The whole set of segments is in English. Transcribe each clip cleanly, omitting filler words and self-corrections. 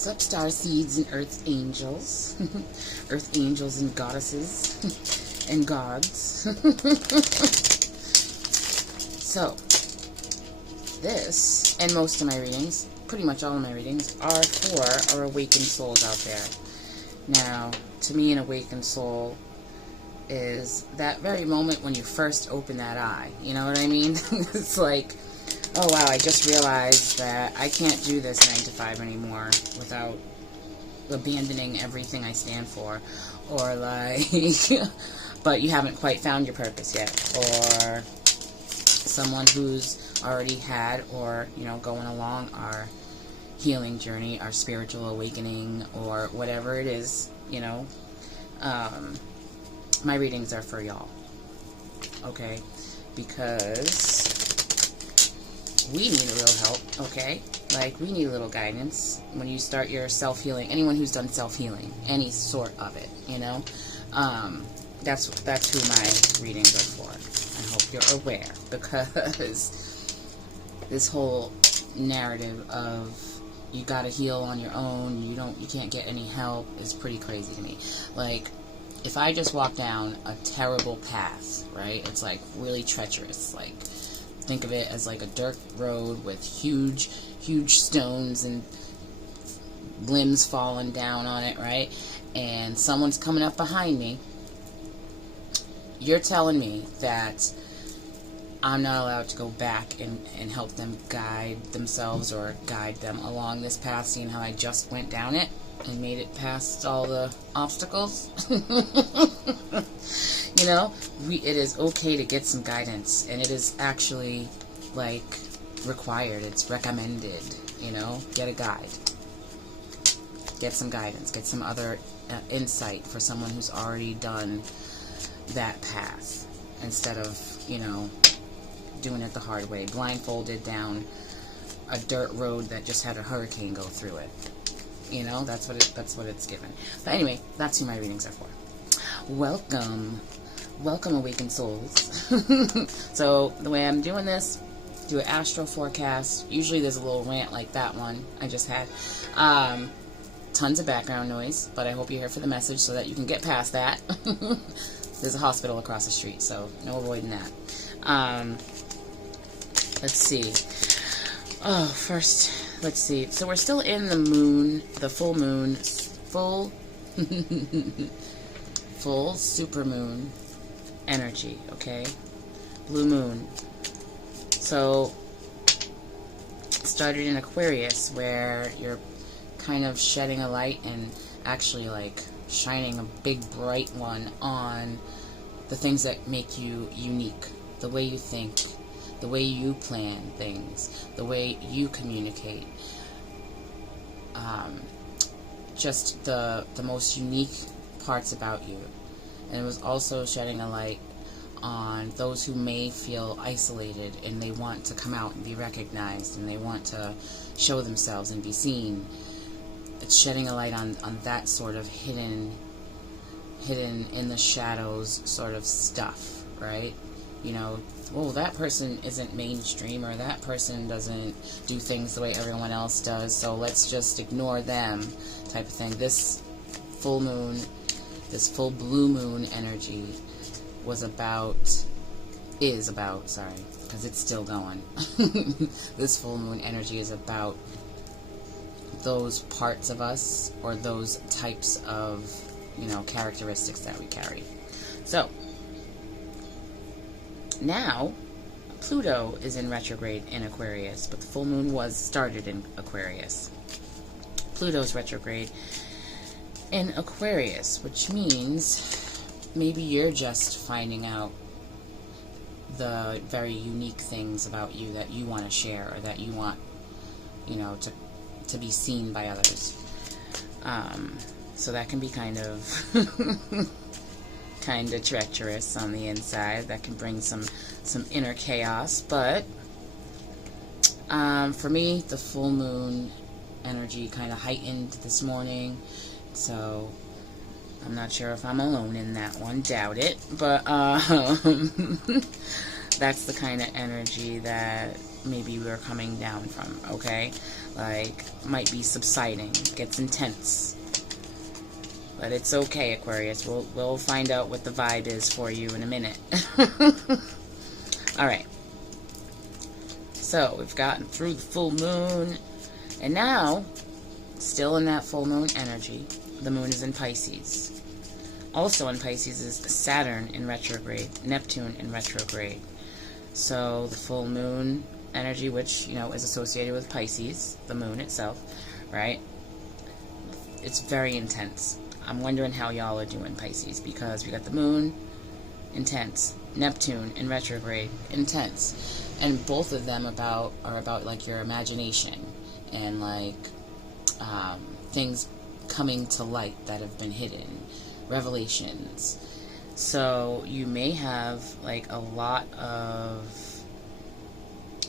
What's up, star seeds and earth angels? Earth angels and goddesses and gods. So, this, and most of my readings, pretty much all of my readings, are for our awakened souls out there. Now, to me, an awakened soul is that very moment when you first open that eye. You know what I mean? It's like, oh wow, I just realized that I can't do this 9 to 5 anymore without abandoning everything I stand for. Or like, but you haven't quite found your purpose yet. Or someone who's already had, or, you know, going along our healing journey, our spiritual awakening, or whatever it is, you know. My readings are for y'all. Okay? Because we need a little help, okay? Like, we need a little guidance when you start your self-healing. Anyone who's done self-healing, any sort of it, you know? That's who my readings are for. I hope you're aware, because this whole narrative of you gotta heal on your own, you can't get any help, is pretty crazy to me. Like, if I just walk down a terrible path, right? It's like really treacherous. Like, think of it as like a dirt road with huge stones and limbs falling down on it, right? And someone's coming up behind me. You're telling me that I'm not allowed to go back and help them guide themselves or guide them along this path, seeing how I just went down it and made it past all the obstacles. You know, it is okay to get some guidance, and it is actually, like, required. It's recommended, you know. Get a guide. Get some guidance. Get some other insight for someone who's already done that path, instead of, you know, doing it the hard way, blindfolded down a dirt road that just had a hurricane go through it. You know, that's what it's given. But anyway, that's who my readings are for. Welcome, awakened souls. So the way I'm doing this, do an astro forecast. Usually there's a little rant like that one I just had. Tons of background noise, but I hope you're here for the message so that you can get past that. There's a hospital across the street, so no avoiding that. Let's see. Oh, first, let's see. So we're still in the moon, the full moon, full supermoon energy, okay? Blue moon. So, started in Aquarius, where you're kind of shedding a light and actually, like, shining a big bright one on the things that make you unique. The way you think, the way you plan things, the way you communicate. Just the most unique parts about you. And it was also shedding a light on those who may feel isolated and they want to come out and be recognized and they want to show themselves and be seen. It's shedding a light on that sort of hidden in the shadows sort of stuff, right? You know, oh, that person isn't mainstream, or that person doesn't do things the way everyone else does, so let's just ignore them, type of thing. This full moon, this full blue moon energy is about, because it's still going. This full moon energy is about those parts of us, or those types of, you know, characteristics that we carry. So, now, Pluto is in retrograde in Aquarius, but the full moon was started in Aquarius. Pluto's retrograde in Aquarius, which means maybe you're just finding out the very unique things about you that you want to share, or that you want, you know, to be seen by others. So that can be kind of treacherous on the inside. That can bring some inner chaos. But for me, the full moon energy kind of heightened this morning, so I'm not sure if I'm alone in that one. Doubt it. But that's the kind of energy that maybe we're coming down from, okay? Like, might be subsiding, gets intense. But it's okay, Aquarius. We'll find out what the vibe is for you in a minute. Alright. So, we've gotten through the full moon. And now, still in that full moon energy, the moon is in Pisces. Also in Pisces is Saturn in retrograde, Neptune in retrograde. So, the full moon energy, which, you know, is associated with Pisces, the moon itself, right? It's very intense. I'm wondering how y'all are doing, Pisces, because we got the moon, intense, Neptune in retrograde, intense, and both of them are about like your imagination and like things coming to light that have been hidden, revelations. So you may have like a lot of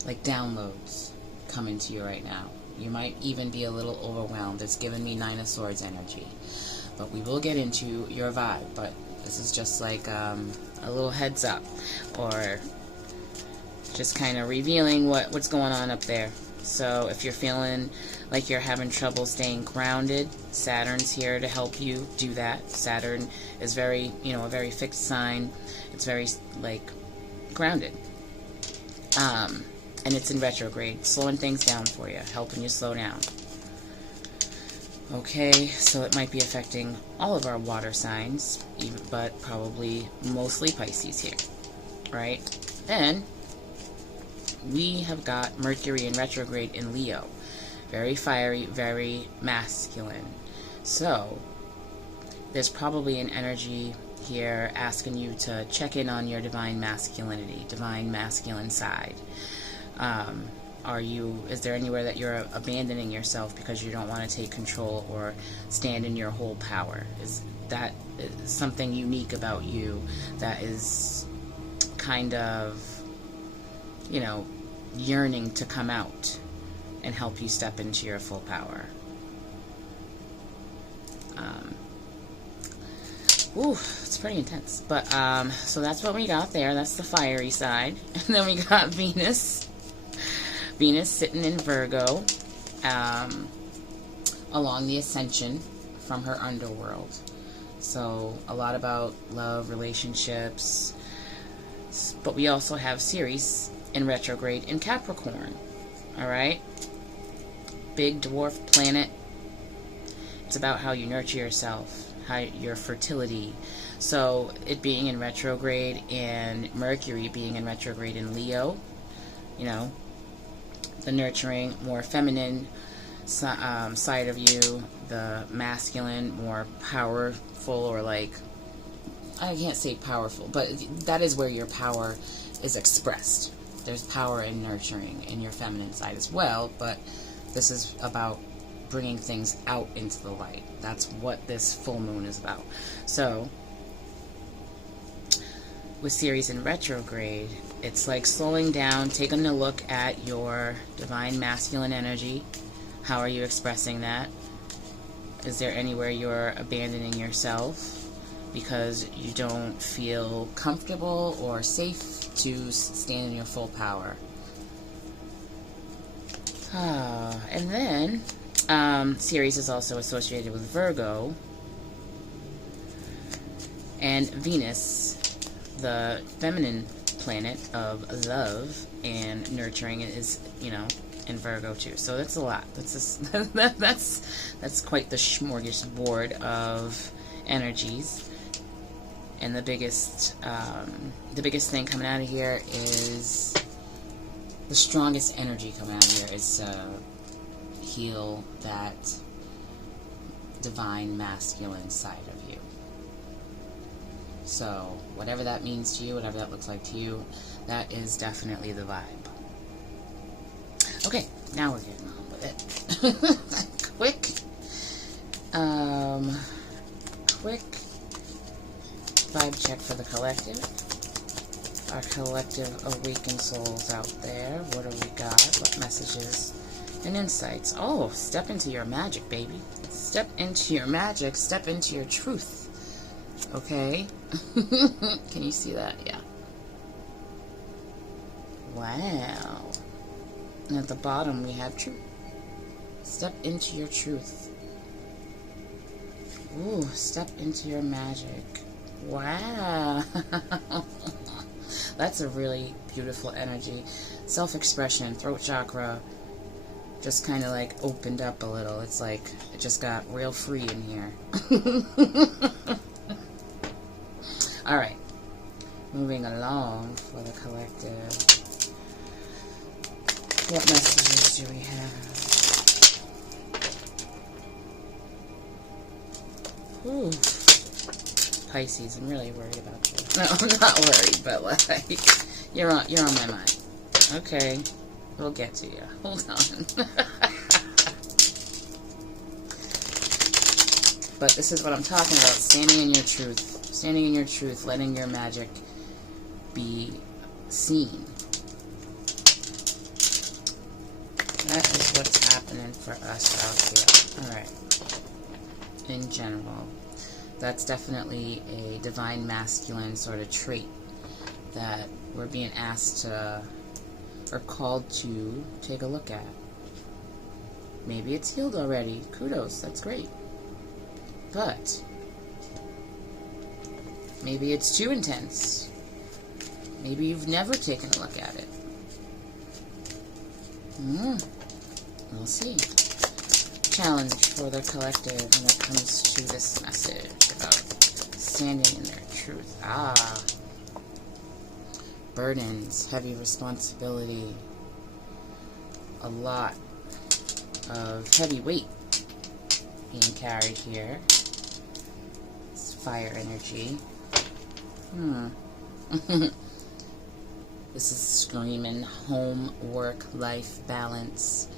like downloads coming to you right now. You might even be a little overwhelmed. It's giving me Nine of Swords energy. But we will get into your vibe. But this is just like a little heads up. Or just kind of revealing what's going on up there. So if you're feeling like you're having trouble staying grounded, Saturn's here to help you do that. Saturn is very, you know, a very fixed sign. It's very, like, grounded. And it's in retrograde, slowing things down for you, helping you slow down. Okay, so it might be affecting all of our water signs, but probably mostly Pisces here, right? Then we have got Mercury in retrograde in Leo. Very fiery, very masculine. So there's probably an energy here asking you to check in on your divine masculinity, divine masculine side. Is there anywhere that you're abandoning yourself because you don't want to take control or stand in your whole power? Is that something unique about you that is kind of, you know, yearning to come out and help you step into your full power? It's pretty intense. But, so that's what we got there. That's the fiery side. And then we got Venus. Venus sitting in Virgo, along the ascension from her underworld. So, a lot about love, relationships. But we also have Ceres in retrograde in Capricorn. Alright? Big dwarf planet. It's about how you nurture yourself, how your fertility. So it being in retrograde and Mercury being in retrograde in Leo, you know, the nurturing, more feminine side of you, the masculine, more powerful, or like, I can't say powerful, but that is where your power is expressed. There's power in nurturing in your feminine side as well, but this is about bringing things out into the light. That's what this full moon is about. So, with Ceres in retrograde, it's like slowing down, taking a look at your divine masculine energy. How are you expressing that? Is there anywhere you're abandoning yourself because you don't feel comfortable or safe to stand in your full power? And then Ceres is also associated with Virgo, and Venus, the feminine planet of love and nurturing, is, you know, in Virgo too. So that's a lot. That's just, that's quite the smorgasbord of energies. And the biggest thing coming out of here is, the strongest energy coming out of here is to heal that divine masculine side of you. So whatever that means to you, whatever that looks like to you, that is definitely the vibe. Okay, now we're getting on with it. Quick vibe check for the collective. Our collective awakened souls out there. What do we got? What messages and insights? Oh, step into your magic, baby. Step into your magic. Step into your truth. Okay? Can you see that? Yeah. Wow. And at the bottom, we have truth. Step into your truth. Ooh, step into your magic. Wow. That's a really beautiful energy. Self-expression, throat chakra, just kind of like opened up a little. It's like it just got real free in here. Alright. Moving along for the collective. What messages do we have? Ooh. Pisces, I'm really worried about you. No, I'm not worried, but like you're on my mind. Okay. We'll get to you. Hold on. But this is what I'm talking about. Standing in your truth. Standing in your truth. Letting your magic be seen. That is what's happening for us out here. Alright. In general. That's definitely a divine masculine sort of trait that we're being asked to, or called to, take a look at. Maybe it's healed already. Kudos. That's great. But maybe it's too intense. Maybe you've never taken a look at it. We'll see. Challenge for the collective when it comes to this message about standing in their truth. Burdens, heavy responsibility, a lot of heavy weight being carried here. It's fire energy. This is screaming home, work, life, balance.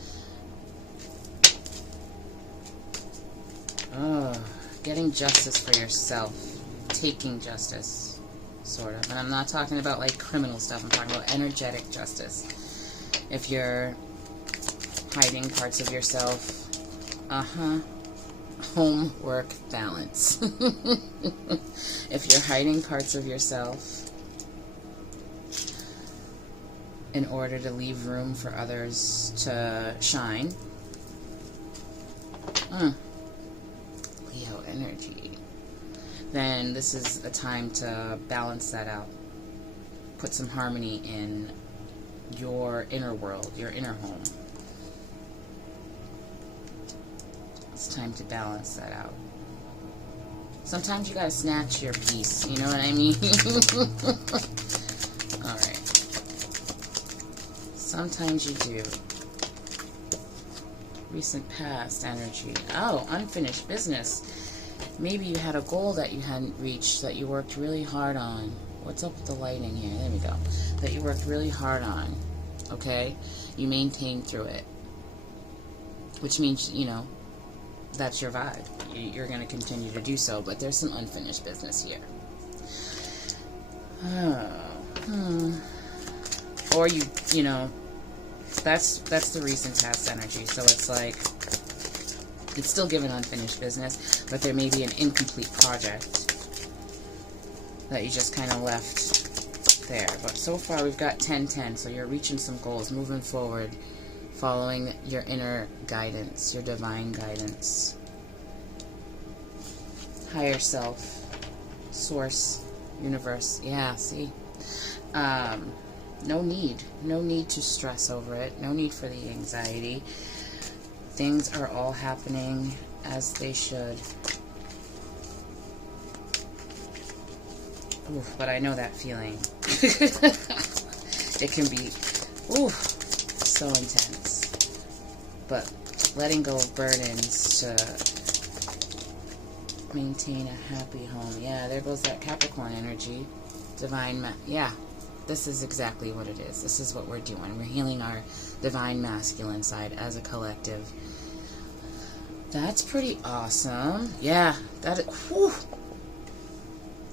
Getting justice for yourself. Taking justice, sort of. And I'm not talking about like criminal stuff. I'm talking about energetic justice. If you're hiding parts of yourself, home, work, balance. If you're hiding parts of yourself in order to leave room for others to shine, Leo energy, then this is a time to balance that out. Put some harmony in your inner world, your inner home. It's time to balance that out. Sometimes you gotta snatch your peace, you know what I mean? Alright. Sometimes you do. Recent past energy. Oh, unfinished business. Maybe you had a goal that you hadn't reached, that you worked really hard on. What's up with the lighting here? There we go. That you worked really hard on. Okay? You maintained through it. Which means, you know, that's your vibe. You're going to continue to do so, but there's some unfinished business here. Or you know, that's the recent past energy. So it's like, it's still given unfinished business, but there may be an incomplete project that you just kind of left there. But so far we've got 10-10, so you're reaching some goals, moving forward, following your inner guidance, your divine guidance. Higher self, source, universe. Yeah, see? No need to stress over it. No need for the anxiety. Things are all happening as they should. Ooh, but I know that feeling. It can be, so intense. But letting go of burdens to maintain a happy home. Yeah, there goes that Capricorn energy. Divine, yeah. This is exactly what it is. This is what we're doing. We're healing our divine masculine side as a collective. That's pretty awesome. Yeah,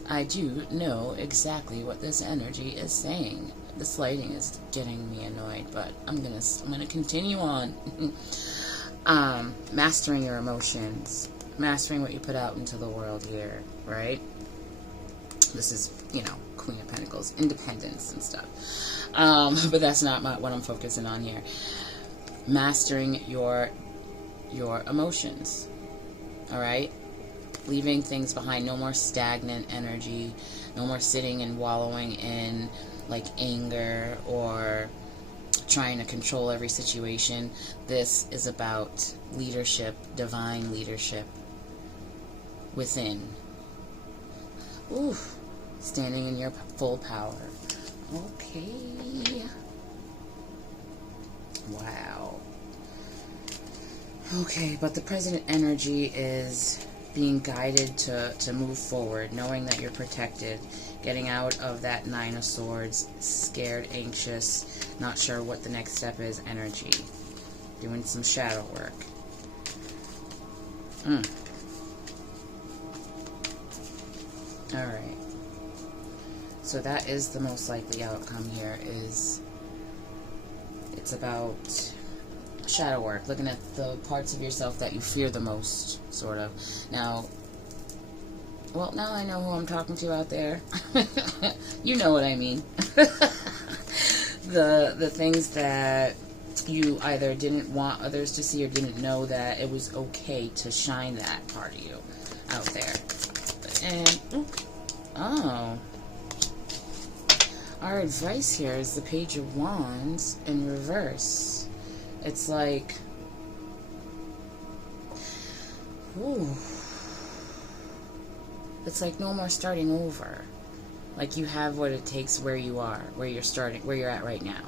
I do know exactly what this energy is saying. This lighting is getting me annoyed, but I'm gonna continue on. Mastering your emotions, mastering what you put out into the world here, right? This is, you know, Queen of Pentacles, independence and stuff. But that's not what I'm focusing on here. mastering your emotions. All right? Leaving things behind. No more stagnant energy. No more sitting and wallowing in like anger or trying to control every situation. This is about leadership, divine leadership within. Ooh, standing in your full power. Okay. Wow. Okay, but the present energy is being guided to move forward, knowing that you're protected, getting out of that Nine of Swords, scared, anxious, not sure what the next step is energy. Doing some shadow work. Alright. So that is the most likely outcome here, is it's about shadow work, looking at the parts of yourself that you fear the most, sort of. Now I know who I'm talking to out there. You know what I mean. The things that you either didn't want others to see or didn't know that it was okay to shine that part of you out there. And, oh. Our advice here is the Page of Wands in reverse. It's like, ooh. It's like no more starting over. Like you have what it takes where you are, where you're starting, where you're at right now.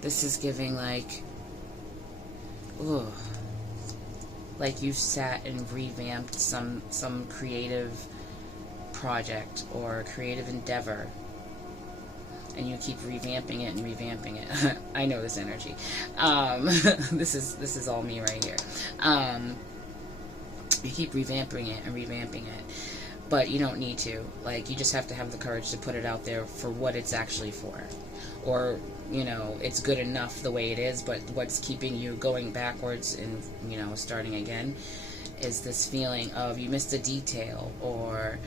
This is giving like, ooh. Like you've sat and revamped some creative project or creative endeavor, and you keep revamping it and revamping it. I know this energy. This is all me right here. You keep revamping it and revamping it, but you don't need to. Like, you just have to have the courage to put it out there for what it's actually for. Or, you know, it's good enough the way it is, but what's keeping you going backwards and, you know, starting again is this feeling of you missed a detail, or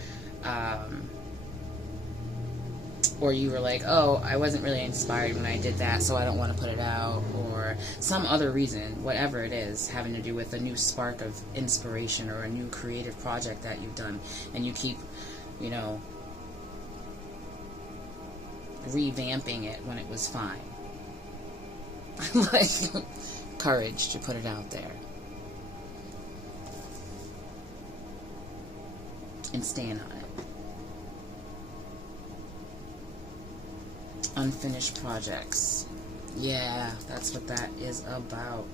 you were like, oh, I wasn't really inspired when I did that, so I don't want to put it out, or some other reason, whatever it is, having to do with a new spark of inspiration or a new creative project that you've done, and you keep, you know, revamping it when it was fine. Like, courage to put it out there. And stand on it. Unfinished projects. Yeah, that's what that is about.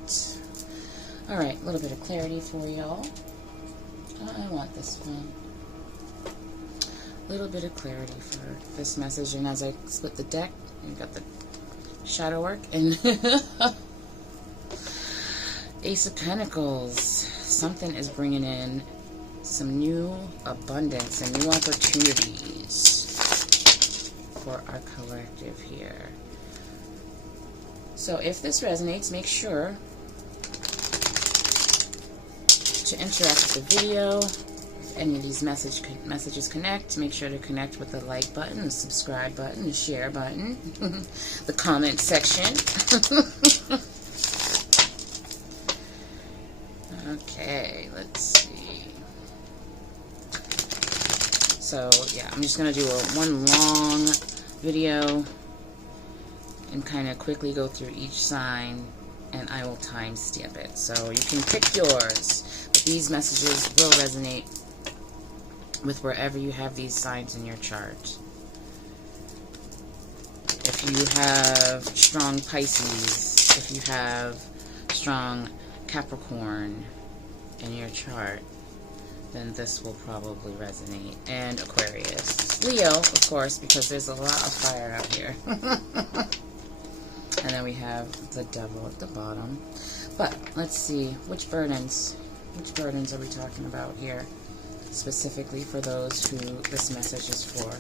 Alright, a little bit of clarity for y'all. I want this one. A little bit of clarity for this message. And as I split the deck, you got the shadow work and Ace of Pentacles. Something is bringing in some new abundance and new opportunities for our collective here. So if this resonates, make sure to interact with the video. If any of these messages connect, make sure to connect with the like button, the subscribe button, the share button, the comment section. Okay, let's see. So yeah, I'm just gonna do one long video and kind of quickly go through each sign, and I will timestamp it. So you can pick yours, but these messages will resonate with wherever you have these signs in your chart. If you have strong Pisces, if you have strong Capricorn in your chart, then this will probably resonate. And Aquarius. Leo, of course, because there's a lot of fire out here. And then we have the Devil at the bottom. But let's see, which burdens are we talking about here? Specifically for those who this message is for.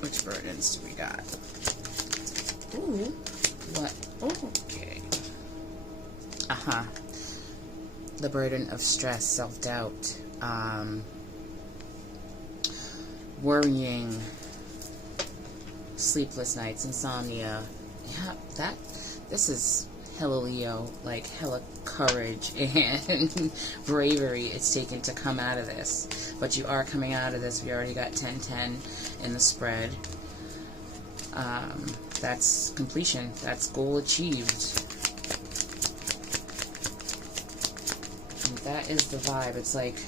Which burdens do we got? Ooh, what? Okay. Aha. The burden of stress, self-doubt, worrying, sleepless nights, insomnia. Yeah, this is hella Leo, like hella courage and bravery it's taken to come out of this. But you are coming out of this. We already got 10-10 in the spread. That's completion. That's goal achieved. And that is the vibe. It's like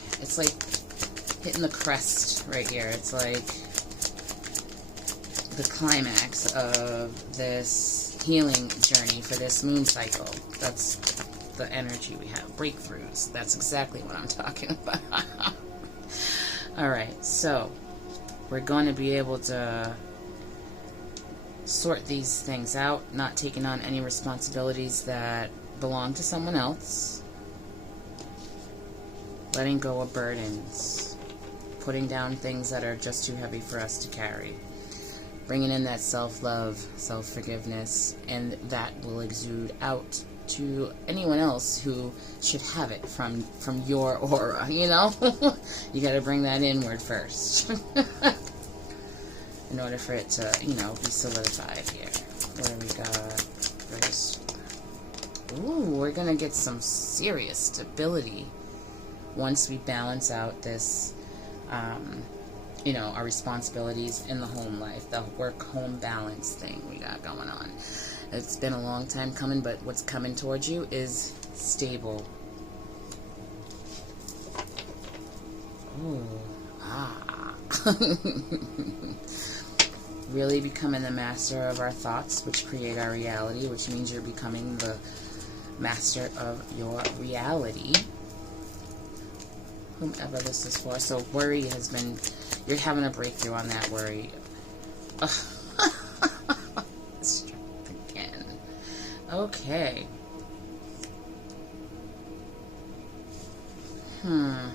hitting the crest right here. It's like the climax of this healing journey for this moon cycle. That's the energy we have. Breakthroughs. That's exactly what I'm talking about. Alright, so we're going to be able to sort these things out, not taking on any responsibilities that belong to someone else, letting go of burdens, putting down things that are just too heavy for us to carry, bringing in that self-love, self-forgiveness, and that will exude out to anyone else who should have it from your aura, you know? You got to bring that inward first in order for it to, you know, be solidified here. What do we got for this? Ooh, we're going to get some serious stability once we balance out this, you know, our responsibilities in the home life, the work-home balance thing we got going on. It's been a long time coming, but what's coming towards you is stable. Ooh, ah. Really becoming the master of our thoughts, which create our reality, which means you're becoming the master of your reality. Whomever this is for. So worry has been, you're having a breakthrough on that worry. Strength again. Okay. That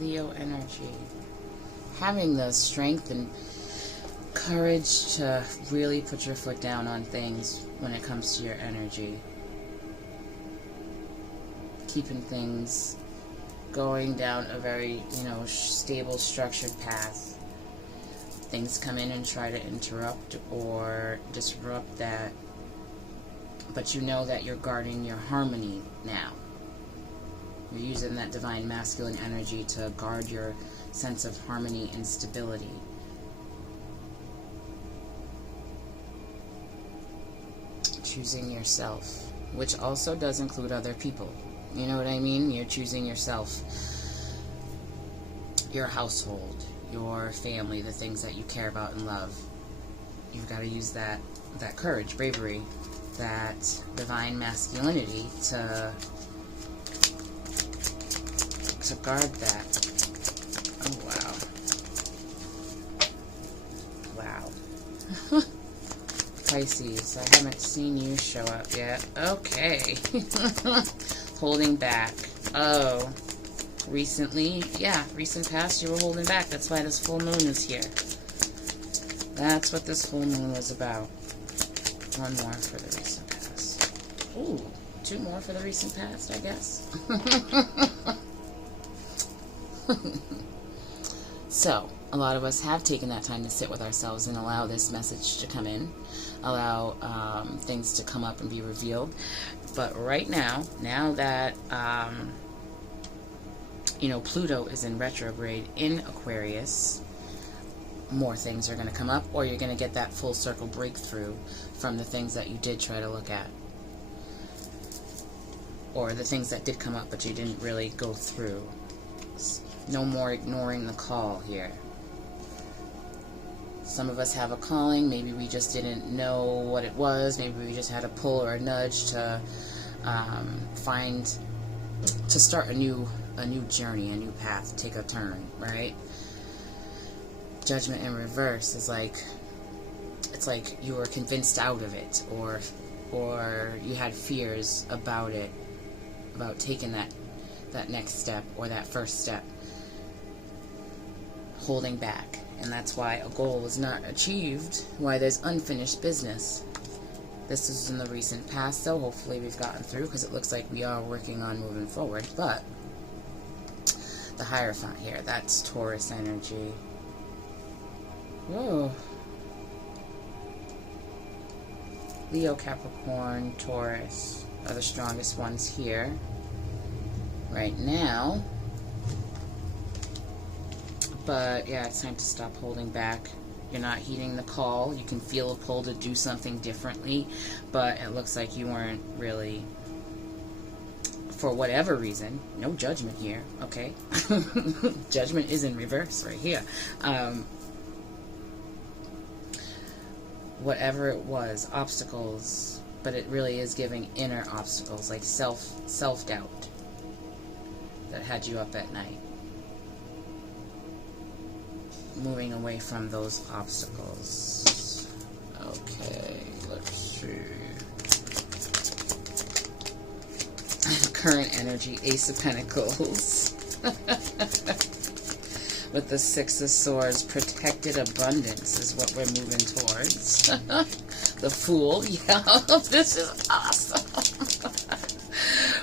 Leo energy. Having the strength and courage to really put your foot down on things when it comes to your energy. Keeping things going down a very, you know, stable, structured path. Things come in and try to interrupt or disrupt that, but you know that you're guarding your harmony now. You're using that divine masculine energy to guard your sense of harmony and stability. Choosing yourself, which also does include other people. You know what I mean? You're choosing yourself, your household, your family, the things that you care about and love. You've got to use that courage, bravery, that divine masculinity to guard that. Oh, wow. Wow. Pisces, I haven't seen you show up yet. Okay. Holding back. Oh. Recently, yeah, recent past you were holding back. That's why this full moon is here. That's what this full moon was about. One more for the recent past. Ooh, two more for the recent past, I guess. So, a lot of us have taken that time to sit with ourselves and allow this message to come in, allow things to come up and be revealed. But right now that you know, Pluto is in retrograde in Aquarius, more things are going to come up, or you're going to get that full circle breakthrough from the things that you did try to look at, or the things that did come up but you didn't really go through. No more ignoring the call here. Some of us have a calling. Maybe we just didn't know what it was. Maybe we just had a pull or a nudge to start a new journey, a new path, take a turn, right? Judgment in reverse is like, it's like you were convinced out of it, or you had fears about it, about taking that next step or that first step, holding back. And that's why a goal is not achieved, why there's unfinished business. This is in the recent past, so hopefully we've gotten through, because it looks like we are working on moving forward. But the Hierophant here, that's Taurus energy. Whoa. Leo, Capricorn, Taurus are the strongest ones here right now. But yeah, it's time to stop holding back. You're not heeding the call. You can feel a pull to do something differently, but it looks like you weren't really, for whatever reason, no judgment here, okay? Judgment is in reverse right here. Whatever it was, obstacles, but it really is giving inner obstacles, like self-doubt that had you up at night. Moving away from those obstacles. Okay, let's see. Current energy, Ace of Pentacles. With the Six of Swords, protected abundance is what we're moving towards. The Fool, yeah, this is awesome.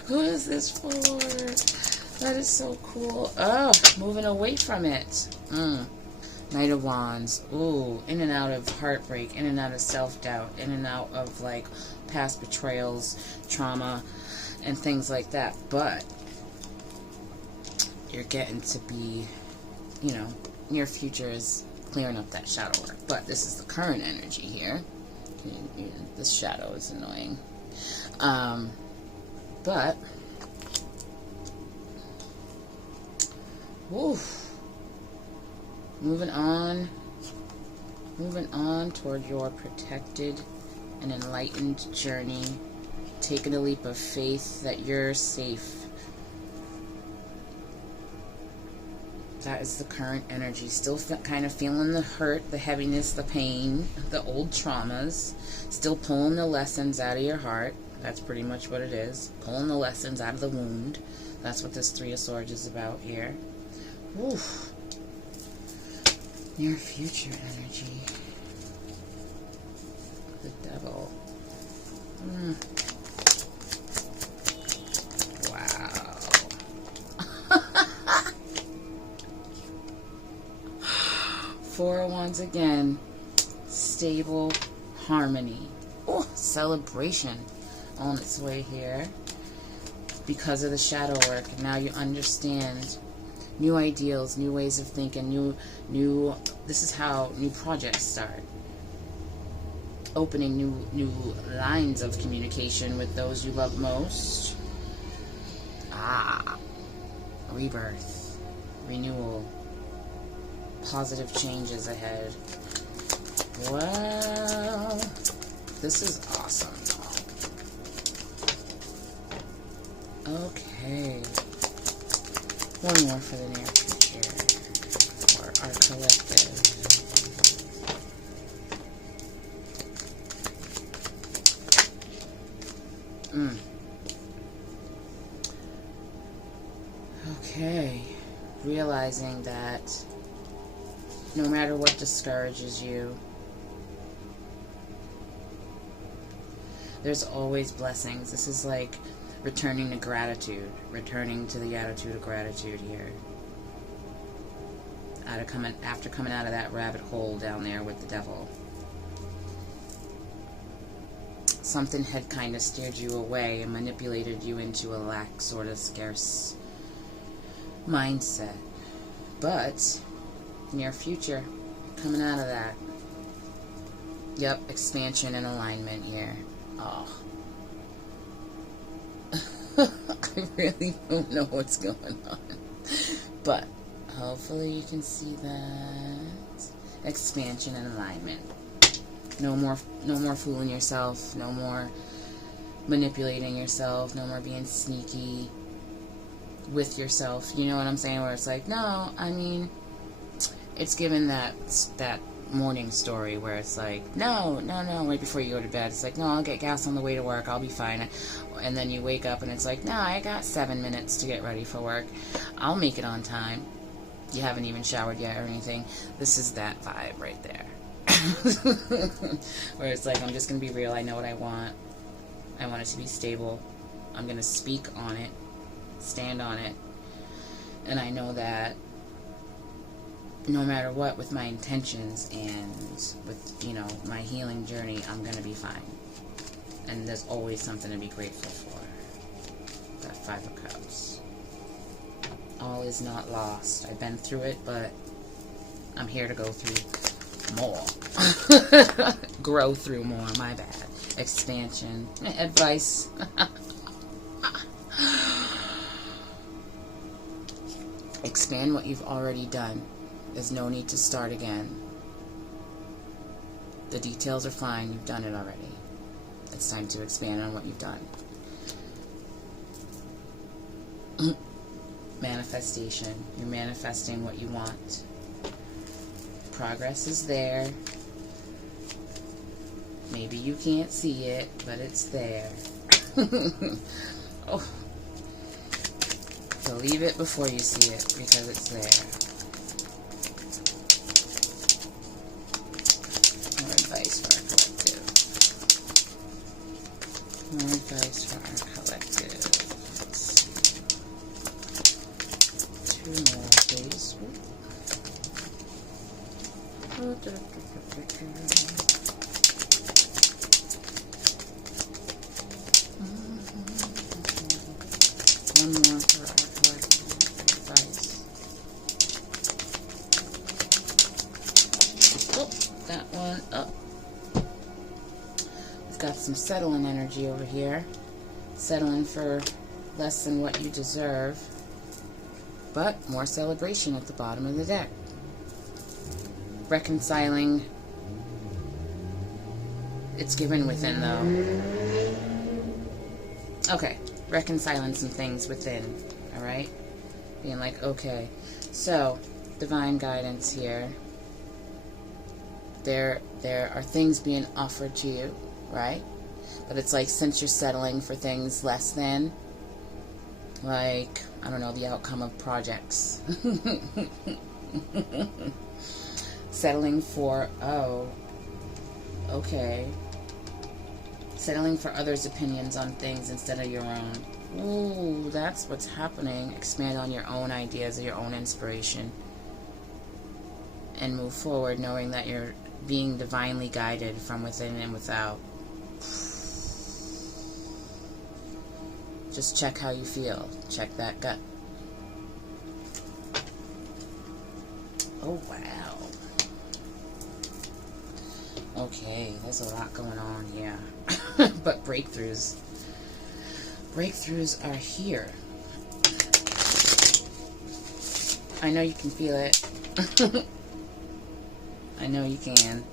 Who is this for? That is so cool. Oh, moving away from it. Knight of Wands. Ooh, in and out of heartbreak, in and out of self-doubt, in and out of like past betrayals, trauma, and things like that. But you're getting to be, you know, near future is clearing up that shadow work. But this is the current energy here. This shadow is annoying. But woof. Moving on toward your protected and enlightened journey, taking a leap of faith that you're safe. That is the current energy. Still kind of feeling the hurt, the heaviness, the pain, the old traumas. Still pulling the lessons out of your heart. That's pretty much what it is. Pulling the lessons out of the wound. That's what this Three of Swords is about here. Woof. Near future energy. The Devil. Wow. Four of Wands again. Stable harmony. Oh, celebration on its way here. Because of the shadow work. Now you understand new ideals, new ways of thinking, new this is how new projects start. Opening new lines of communication with those you love most. Rebirth, renewal, positive changes ahead. Well, this is awesome. Okay. One more for the near future, for our collective. Okay, realizing that no matter what discourages you, there's always blessings. This is like returning to gratitude, returning to the attitude of gratitude here. After coming out of that rabbit hole down there with the Devil. Something had kind of steered you away and manipulated you into a lack, sort of scarce mindset. But near future, coming out of that. Yep, expansion and alignment here. Oh. I really don't know what's going on. But hopefully you can see that. Expansion and alignment. No more fooling yourself. No more manipulating yourself. No more being sneaky with yourself. You know what I'm saying? Where it's like, no, I mean, it's given that morning story where it's like, no, right before you go to bed, it's like, no, I'll get gas on the way to work, I'll be fine. And then you wake up and it's like, no, I got 7 minutes to get ready for work, I'll make it on time. You haven't even showered yet or anything. This is that vibe right there. Where it's like, I'm just going to be real, I know what I want it to be stable, I'm going to speak on it, stand on it, and I know that no matter what, with my intentions and with, you know, my healing journey, I'm going to be fine. And there's always something to be grateful for. That Five of Cups. All is not lost. I've been through it, but I'm here to go through more. Grow through more, my bad. Expansion. Advice. Expand what you've already done. There's no need to start again. The details are fine. You've done it already. It's time to expand on what you've done. Manifestation. You're manifesting what you want. Progress is there. Maybe you can't see it, but it's there. Oh. Believe it before you see it, because it's there. More advice for our collective. More advice for our collective. Let's see. 2 more, please. One more for our collective advice. Oh, that one up. We've got some settling energy over here. Settling for less than what you deserve. But more celebration at the bottom of the deck. Reconciling. It's given within, though. Okay. Reconciling some things within. Alright? Being like, okay. So, divine guidance here. There are things being offered to you. Right? But it's like, since you're settling for things less than, like, I don't know, the outcome of projects. Settling for, oh, okay. Settling for others' opinions on things instead of your own. Ooh, that's what's happening. Expand on your own ideas, your own inspiration. And move forward knowing that you're being divinely guided from within and without. Just check how you feel. Check that gut. Oh, wow. Okay, there's a lot going on here. But breakthroughs. Breakthroughs are here. I know you can feel it. I know you can.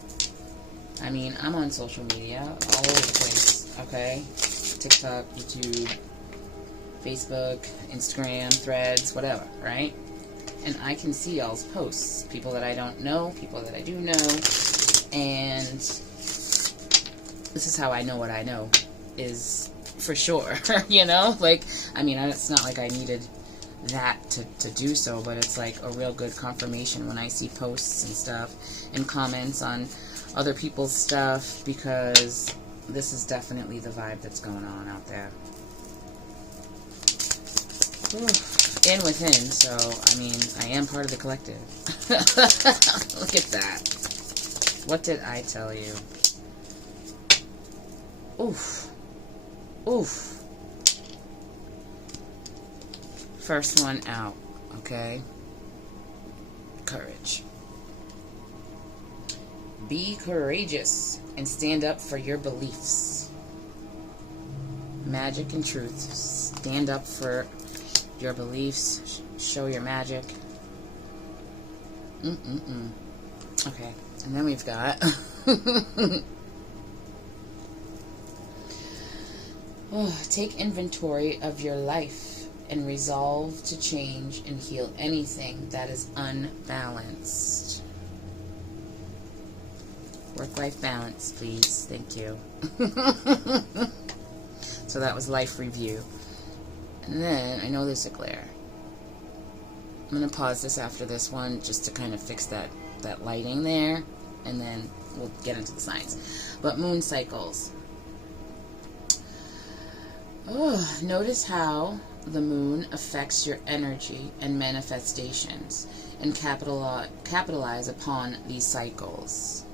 I mean, I'm on social media all over the place, okay? TikTok, YouTube, Facebook, Instagram, Threads, whatever, right? And I can see y'all's posts. People that I don't know, people that I do know. And this is how I know what I know is for sure, you know? Like, I mean, it's not like I needed that to do so, but it's like a real good confirmation when I see posts and stuff and comments on other people's stuff, because this is definitely the vibe that's going on out there. And within, so, I mean, I am part of the collective. Look at that. What did I tell you? Oof. Oof. First one out, okay? Courage. Be courageous and stand up for your beliefs. Magic and truth. Stand up for your beliefs. Show your magic. Okay, and then we've got take inventory of your life and resolve to change and heal anything that is unbalanced. Work-life balance, please. Thank you. So that was life review. And then, I know there's a glare. I'm going to pause this after this one just to kind of fix that lighting there. And then we'll get into the signs. But moon cycles. Oh, notice how the moon affects your energy and manifestations. and capitalize upon these cycles.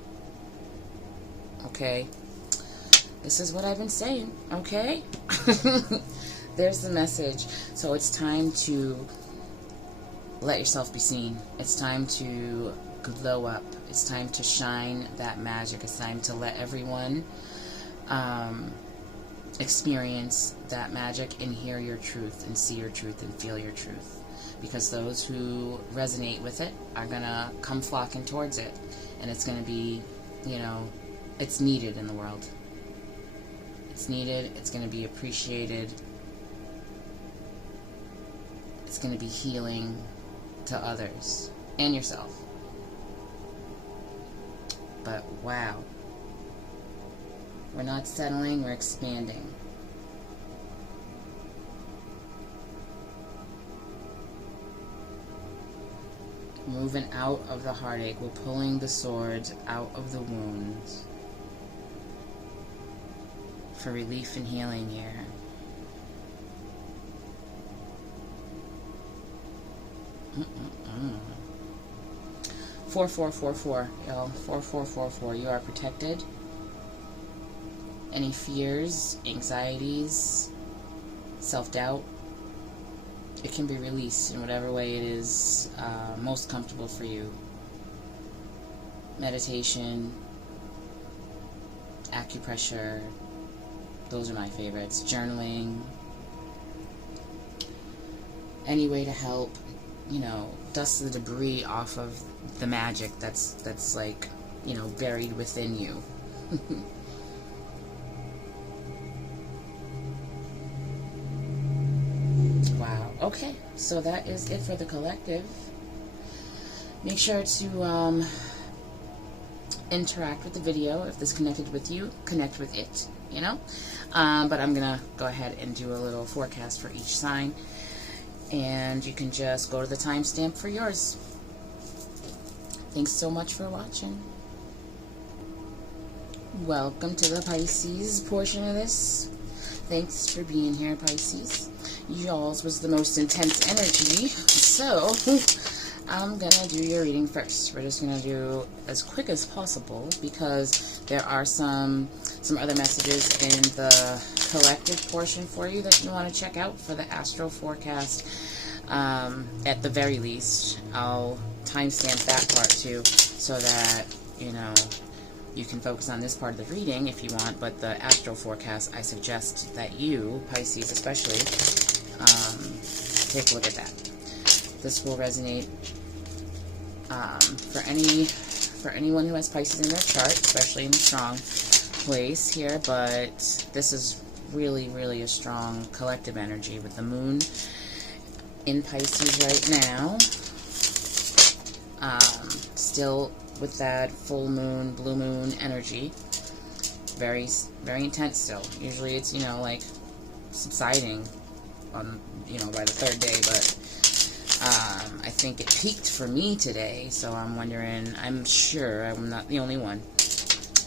Okay? This is what I've been saying, okay? There's the message. So it's time to let yourself be seen. It's time to glow up. It's time to shine that magic. It's time to let everyone experience that magic and hear your truth and see your truth and feel your truth. Because those who resonate with it are going to come flocking towards it. And it's going to be, you know, it's needed in the world. It's needed. It's going to be appreciated. It's going to be healing to others and yourself. But wow. We're not settling, we're expanding. Moving out of the heartache. We're pulling the swords out of the wounds for relief and healing here. Mm-mm-mm. 4444, y'all. 4444. You are protected. Any fears, anxieties, self-doubt, it can be released in whatever way it is most comfortable for you. Meditation, acupressure, those are my favorites. Journaling, any way to help, you know, dust the debris off of the magic that's like, you know, buried within you. Wow. Okay, so that is it for the collective. Make sure to interact with the video. If this connected with you, connect with it, you know. But I'm gonna go ahead and do a little forecast for each sign, and you can just go to the timestamp for yours. Thanks so much for watching. Welcome to the Pisces portion of this. Thanks for being here, Pisces. Y'all's was the most intense energy, so I'm gonna do your reading first. We're just gonna do as quick as possible because there are some other messages in the collective portion for you that you want to check out for the Astro forecast. At the very least, I'll timestamp that part too, so that, you know, you can focus on this part of the reading if you want, but the Astro forecast, I suggest that you, Pisces especially, take a look at that. This will resonate for anyone who has Pisces in their chart, especially in the strong place here, but this is really, really a strong collective energy with the moon in Pisces right now. Still with that full moon, blue moon energy. Very, very intense still. Usually it's, you know, like subsiding on, you know, by the third day, but I think it peaked for me today, so I'm wondering, I'm sure I'm not the only one.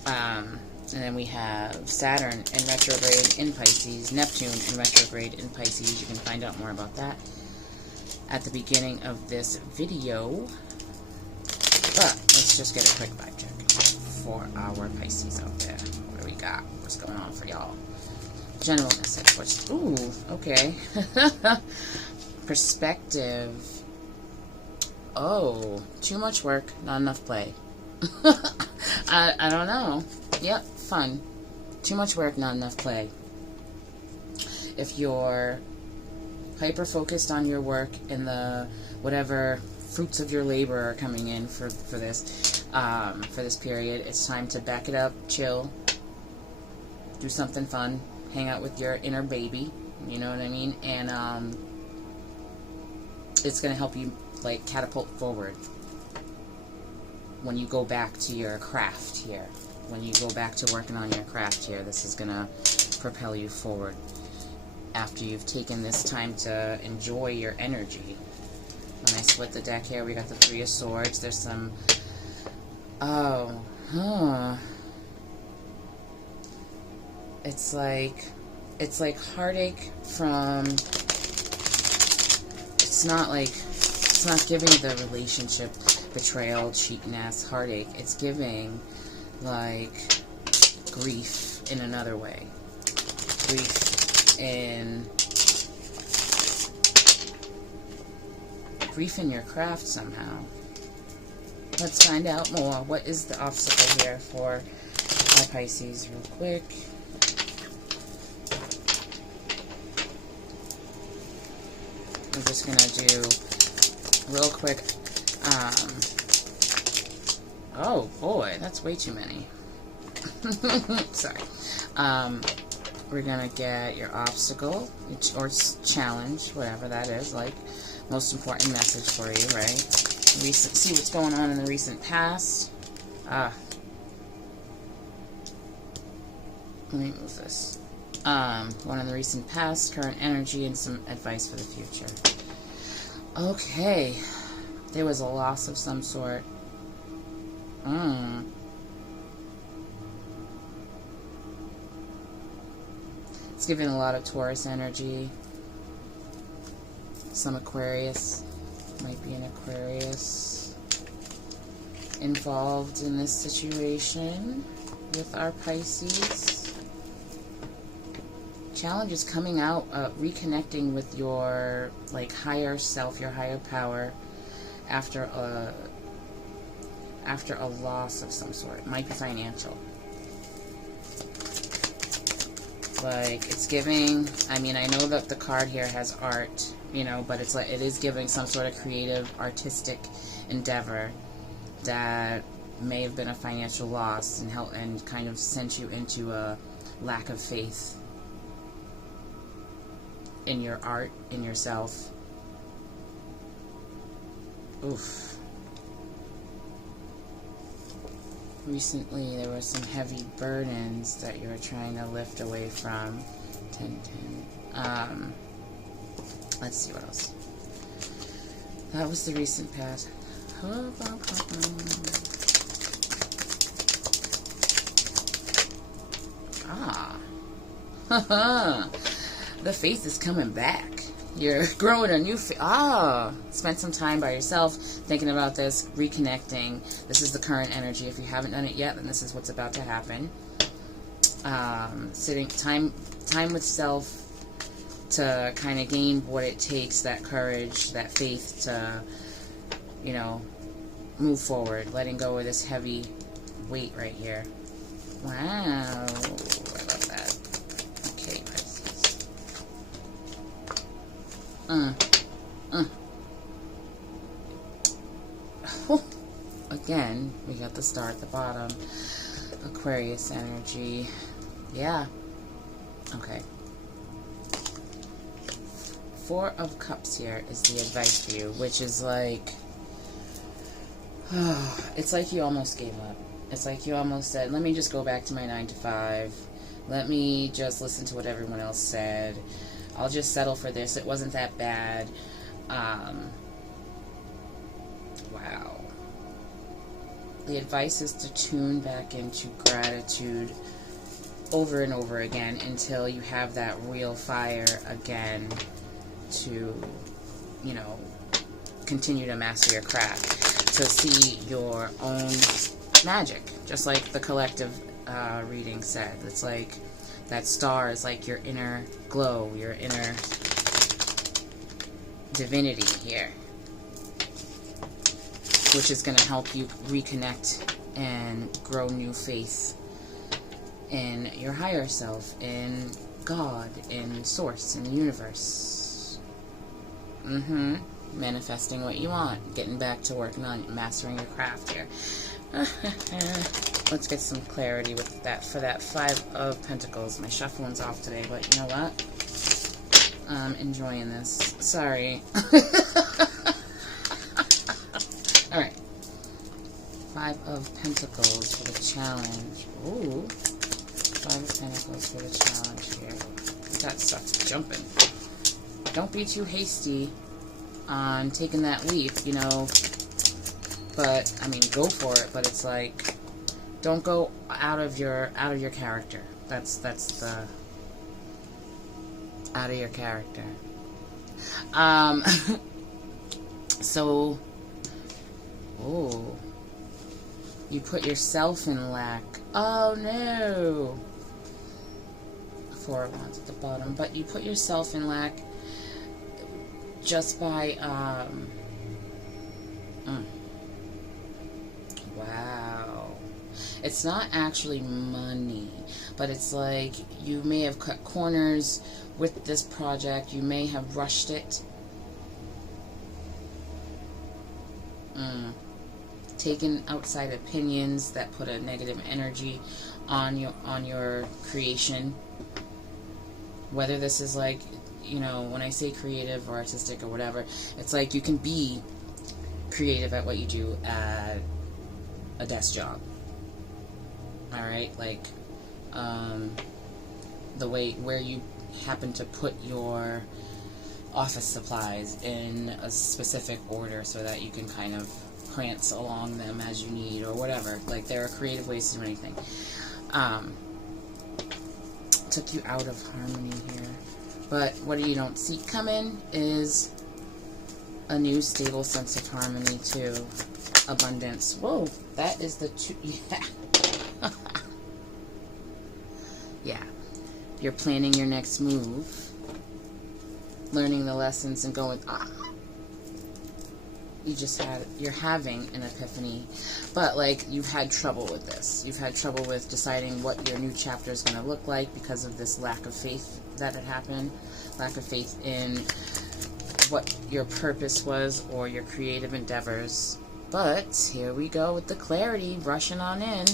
And then we have Saturn in retrograde in Pisces, Neptune in retrograde in Pisces. You can find out more about that at the beginning of this video. But let's just get a quick vibe check for our Pisces out there. What do we got? What's going on for y'all? General message. What's, ooh, okay. Perspective. Oh, too much work, not enough play. I don't know. Yep, fun. Too much work, not enough play. If you're hyper-focused on your work and the whatever fruits of your labor are coming in for this period, it's time to back it up, chill, do something fun, hang out with your inner baby, you know what I mean, and it's going to help you, like, catapult forward when you go back to your craft here. When you go back to working on your craft here, this is going to propel you forward after you've taken this time to enjoy your energy. When I split the deck here, we got the Three of Swords. There's some, it's like heartache from, it's not like it's not giving the relationship betrayal, cheating-ass heartache. It's giving, like, grief in another way. Grief in your craft somehow. Let's find out more. What is the obstacle here for my Pisces real quick? I'm just going to do real quick. Oh boy, that's way too many. Sorry. We're going to get your obstacle or challenge, whatever that is, like most important message for you, right? See what's going on in the recent past. Let me move this. One in the recent past, current energy, and some advice for the future. Okay. There was a loss of some sort. It's giving a lot of Taurus energy. Some Aquarius. Might be an Aquarius involved in this situation with our Pisces. Challenge is coming out, reconnecting with your like higher self, your higher power, after a loss of some sort. It might be financial. Like, it's giving, I mean, I know that the card here has art, you know, but it's like, it is giving some sort of creative, artistic endeavor that may have been a financial loss and kind of sent you into a lack of faith in your art, in yourself. Oof. Recently, there were some heavy burdens that you were trying to lift away from. 10. Let's see what else. That was the recent past. The faith is coming back. You're growing a new faith. Spend some time by yourself thinking about this, reconnecting. This is the current energy. If you haven't done it yet, then this is what's about to happen. Sitting time with self to kind of gain what it takes, that courage, that faith to, you know, move forward, letting go of this heavy weight right here. Wow, I love that. Okay, Pisces. Again, we got the star at the bottom. Aquarius energy. Yeah. Okay. 4 of Cups here is the advice for you, which is like, it's like you almost gave up. It's like you almost said, let me just go back to my 9 to 5. Let me just listen to what everyone else said. I'll just settle for this. It wasn't that bad. Wow. The advice is to tune back into gratitude over and over again until you have that real fire again to, you know, continue to master your craft, to see your own magic, just like the collective reading said. It's like that star is like your inner glow, your inner divinity here, which is going to help you reconnect and grow new faith in your higher self, in God, in Source, in the universe. Manifesting what you want, getting back to working on mastering your craft here. Let's get some clarity with that for that 5 of Pentacles. My shuffling's off today, but you know what? I'm enjoying this. Sorry. Alright. 5 of Pentacles for the challenge. Ooh. 5 of Pentacles for the challenge here. That stuff's jumping. Don't be too hasty on taking that leap, you know. But I mean, go for it. But it's like, don't go out of your character. That's the out of your character. So, oh, you put yourself in lack. Oh no. 4 of Wands at the bottom, but you put yourself in lack just by, wow. It's not actually money, but it's like you may have cut corners with this project. You may have rushed it. Taken outside opinions that put a negative energy on your creation. Whether this is like, you know, when I say creative or artistic or whatever, it's like you can be creative at what you do at a desk job. Alright, like the way where you happen to put your office supplies in a specific order so that you can kind of prance along them as you need or whatever. Like, there are creative ways to do anything. Took you out of harmony here. But what you don't see coming is a new stable sense of harmony too. Abundance. Whoa, that is the two. Yeah. Yeah. You're planning your next move. Learning the lessons and going, you're having an epiphany, but like you've had trouble with this. You've had trouble with deciding what your new chapter is going to look like because of this lack of faith that had happened, lack of faith in what your purpose was or your creative endeavors. But here we go with the clarity rushing on in.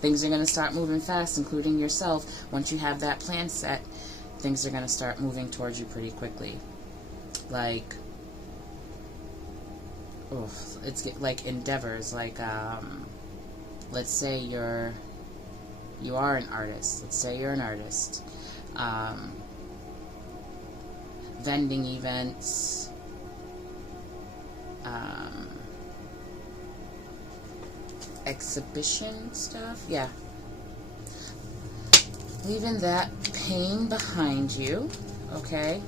Things are going to start moving fast, including yourself. Once you have that plan set, things are going to start moving towards you pretty quickly. Like, it's like endeavors, like let's say you are an artist. Let's say you're an artist. Vending events, exhibition stuff. Yeah. Leaving that pain behind you, okay?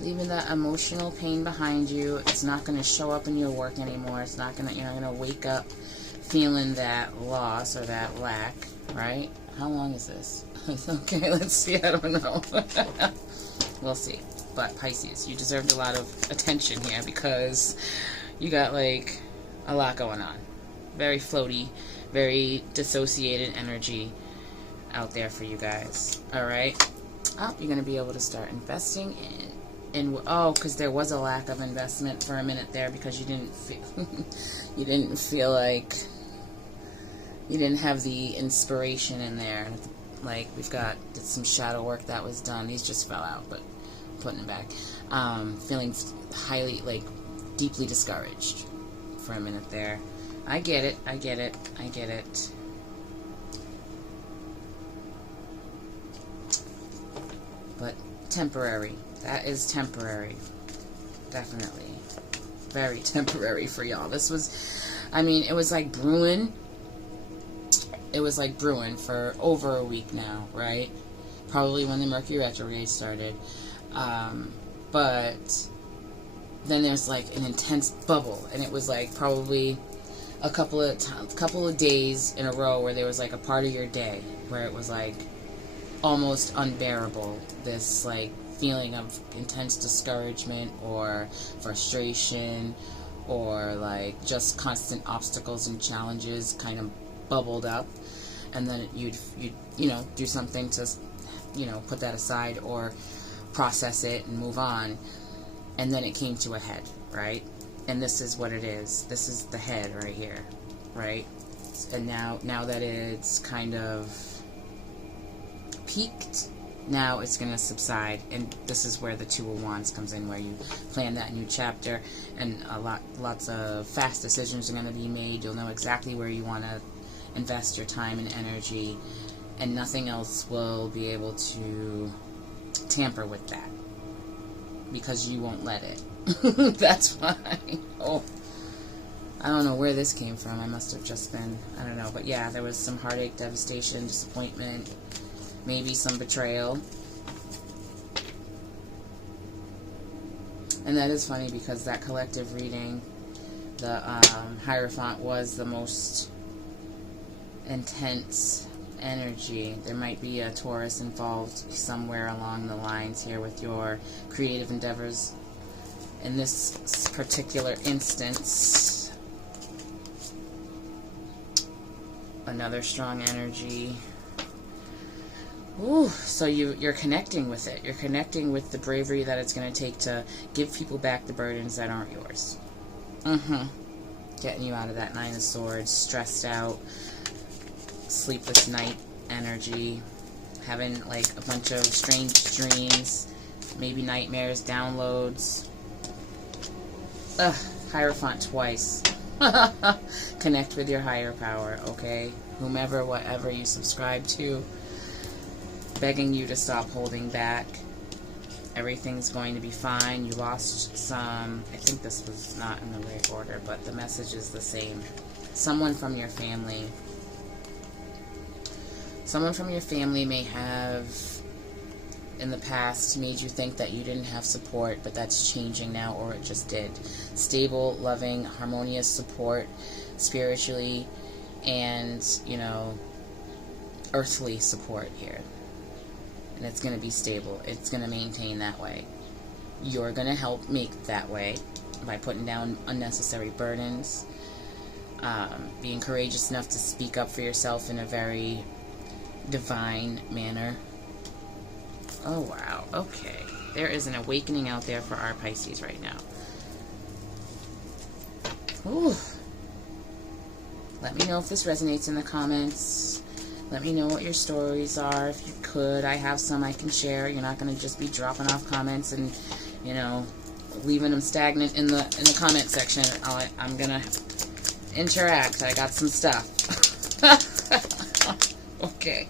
Leaving that emotional pain behind you. It's not going to show up in your work anymore. It's not going to, you're not going to wake up feeling that loss or that lack, right? How long is this? Okay, let's see. I don't know. We'll see. But Pisces, you deserved a lot of attention here because you got like a lot going on. Very floaty, very dissociated energy out there for you guys. Alright? Oh, you're going to be able to start investing in because there was a lack of investment for a minute there because you didn't feel like you didn't have the inspiration in there. Like, we've got some shadow work that was done. These just fell out, but I'm putting it back. Feeling highly, like, deeply discouraged for a minute there. I get it. I get it. I get it. But temporary. That is temporary. Definitely. Very temporary for y'all. This was, I mean, it was like brewing. It was like brewing for over a week now, right? Probably when the Mercury retrograde started. But then there's like an intense bubble, and it was like probably a couple of days in a row where there was like a part of your day where it was like almost unbearable. This like feeling of intense discouragement or frustration or like just constant obstacles and challenges kind of bubbled up, and then you'd do something to put that aside or process it and move on, and then it came to a head, right? And this is what it is. This is the head right here, right? And now that it's kind of peaked, now it's going to subside, and this is where the Two of Wands comes in, where you plan that new chapter, and lots of fast decisions are going to be made. You'll know exactly where you want to invest your time and energy, and nothing else will be able to tamper with that because you won't let it. That's why. Oh, I don't know where this came from. I must have just been, I don't know, but yeah, there was some heartache, devastation, disappointment, maybe some betrayal. And that is funny because that collective reading, the Hierophant was the most intense energy. There might be a Taurus involved somewhere along the lines here with your creative endeavors. In this particular instance, another strong energy. Ooh, so you're connecting with it. You're connecting with the bravery that it's going to take to give people back the burdens that aren't yours. Getting you out of that Nine of Swords, stressed out, sleepless night energy, having like a bunch of strange dreams, maybe nightmares, downloads. Hierophant twice. Connect with your higher power, okay? Whomever, whatever you subscribe to, begging you to stop holding back. Everything's going to be fine. You lost some, I think this was not in the right order, but the message is the same. Someone from your family may have in the past made you think that you didn't have support, but that's changing now, or it just did. Stable, loving, harmonious support spiritually and, earthly support here. And it's going to be stable. It's going to maintain that way. You're going to help make that way by putting down unnecessary burdens, being courageous enough to speak up for yourself in a very divine manner. Oh, wow. Okay. There is an awakening out there for our Pisces right now. Ooh. Let me know if this resonates in the comments. Let me know what your stories are, if you could. I have some I can share. You're not going to just be dropping off comments and, leaving them stagnant in the comment section. I'm going to interact. I got some stuff. Okay.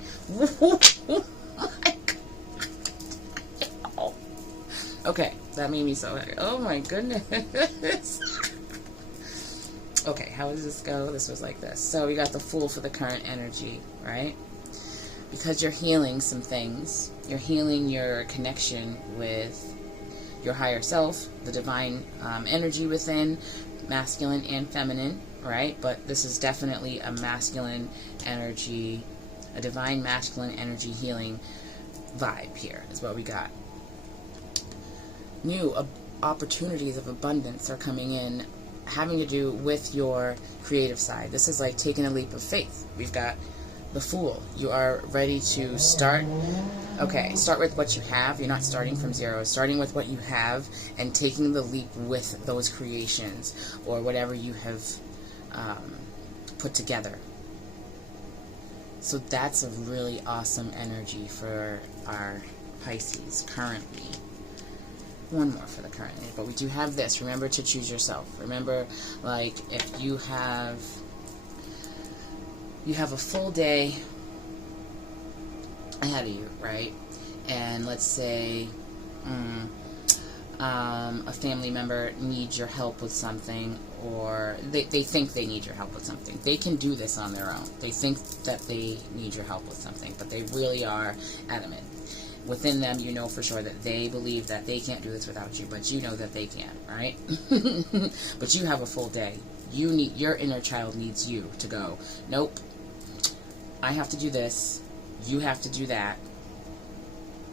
Okay, that made me so happy. Oh my goodness. Okay, how does this go? This was like this. So we got the Fool for the current energy, right? Because you're healing some things. You're healing your connection with your higher self, the divine energy within, masculine and feminine, right? But this is definitely a masculine energy, a divine masculine energy healing vibe here is what we got. New opportunities of abundance are coming in, having to do with your creative side. This is like taking a leap of faith. We've got the Fool. You are ready to start. Okay, start with what you have. You're not starting from zero. Starting with what you have and taking the leap with those creations or whatever you have put together. So that's a really awesome energy for our Pisces currently. One more for the current, but we do have this. Remember to choose yourself. Remember, like, if you have a full day ahead of you, right? And let's say a family member needs your help with something, or they think they need your help with something. They can do this on their own. They think that they need your help with something, but they really are adamant. Within them, you know for sure that they believe that they can't do this without you, but you know that they can, right? But you have a full day. Your inner child needs you to go, nope, I have to do this, you have to do that.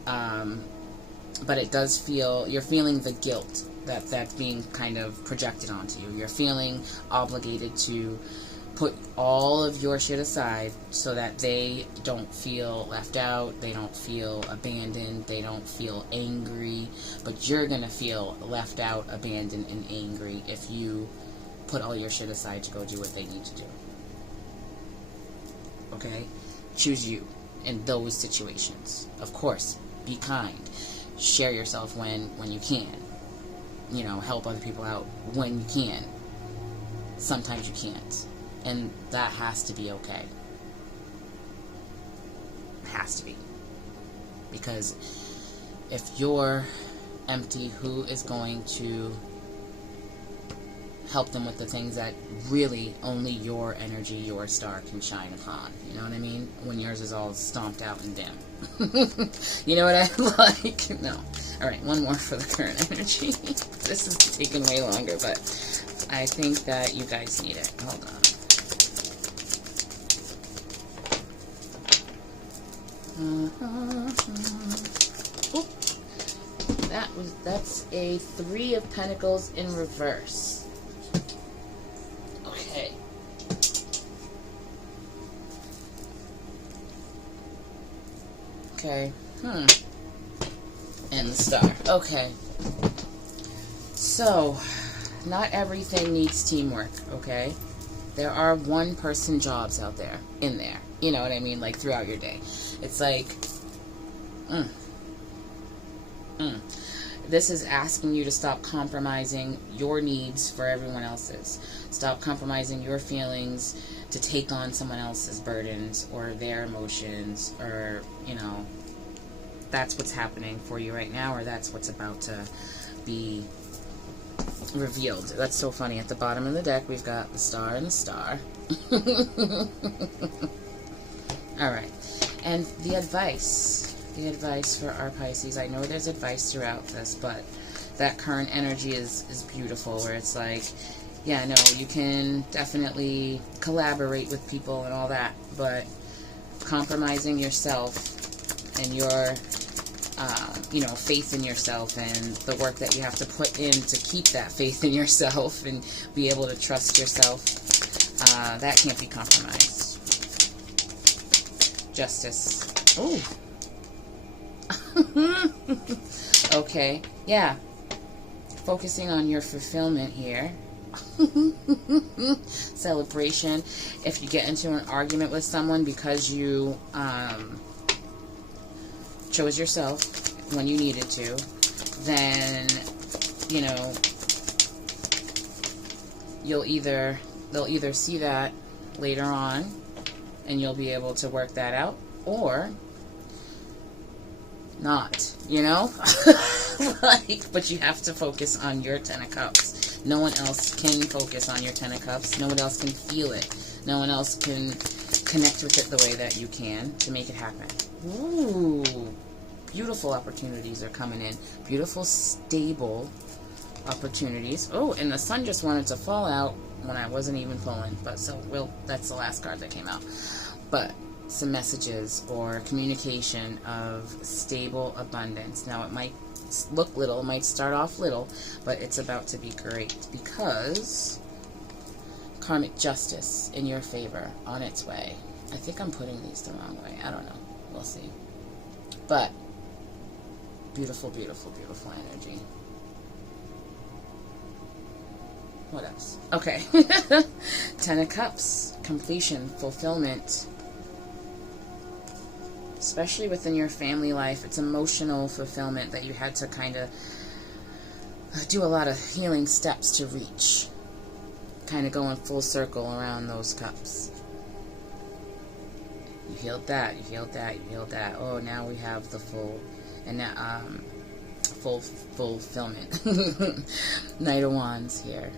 But it does feel, you're feeling the guilt that's being kind of projected onto you. You're feeling obligated to put all of your shit aside so that they don't feel left out, they don't feel abandoned, they don't feel angry, but you're gonna feel left out, abandoned, and angry if you put all your shit aside to go do what they need to do. Okay? Choose you in those situations. Of course, be kind. Share yourself when you can. Help other people out when you can. Sometimes you can't. And that has to be okay. It has to be. Because if you're empty, who is going to help them with the things that really only your energy, your star can shine upon. You know what I mean? When yours is all stomped out and dim. You know what I like? No. Alright, one more for the current energy. This is taking way longer, but I think that you guys need it. Hold on. Oop. That's a 3 of Pentacles in reverse. Okay. Okay. And the star. Okay. So, not everything needs teamwork, okay? There are one-person jobs out there, in there. You know what I mean? Like, throughout your day. It's like, This is asking you to stop compromising your needs for everyone else's. Stop compromising your feelings to take on someone else's burdens or their emotions, or, you know, that's what's happening for you right now, or that's what's about to be revealed. That's so funny. At the bottom of the deck, we've got the star and the star. Alright. And the advice for our Pisces. I know there's advice throughout this, but that current energy is beautiful, where it's like, yeah, no, you can definitely collaborate with people and all that, but compromising yourself and your, you know, faith in yourself and the work that you have to put in to keep that faith in yourself and be able to trust yourself, that can't be compromised. Justice. Ooh. Okay, yeah. Focusing on your fulfillment here. Celebration. If you get into an argument with someone because you chose yourself when you needed to, then, you know, they'll either see that later on and you'll be able to work that out, or not, you know? Like, but you have to focus on your 10 of Cups. No one else can focus on your 10 of Cups. No one else can feel it. No one else can connect with it the way that you can to make it happen. Ooh. Beautiful opportunities are coming in. Beautiful, stable opportunities. Oh, and the sun just wanted to fall out when I wasn't even pulling. But so, well, that's the last card that came out. But some messages or communication of stable abundance. Now, it might look little, it might start off little, but it's about to be great, because karmic justice in your favor on its way. I think I'm putting these the wrong way. I don't know. We'll see. But beautiful, beautiful, beautiful energy. What else? Okay. 10 of Cups. Completion, fulfillment. Especially within your family life, it's emotional fulfillment that you had to kind of do a lot of healing steps to reach. Kind of going full circle around those cups. You healed that, you healed that, you healed that. Oh, now we have the full, and now, fulfillment. Knight of Wands here.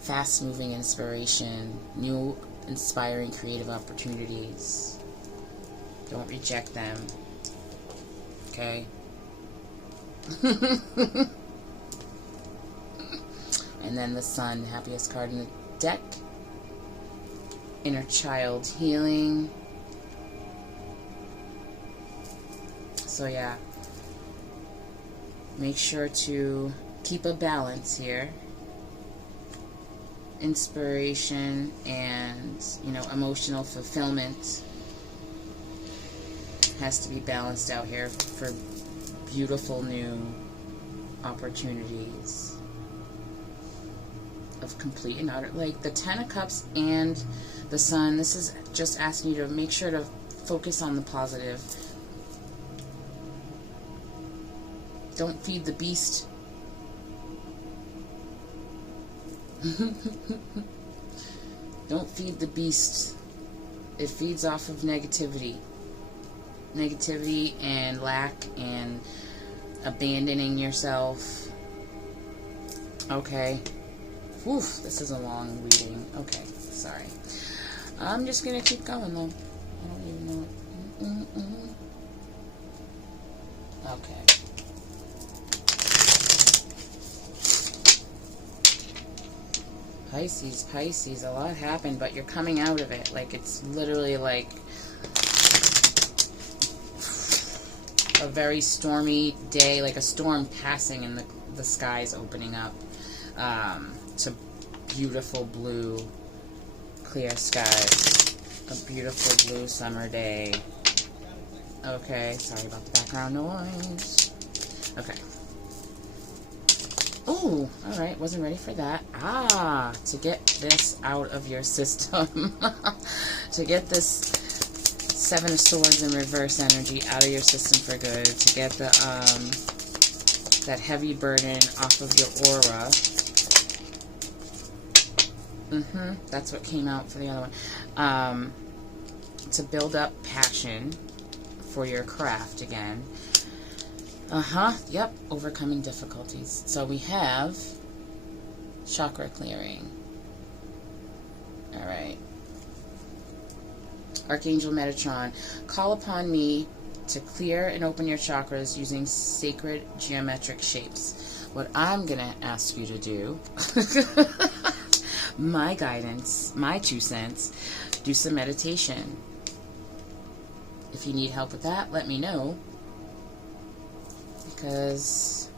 Fast-moving inspiration, new inspiring creative opportunities. Don't reject them. Okay? And then the Sun, happiest card in the deck. Inner child healing. So yeah. Make sure to keep a balance here. Inspiration and, you know, emotional fulfillment has to be balanced out here for beautiful new opportunities of complete and utter, like the 10 of Cups and the Sun. This is just asking you to make sure to focus on the positive. Don't feed the beast. Don't feed the beast. It feeds off of negativity. Negativity and lack and abandoning yourself. Okay. Oof, this is a long reading. Okay, sorry. I'm just gonna keep going though. I don't even know. Okay. Pisces, a lot happened, but you're coming out of it. Like, it's literally like a very stormy day, like a storm passing and the sky's opening up. It's a beautiful blue, clear skies. A beautiful blue summer day. Okay, sorry about the background noise. Okay. Oh, alright, wasn't ready for that. To get this out of your system. To get this Seven of Swords in reverse energy out of your system for good. To get the, that heavy burden off of your aura. That's what came out for the other one. To build up passion for your craft again. Yep, overcoming difficulties. So we have chakra clearing. Alright. Archangel Metatron, call upon me to clear and open your chakras using sacred geometric shapes. What I'm going to ask you to do, my guidance, my 2 cents, do some meditation. If you need help with that, let me know. Because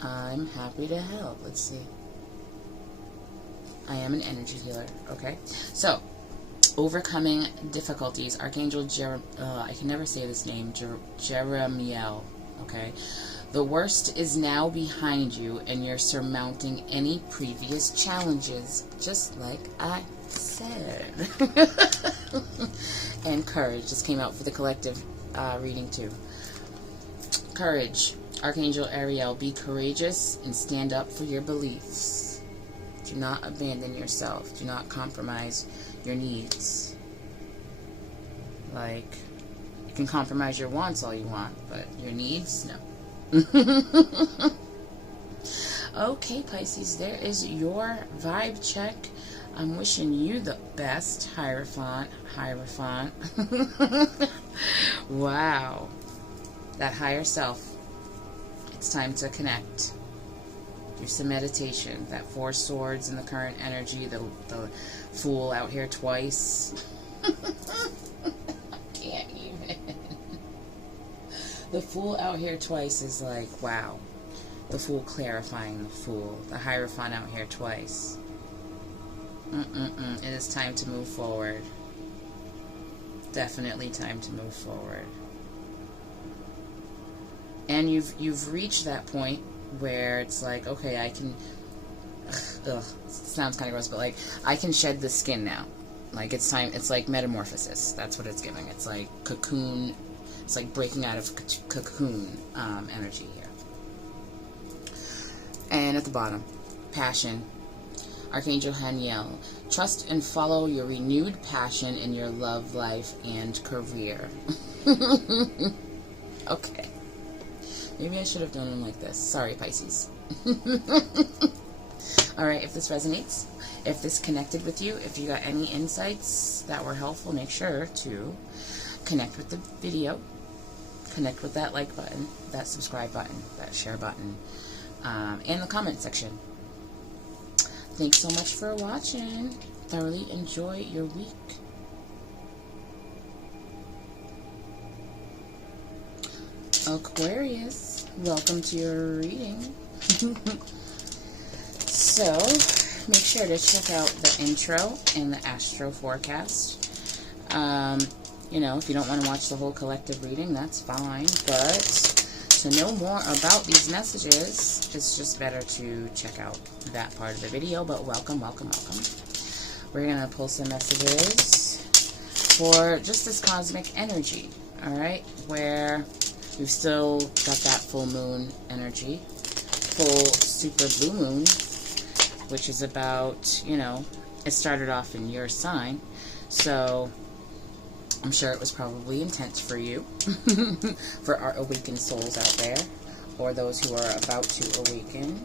I'm happy to help. Let's see. I am an energy healer. Okay. So, overcoming difficulties. Archangel I can never say this name. Jeremiel. Okay. The worst is now behind you, and you're surmounting any previous challenges, just like I said. And courage just came out for the collective reading too. Courage. Archangel Ariel, be courageous and stand up for your beliefs. Do not abandon yourself. Do not compromise your needs. Like, you can compromise your wants all you want, but your needs, no. Okay, Pisces, there is your vibe check. I'm wishing you the best, Hierophant. Wow. That higher self. It's time to connect. Do some meditation. That 4 swords in the current energy. The Fool out here twice. I can't even. The Fool out here twice is like, wow. The Fool clarifying the Fool. The Hierophant out here twice. It is time to move forward. Definitely time to move forward. And you've reached that point where it's like, okay, I can, it sounds kind of gross, but like, I can shed the skin now. Like, it's time, it's like metamorphosis. That's what it's giving. It's like cocoon, it's like breaking out of cocoon energy here. And at the bottom, passion. Archangel Haniel, trust and follow your renewed passion in your love life and career. Okay. Maybe I should have done them like this. Sorry, Pisces. Alright, if this resonates, if this connected with you, if you got any insights that were helpful, make sure to connect with the video, connect with that like button, that subscribe button, that share button, and the comment section. Thanks so much for watching. Thoroughly enjoy your week. Aquarius, welcome to your reading. So, make sure to check out the intro and the Astro forecast. You know, if you don't want to watch the whole collective reading, that's fine. But to know more about these messages, it's just better to check out that part of the video. But welcome, welcome, welcome. We're going to pull some messages for just this cosmic energy, alright? Where we've still got that full moon energy, full super blue moon, which is about, you know, it started off in your sign. So I'm sure it was probably intense for you, for our awakened souls out there, or those who are about to awaken.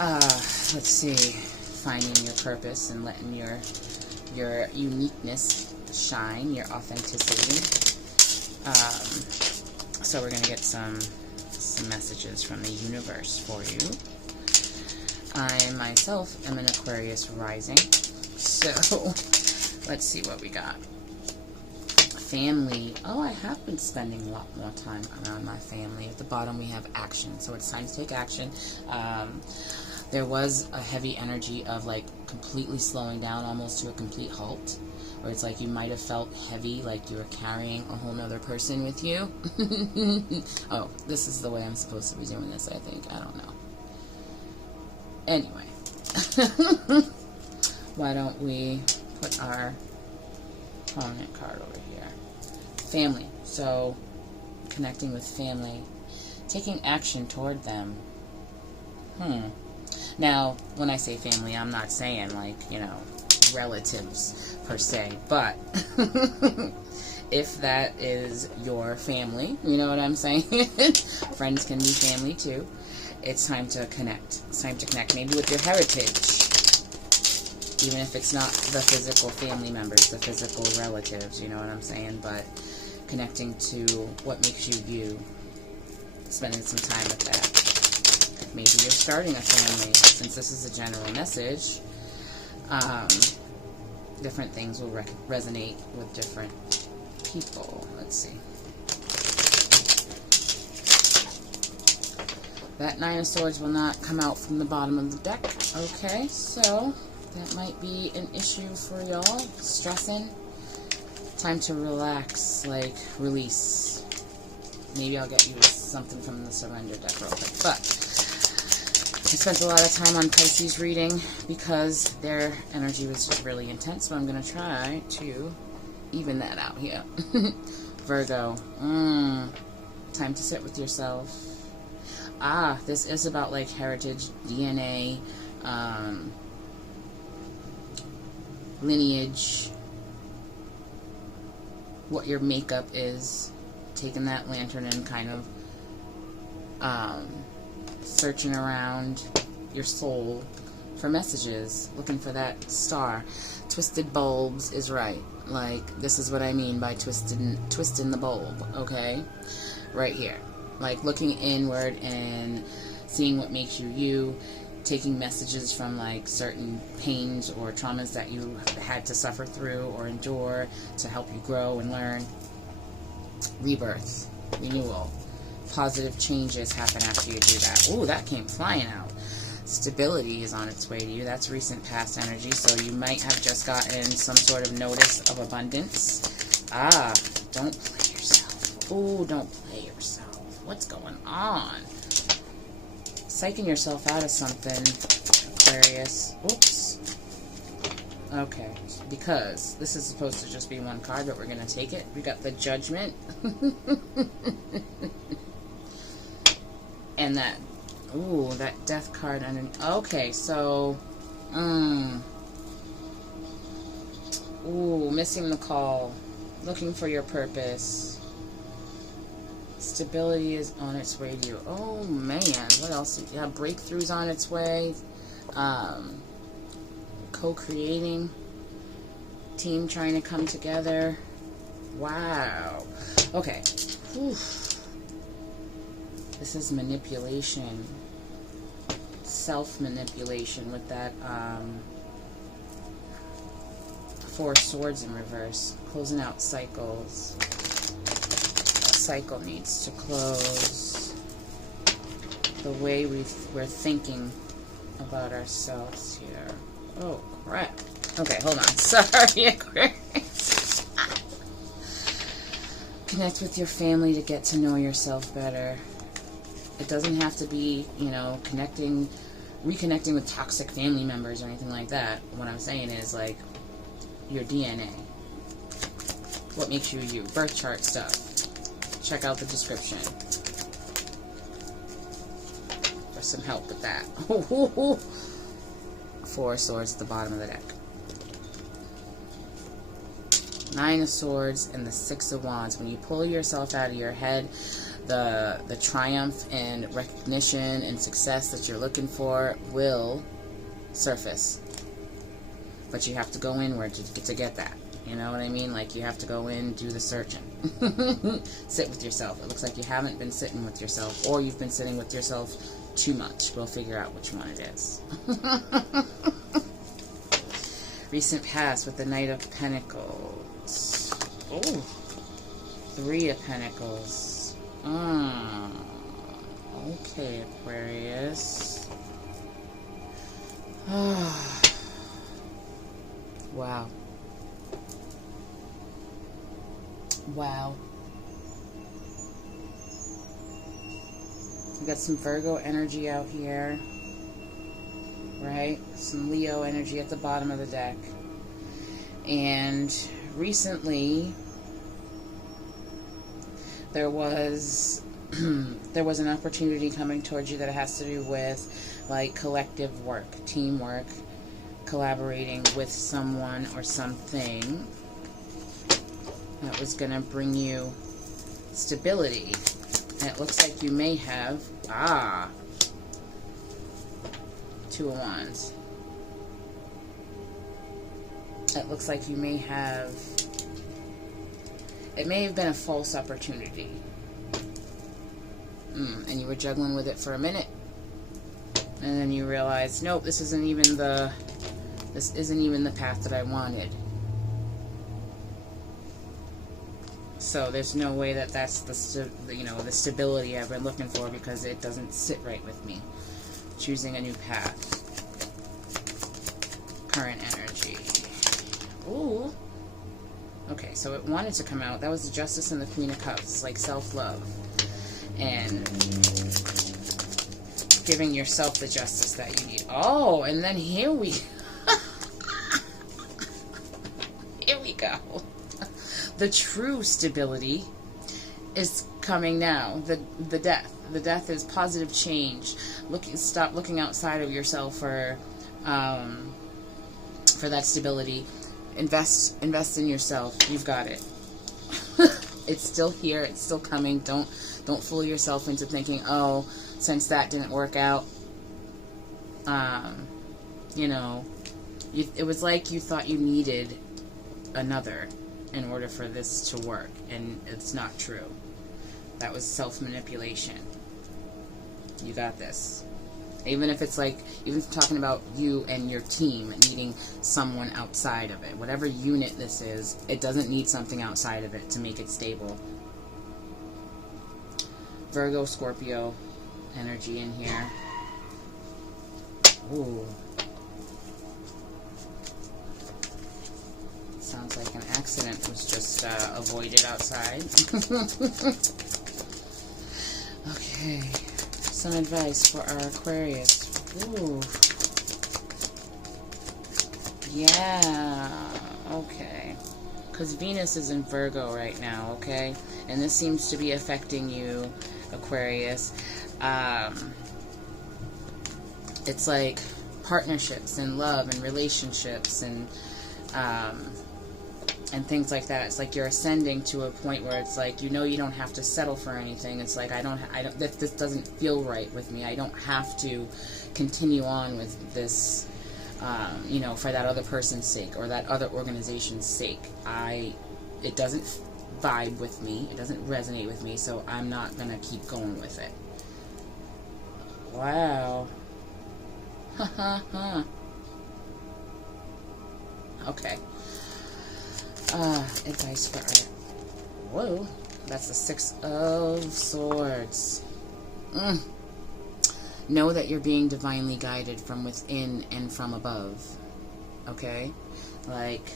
Let's see, finding your purpose and letting your uniqueness shine, your authenticity. So we're going to get some messages from the universe for you. I myself am an Aquarius rising, so let's see what we got. Family. Oh, I have been spending a lot more time around my family. At the bottom we have action, so it's time to take action. There was a heavy energy of like completely slowing down almost to a complete halt, where it's like you might have felt heavy, like you were carrying a whole nother person with you. Oh, this is the way I'm supposed to be doing this, I think. I don't know. Anyway, why don't we put our prominent card over here? Family. So, connecting with family, taking action toward them. Now, when I say family, I'm not saying like, you know, relatives per se, but if that is your family, you know what I'm saying? Friends can be family too. It's time to connect. It's time to connect maybe with your heritage, even if it's not the physical family members, the physical relatives, you know what I'm saying? But connecting to what makes you you, spending some time with that. Maybe you're starting a family, since this is a general message. Different things will resonate with different people. Let's see. That Nine of Swords will not come out from the bottom of the deck. Okay, so that might be an issue for y'all. Stressing. Time to relax, like release. Maybe I'll get you something from the Surrender deck real quick. But I spent a lot of time on Pisces reading because their energy was just really intense, so I'm going to try to even that out here. Virgo. Time to sit with yourself. This is about like heritage, DNA, lineage, what your makeup is, taking that lantern and kind of searching around your soul for messages, looking for that star. Twisted bulbs is right. Like, this is what I mean by twisting the bulb, okay? Right here. Like, looking inward and seeing what makes you you, taking messages from, like, certain pains or traumas that you had to suffer through or endure to help you grow and learn. Rebirth. Renewal. Positive changes happen after you do that. Ooh, that came flying out. Stability is on its way to you. That's recent past energy, so you might have just gotten some sort of notice of abundance. Don't play yourself. Ooh, don't play yourself. What's going on? Psyching yourself out of something, Aquarius. Oops. Okay, because this is supposed to just be one card, but we're going to take it. We got the Judgment. And that, ooh, that Death card underneath. Okay, so, ooh, missing the call. Looking for your purpose. Stability is on its way to you. Oh, man. What else? Yeah, breakthroughs on its way. Co-creating. Team trying to come together. Wow. Okay. Whew. This is manipulation. Self-manipulation with that Four Swords in reverse. Closing out cycles. Cycle needs to close. The way we're thinking about ourselves here. Oh, crap. Okay, hold on. Sorry, Aquarius. Connect with your family to get to know yourself better. It doesn't have to be, you know, reconnecting with toxic family members or anything like that. What I'm saying is, like, your DNA. What makes you you. Birth chart stuff. Check out the description for some help with that. Four of Swords at the bottom of the deck. Nine of Swords and the Six of Wands. When you pull yourself out of your head, the triumph and recognition and success that you're looking for will surface. But you have to go inward to get that. You know what I mean? Like, you have to go in, do the searching. Sit with yourself. It looks like you haven't been sitting with yourself, or you've been sitting with yourself too much. We'll figure out which one it is. Recent past with the Knight of Pentacles. Oh, 3 of Pentacles. Okay, Aquarius. Wow. Wow. We got some Virgo energy out here. Right? Some Leo energy at the bottom of the deck. And recently there was an opportunity coming towards you that has to do with like collective work, teamwork, collaborating with someone or something that was going to bring you stability. And it looks like you may have 2 of Wands. It looks like you may have, it may have been a false opportunity. And you were juggling with it for a minute, and then you realized, nope, this isn't even the path that I wanted. So there's no way that that's the stability I've been looking for, because it doesn't sit right with me. Choosing a new path. Current energy. Ooh. Okay, so it wanted to come out. That was the Justice and the Queen of Cups, like self-love. And giving yourself the justice that you need. Oh, and then here we go. The true stability is coming now. The death. The death is positive change. Stop looking outside of yourself for that stability. Invest in yourself. You've got it. It's still here. It's still coming. Don't fool yourself into thinking, oh, since that didn't work out, it was like you thought you needed another in order for this to work, and it's not true. That was self-manipulation. You got this. Even if it's like, even talking about you and your team needing someone outside of it. Whatever unit this is, it doesn't need something outside of it to make it stable. Virgo, Scorpio energy in here. Ooh. Sounds like an accident was just avoided outside. Okay. Some advice for our Aquarius. Ooh. Yeah. Okay. Because Venus is in Virgo right now, okay? And this seems to be affecting you, Aquarius. It's like partnerships and love and relationships and things like that. It's like you're ascending to a point where it's like, you don't have to settle for anything. It's like, this doesn't feel right with me. I don't have to continue on with this, for that other person's sake or that other organization's sake. It doesn't vibe with me. It doesn't resonate with me, so I'm not going to keep going with it. Wow. Okay. Advice for our... Whoa. That's the 6 of Swords. Know that you're being divinely guided from within and from above. Okay? Like,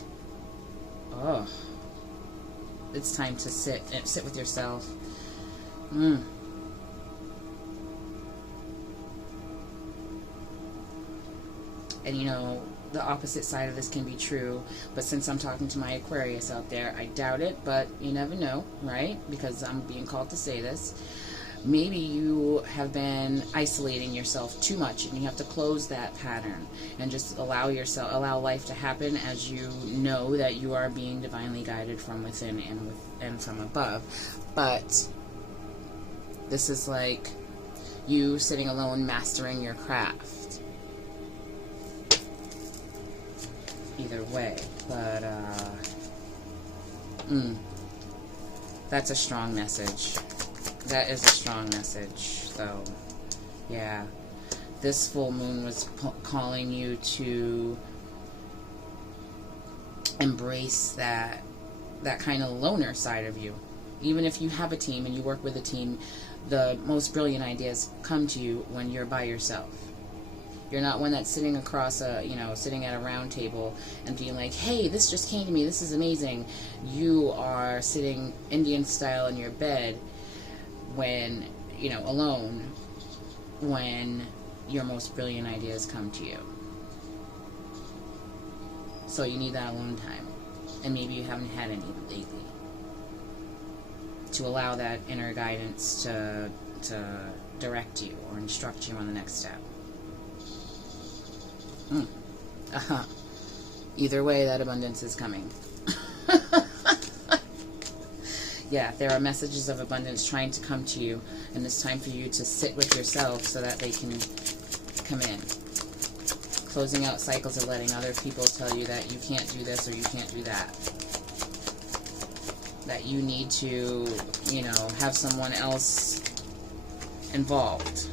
it's time to sit with yourself. And the opposite side of this can be true, but since I'm talking to my Aquarius out there, I doubt it, but you never know, right? Because I'm being called to say this. Maybe you have been isolating yourself too much, and you have to close that pattern and just allow life to happen as you know that you are being divinely guided from within and from above. But This is like you sitting alone mastering your craft. Either way, but that's a strong message. That is a strong message. So, yeah, this full moon was calling you to embrace that kind of loner side of you. Even if you have a team and you work with a team, the most brilliant ideas come to you when you're by yourself. You're not one that's sitting across sitting at a round table and being like, hey, this just came to me, this is amazing. You are sitting Indian style in your bed when, alone, when your most brilliant ideas come to you. So you need that alone time. And maybe you haven't had any lately. To allow that inner guidance to direct you or instruct you on the next step. Either way, that abundance is coming. Yeah, there are messages of abundance trying to come to you, and it's time for you to sit with yourself so that they can come in. Closing out cycles of letting other people tell you that you can't do this or you can't do that. That you need to, have someone else involved.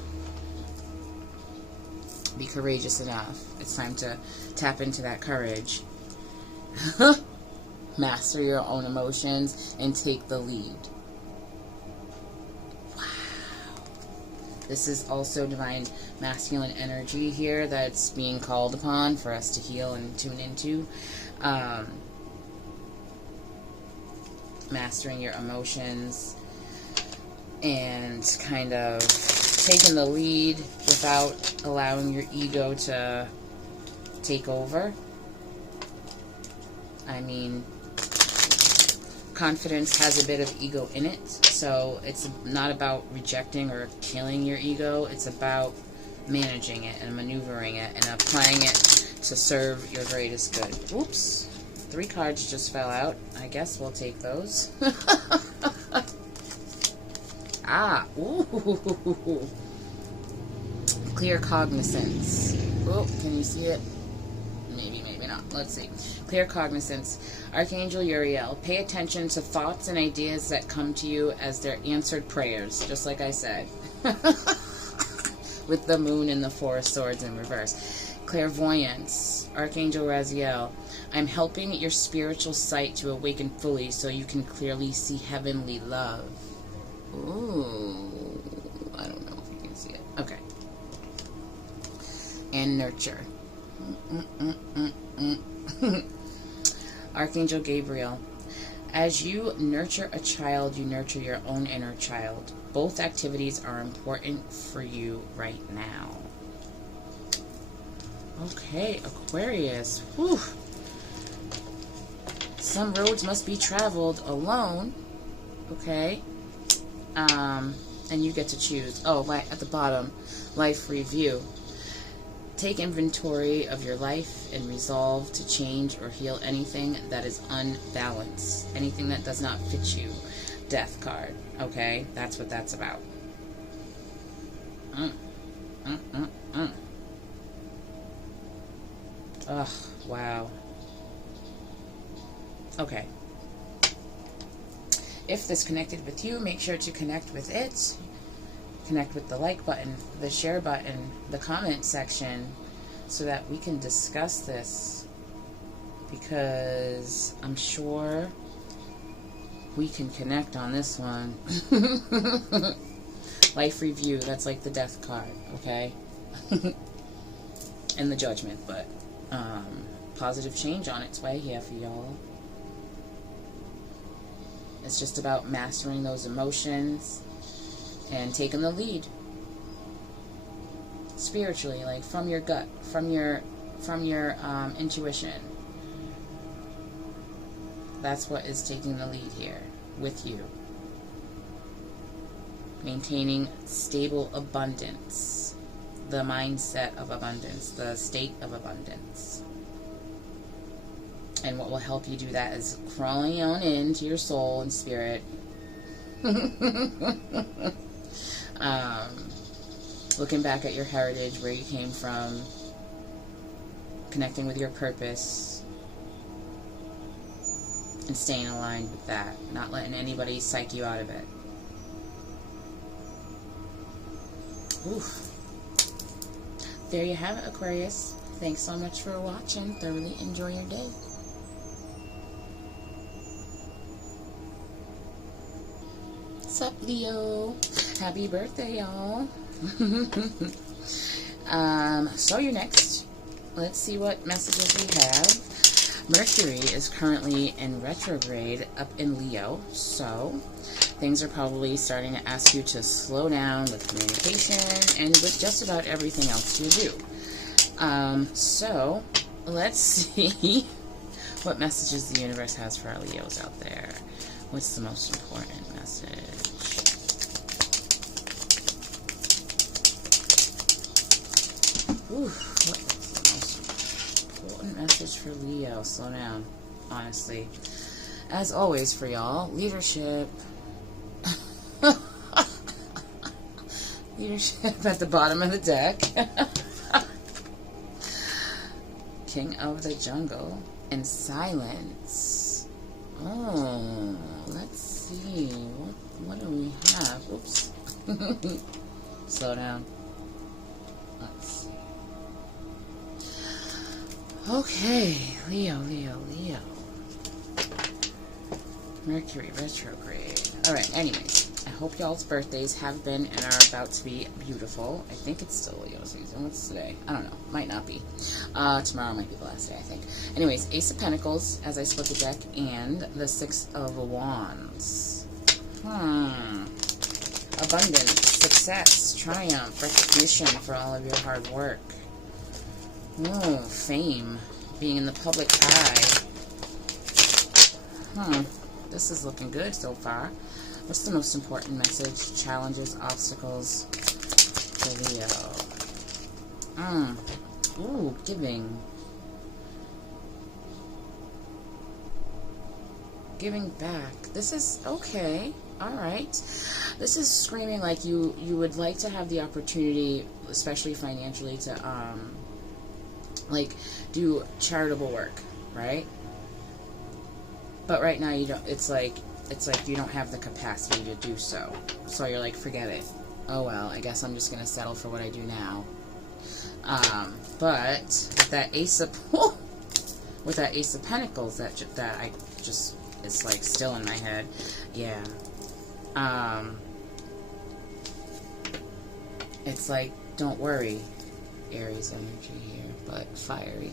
Be courageous enough. It's time to tap into that courage. Master your own emotions and take the lead. Wow. This is also divine masculine energy here that's being called upon for us to heal and tune into. Mastering your emotions and kind of taking the lead without allowing your ego to take over. I mean, confidence has a bit of ego in it, so it's not about rejecting or killing your ego. It's about managing it and maneuvering it and applying it to serve your greatest good. Oops. 3 cards just fell out. I guess we'll take those. Ooh. Clear cognizance. Oh, can you see it? Maybe not. Let's see. Clear cognizance. Archangel Uriel, pay attention to thoughts and ideas that come to you as they're answered prayers, just like I said. With the moon and the 4 of swords in reverse. Clairvoyance. Archangel Raziel, I'm helping your spiritual sight to awaken fully so you can clearly see heavenly love. Ooh, I don't know if you can see it. Okay. And nurture. Archangel Gabriel, as you nurture a child, you nurture your own inner child. Both activities are important for you right now. Okay, Aquarius. Whew. Some roads must be traveled alone. Okay. And you get to choose. Oh, right at the bottom, life review. Take inventory of your life and resolve to change or heal anything that is unbalanced. Anything that does not fit you. Death card. Okay, that's what that's about. Ugh, wow. Okay. If this connected with you, make sure to connect with it. Connect with the like button, the share button, the comment section, so that we can discuss this. Because I'm sure we can connect on this one. Life review, that's like the death card, okay? And the judgment, but positive change on its way here for y'all. It's just about mastering those emotions and taking the lead spiritually, like from your gut, from your intuition. That's what is taking the lead here with you. Maintaining stable abundance, the mindset of abundance, the state of abundance. And what will help you do that is crawling on into your soul and spirit. Looking back at your heritage, where you came from, connecting with your purpose, and staying aligned with that, not letting anybody psych you out of it. Oof. There you have it, Aquarius. Thanks so much for watching. Thoroughly enjoy your day. What's up, Leo? Happy birthday, y'all. So you're next. Let's see what messages we have. Mercury is currently in retrograde up in Leo, so things are probably starting to ask you to slow down with communication and with just about everything else you do. So let's see what messages the universe has for our Leos out there. What's the most important message? Ooh, what is the most important message for Leo? Slow down, honestly. As always for y'all, leadership. Leadership at the bottom of the deck. King of the Jungle and silence. Oh, let's see. What do we have? Oops. Slow down. Let's see. Okay, Leo. Mercury retrograde. Alright, anyways. I hope y'all's birthdays have been and are about to be beautiful. I think it's still Leo season. What's today? I don't know. Might not be. Tomorrow might be the last day, I think. Anyways, Ace of Pentacles, as I split the deck, and the Six of Wands. Abundance, success, triumph, recognition for all of your hard work. Ooh, fame, being in the public eye. This is looking good so far. What's the most important message? Challenges, obstacles for Leo. Ooh, giving. Giving back. This is okay. Alright. This is screaming like you would like to have the opportunity, especially financially, to like do charitable work, right? But right now you don't. It's like you don't have the capacity to do so. So you're like, forget it. Oh well, I guess I'm just gonna settle for what I do now. But with that Ace of Pentacles, that I just, it's like still in my head. Yeah. It's like, don't worry, Aries energy here, but fiery.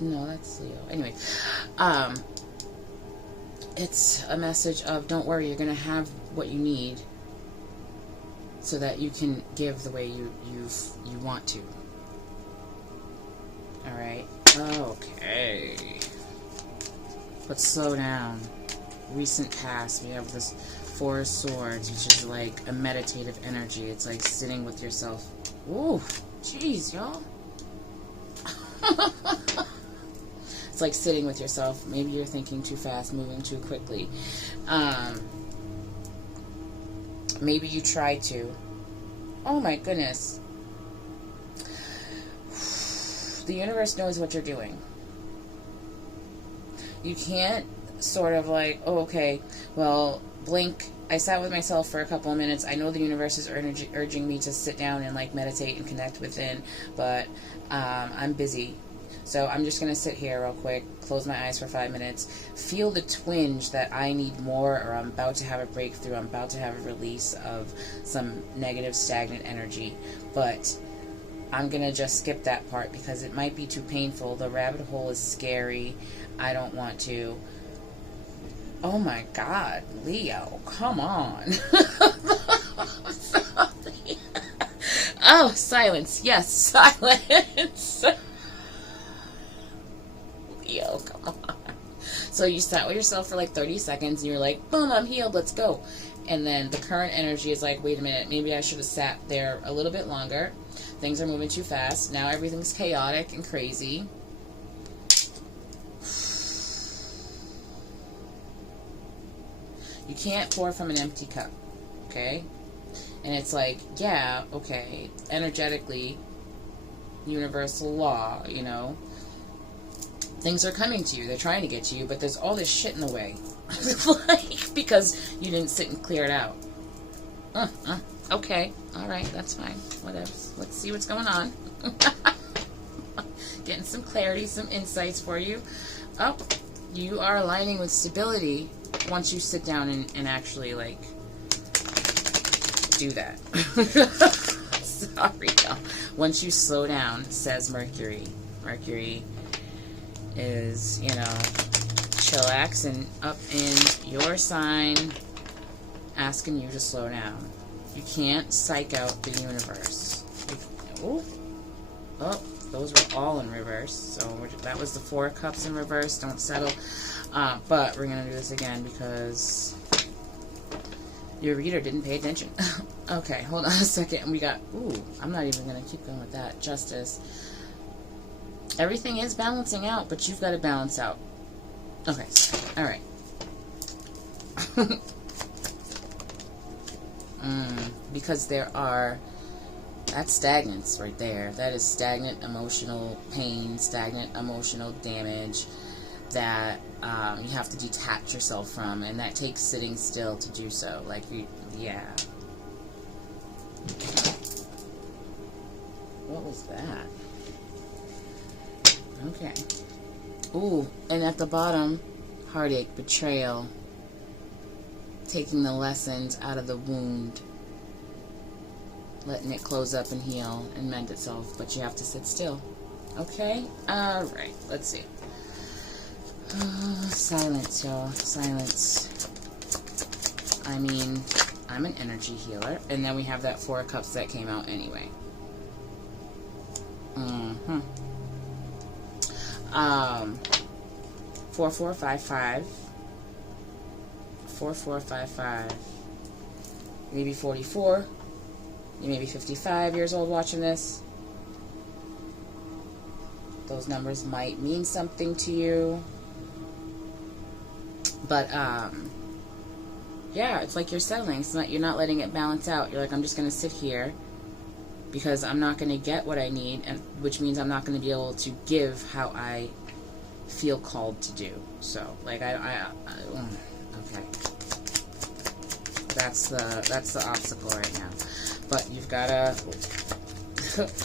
No, that's Leo. Anyway, it's a message of don't worry, you're going to have what you need so that you can give the way you want to. Alright? Okay. Let's slow down. Recent past, we have this Four of Swords, which is like a meditative energy. It's like sitting with yourself. Ooh, jeez, y'all. It's like sitting with yourself. Maybe you're thinking too fast, moving too quickly. Maybe you try to. Oh my goodness. The universe knows what you're doing. You can't sort of like, oh, okay, well, blink. I sat with myself for a couple of minutes. I know the universe is urging me to sit down and like meditate and connect within, but I'm busy. So I'm just going to sit here real quick, close my eyes for 5 minutes, feel the twinge that I need more, or I'm about to have a breakthrough, I'm about to have a release of some negative, stagnant energy. But I'm going to just skip that part because it might be too painful. The rabbit hole is scary. I don't want to. Oh my God, Leo, come on. Oh, silence. Yes, silence. Leo, come on. So you sat with yourself for like 30 seconds and you're like, boom, I'm healed, let's go. And then the current energy is like, wait a minute, maybe I should have sat there a little bit longer. Things are moving too fast. Now everything's chaotic and crazy. You can't pour from an empty cup, okay? And it's like, yeah, okay, energetically, universal law, you know, things are coming to you. They're trying to get to you, but there's all this shit in the way. Like, because you didn't sit and clear it out. Okay, all right, that's fine. Whatever. Let's see what's going on. Getting some clarity, some insights for you. Oh, you are aligning with stability once you sit down and actually, like, do that. Sorry, y'all. Once you slow down, says Mercury. Mercury is, you know, chillaxing up in your sign, asking you to slow down. You can't psych out the universe. Oh, those were all in reverse. So that was the 4 cups in reverse. Don't settle. But we're going to do this again because your reader didn't pay attention. Okay, hold on a second. We got, I'm not even going to keep going with that. Justice. Everything is balancing out, but you've got to balance out. Okay, all right. Because there are, that's stagnance right there. That is stagnant emotional pain, stagnant emotional damage that you have to detach yourself from, and that takes sitting still to do so. Like, yeah. What was that? Okay. Ooh, and at the bottom, heartache, betrayal, taking the lessons out of the wound, letting it close up and heal and mend itself, but you have to sit still. Okay? Alright, let's see. Silence, y'all. Silence. I mean, I'm an energy healer, and then we have that 4 cups that came out anyway. 4455. 4455. Maybe 44. You may be 55 years old watching this. Those numbers might mean something to you. But, yeah, it's like you're settling. It's not, you're not letting it balance out. You're like, I'm just going to sit here because I'm not going to get what I need, and which means I'm not going to be able to give how I feel called to do. So, like, okay. That's the obstacle right now. But you've got a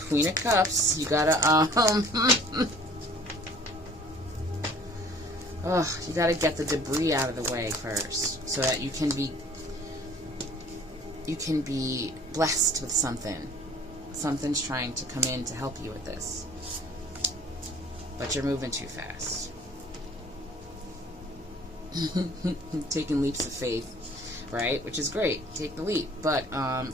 Queen of Cups. You gotta you gotta get the debris out of the way first, so that you can be blessed with something. Something's trying to come in to help you with this, but you're moving too fast. Taking leaps of faith, right? Which is great. Take the leap. But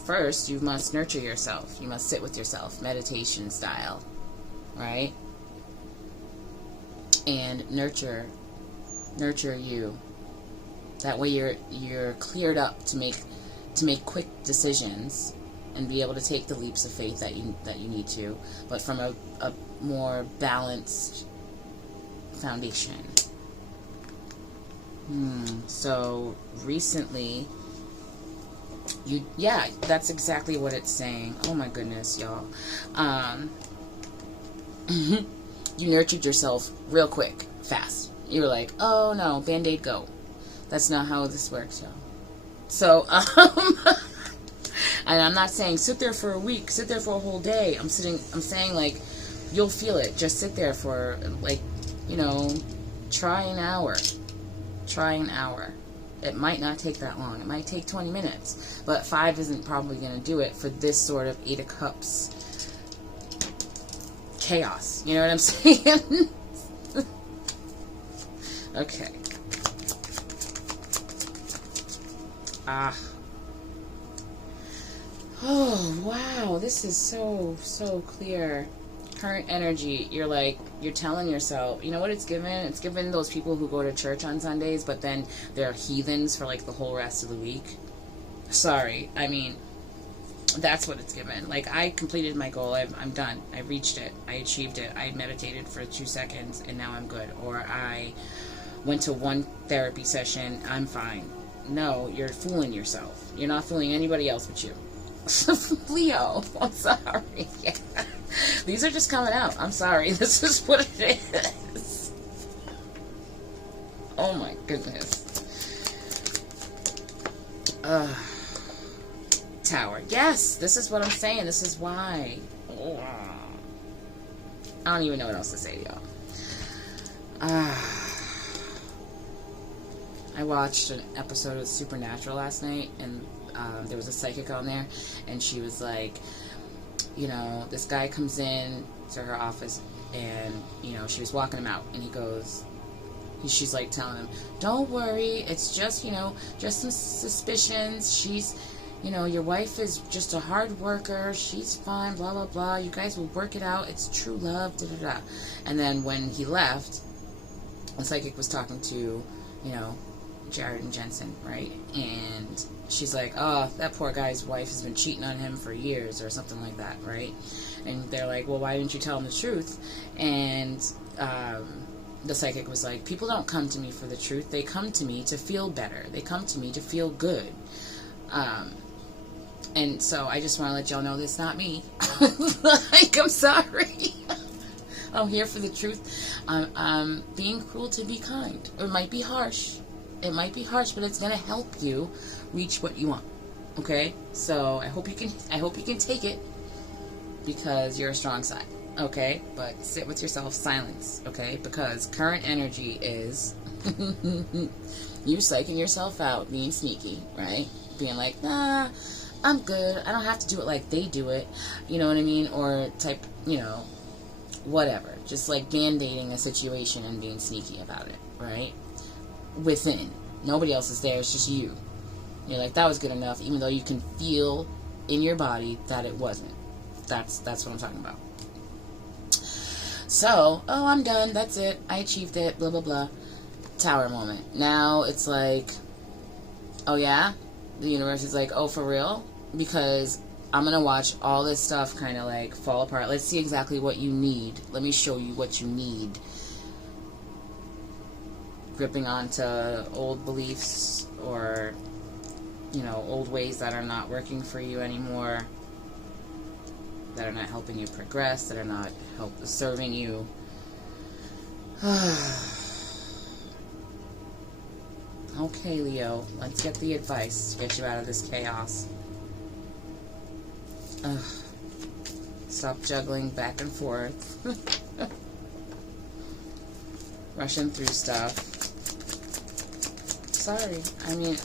first, you must nurture yourself. You must sit with yourself, meditation style, right? And nurture you. That way you're cleared up to make quick decisions and be able to take the leaps of faith that you need to, but from a more balanced foundation. So recently, that's exactly what it's saying. Oh my goodness, y'all. You nurtured yourself real quick, fast. You were like, oh no, Band-Aid go. That's not how this works, y'all. So, and I'm not saying sit there for a week, sit there for a whole day. I'm saying, like, you'll feel it. Just sit there for, like, try an hour. Try an hour. It might not take that long. It might take 20 minutes. But 5 isn't probably going to do it for this sort of 8 of Cups chaos. You know what I'm saying? Okay. Oh, wow. This is so clear. Current energy. You're telling yourself, you know what it's given? It's given those people who go to church on Sundays, but then they're heathens for like the whole rest of the week. Sorry. I mean, that's what it's given. Like, I completed my goal. I'm done. I reached it. I achieved it. I meditated for 2 seconds and now I'm good. Or I went to 1 therapy session. I'm fine. no, you're fooling yourself. You're not fooling anybody else but you. Leo, I'm sorry. Yeah. These are just coming out. I'm sorry. This is what it is. Oh my goodness. Tower. Yes, this is what I'm saying. This is why. Oh. I don't even know what else to say to y'all. I watched an episode of Supernatural last night, and there was a psychic on there, and she was like, you know, this guy comes in to her office, and, you know, she was walking him out, and he goes, she's like telling him, don't worry, it's just, you know, just some suspicions. She's, you know, your wife is just a hard worker. She's fine, blah, blah, blah. You guys will work it out. It's true love, da, da, da. And then when he left, the psychic was talking to, you know, Jared and Jensen, right? And she's like, oh, that poor guy's wife has been cheating on him for years or something like that, right? And they're like, well, why didn't you tell him the truth? And the psychic was like, people don't come to me for the truth. They come to me to feel better. They come to me to feel good. And so I just want to let y'all know that's not me. Like, I'm sorry. I'm here for the truth. I'm being cruel to be kind. It might be harsh. It might be harsh, but it's going to help you reach what you want. Okay? So I hope you can take it, because you're a strong side. Okay? But sit with yourself, silence. Okay? Because current energy is you psyching yourself out, being sneaky, right? Being like, nah, I'm good. I don't have to do it like they do it. You know what I mean? Or type, you know, whatever. Just like band-aiding a situation and being sneaky about it, right? Within. Nobody else is there. It's just you. You're like, that was good enough, even though you can feel in your body that it wasn't. That's what I'm talking about. So, oh, I'm done. That's it. I achieved it. Blah, blah, blah. Tower moment. Now it's like, oh yeah? The universe is like, oh, for real? Because I'm going to watch all this stuff kind of like fall apart. Let's see exactly what you need. Let me show you what you need. Gripping onto old beliefs or, you know, old ways that are not working for you anymore, that are not helping you progress, that are not serving you. Okay, Leo, let's get the advice to get you out of this chaos. Stop juggling back and forth. Rushing through stuff. Sorry, I mean,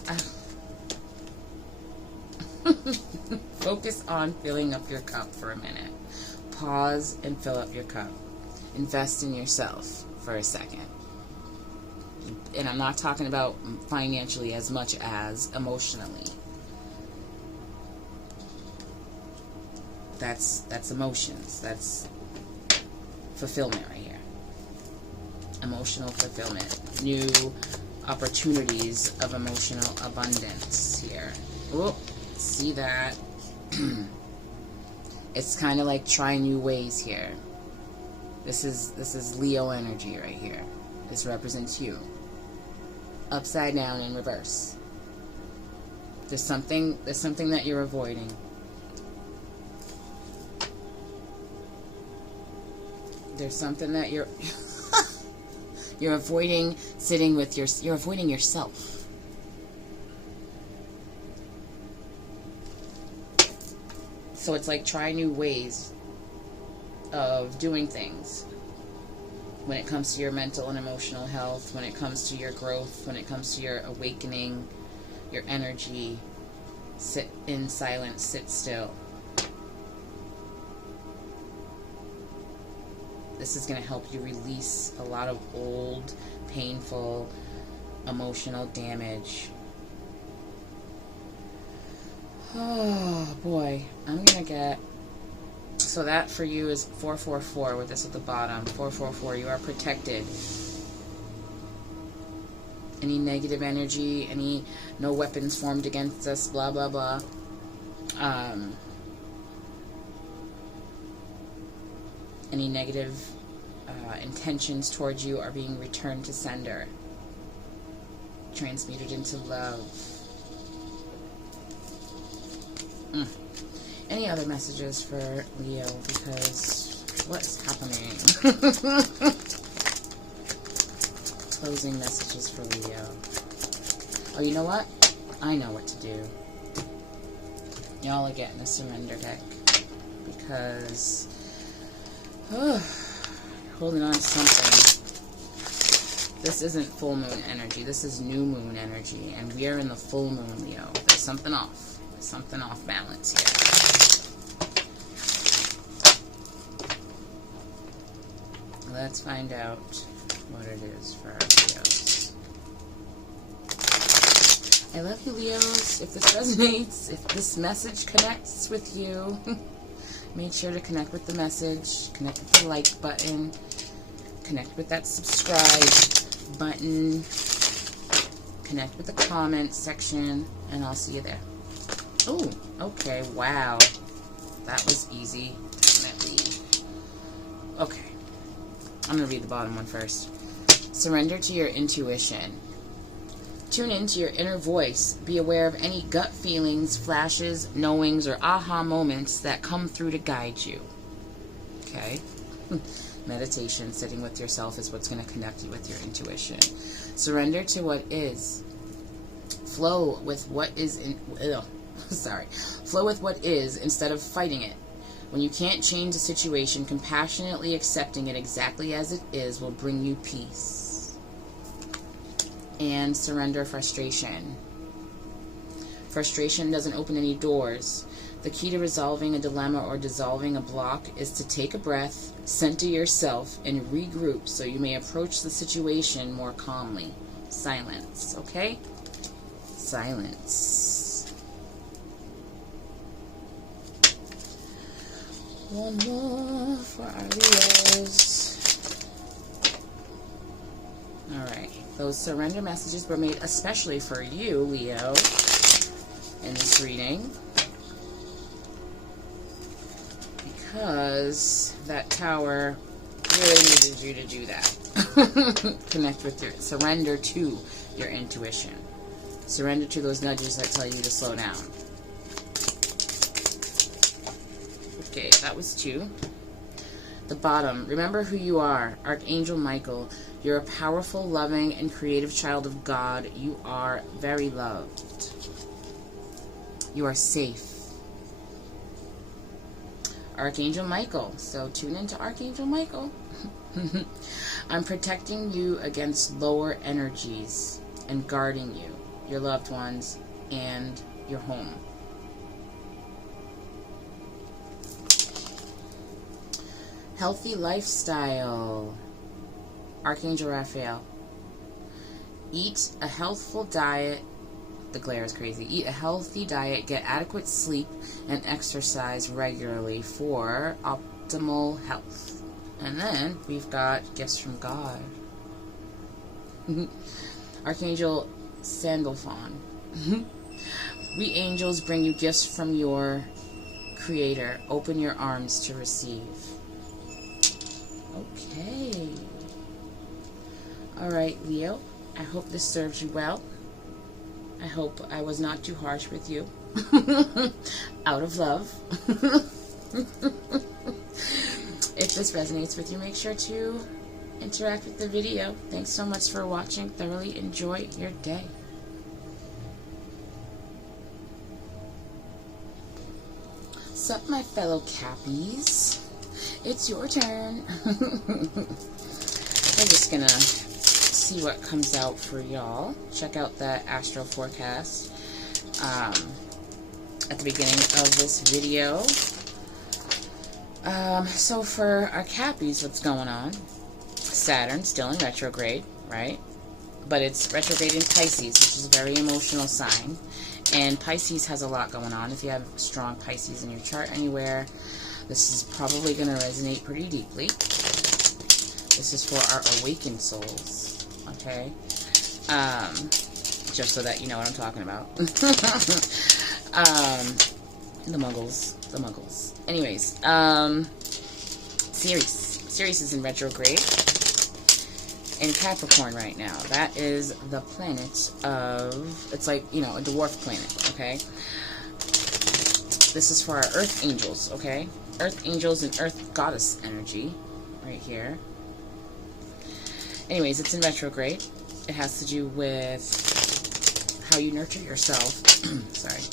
focus on filling up your cup for a minute. Pause and fill up your cup. Invest in yourself for a second. And I'm not talking about financially as much as emotionally. That's emotions. That's fulfillment right here. Emotional fulfillment. New opportunities of emotional abundance here. Oh, see that? It's kind of like try new ways here. This is Leo energy right here. This represents you. Upside down in reverse. There's something that you're avoiding. There's something that you're you're avoiding sitting with you're avoiding yourself. So it's like try new ways of doing things. When it comes to your mental and emotional health, when it comes to your growth, when it comes to your awakening, your energy, sit in silence, sit still. This is going to help you release a lot of old, painful, emotional damage. Oh, boy. I'm going to get... So that for you is 444 with this at the bottom. 444, you are protected. Any negative energy, no weapons formed against us, blah, blah, blah. Any negative intentions towards you are being returned to sender. Transmuted into love. Any other messages for Leo? Because what is happening? Closing messages for Leo. Oh, you know what? I know what to do. Y'all are getting a surrender deck. Because holding on to something. This isn't full moon energy. This is new moon energy. And we are in the full moon, Leo. There's something off. There's something off balance here. Let's find out what it is for our Leos. I love you, Leos. If this resonates, if this message connects with you, make sure to connect with the message, connect with the like button, connect with that subscribe button, connect with the comment section, and I'll see you there. Oh, okay, wow. That was easy, definitely. Okay. I'm going to read the bottom one first. Surrender to your intuition. Tune into your inner voice. Be aware of any gut feelings, flashes, knowings, or aha moments that come through to guide you. Okay? Meditation, sitting with yourself, is what's going to connect you with your intuition. Surrender to what is. Flow with what is Flow with what is instead of fighting it. When you can't change a situation, compassionately accepting it exactly as it is will bring you peace. And surrender frustration. Frustration doesn't open any doors. The key to resolving a dilemma or dissolving a block is to take a breath, center yourself, and regroup so you may approach the situation more calmly. Silence, okay? Silence. One more for our Leos. Alright, those surrender messages were made especially for you, Leo, in this reading. Because that tower really needed you to do that. Connect with your, surrender to your intuition. Surrender to those nudges that tell you to slow down. Okay, that was 2. The bottom, remember who you are. Archangel Michael, you're a powerful, loving, and creative child of God. You are very loved. You are safe. Archangel Michael, so tune into Archangel Michael. I'm protecting you against lower energies and guarding you, your loved ones, and your home. Healthy lifestyle. Archangel Raphael. Eat a healthful diet. The glare is crazy. Eat a healthy diet, get adequate sleep, and exercise regularly for optimal health. And then we've got gifts from God. Archangel Sandalphon. We angels bring you gifts from your Creator. Open your arms to receive. Okay. Alright, Leo. I hope this serves you well. I hope I was not too harsh with you. Out of love. If this resonates with you, make sure to interact with the video. Thanks so much for watching. Thoroughly enjoy your day. Sup, my fellow Cappies? It's your turn. We're just gonna see what comes out for y'all. Check out the Astro forecast at the beginning of this video. So for our Cappies, what's going on? Saturn still in retrograde, right? But it's retrograde in Pisces, which is a very emotional sign. And Pisces has a lot going on. If you have strong Pisces in your chart anywhere, this is probably going to resonate pretty deeply. This is for our awakened souls, okay? Just so that you know what I'm talking about. The muggles. Anyways, Ceres is in retrograde in Capricorn right now. That is the planet of, it's like, you know, a dwarf planet, okay? This is for our Earth Angels, okay? Earth Angels and Earth Goddess energy right here. Anyways, it's in retrograde. It has to do with how you nurture yourself. Sorry.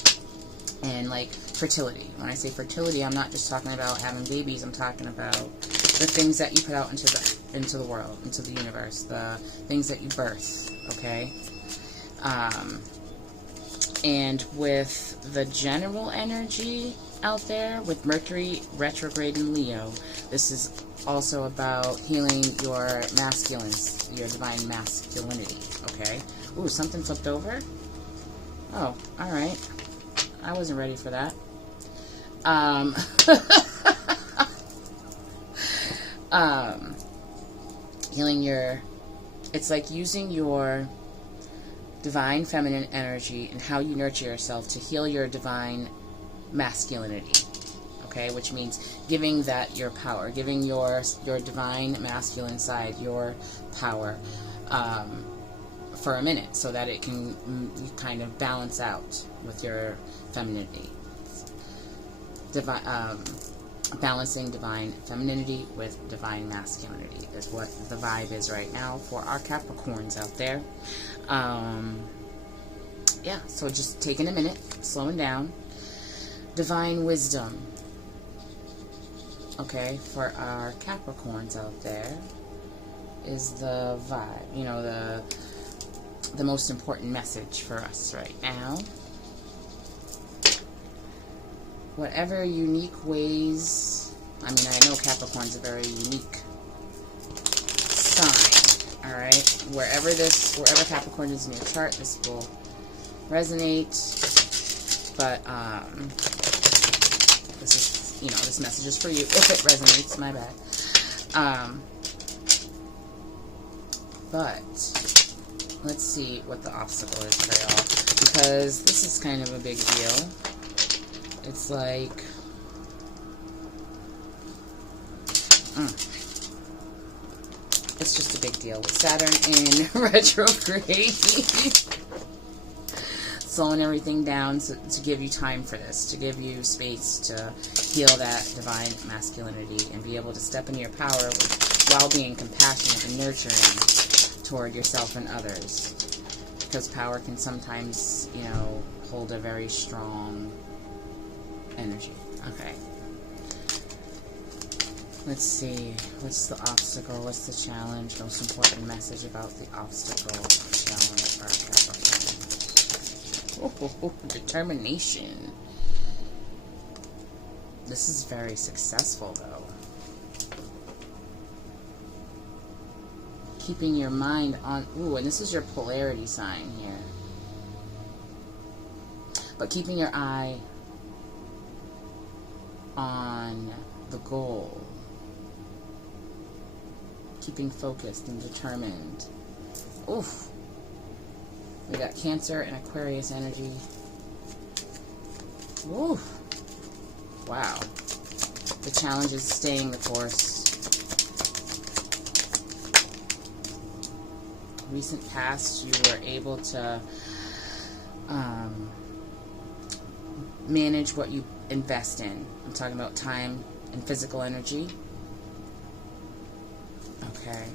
And like fertility. When I say fertility, I'm not just talking about having babies. I'm talking about the things that you put out into the world, into the universe, the things that you birth, okay? And with the general energy out there, with Mercury retrograde in Leo, this is also about healing your masculines, your divine masculinity, okay? Ooh, something flipped over? Oh, alright. I wasn't ready for that. Healing your... It's like using your divine feminine energy and how you nurture yourself to heal your divine masculinity, okay, which means giving that your power, giving your divine masculine side your power for a minute, so that it can kind of balance out with your femininity. Balancing divine femininity with divine masculinity is what the vibe is right now for our Capricorns out there. Yeah, so just taking a minute, slowing down. Divine wisdom, okay, for our Capricorns out there is the vibe, you know, the most important message for us right now. Whatever unique ways, I mean, I know Capricorn's a very unique sign, alright? Wherever Capricorn is in your chart, this will resonate, but, this is, you know, this message is for you, if it resonates, my bad. But, let's see what the obstacle is for y'all, because this is kind of a big deal. It's like, it's just a big deal with Saturn in retrograde. Slowing everything down to give you time for this, to give you space to heal that divine masculinity and be able to step into your power while being compassionate and nurturing toward yourself and others. Because power can sometimes, you know, hold a very strong energy. Okay. Let's see. What's the obstacle? What's the challenge? Most important message about the obstacle challenge for our Capricorn. Oh, determination. This is very successful, though. Keeping your mind on... Ooh, and this is your polarity sign here. But keeping your eye on the goal. Keeping focused and determined. Oof. We got Cancer and Aquarius energy. Oof. Wow. The challenge is staying the course. Recent past, you were able to manage what you invest in. I'm talking about time and physical energy. Okay.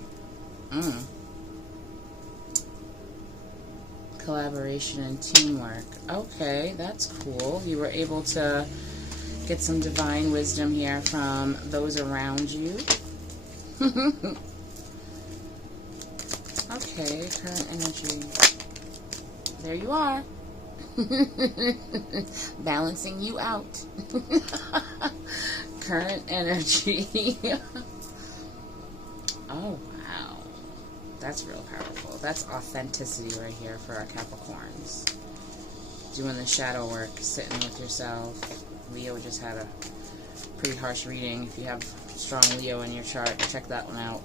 Collaboration and teamwork. Okay, that's cool. You were able to get some divine wisdom here from those around you. Okay, current energy. There you are. Balancing you out. Current energy. Oh, wow. That's real powerful. That's authenticity right here for our Capricorns. Doing the shadow work, sitting with yourself. Leo just had a pretty harsh reading. If you have strong Leo in your chart, check that one out.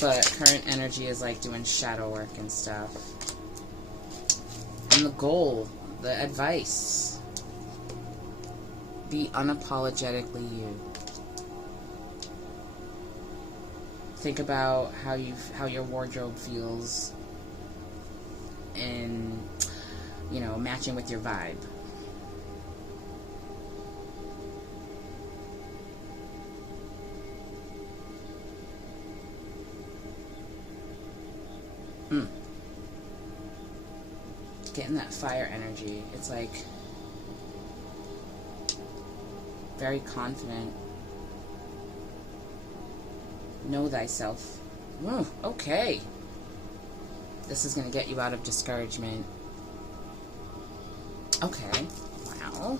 But current energy is like doing shadow work and stuff. And the goal, the advice, be unapologetically you. Think about how your wardrobe feels and, you know, matching with your vibe. Getting that fire energy. It's like very confident. Know thyself. Ooh, okay. This is going to get you out of discouragement. Okay. Wow.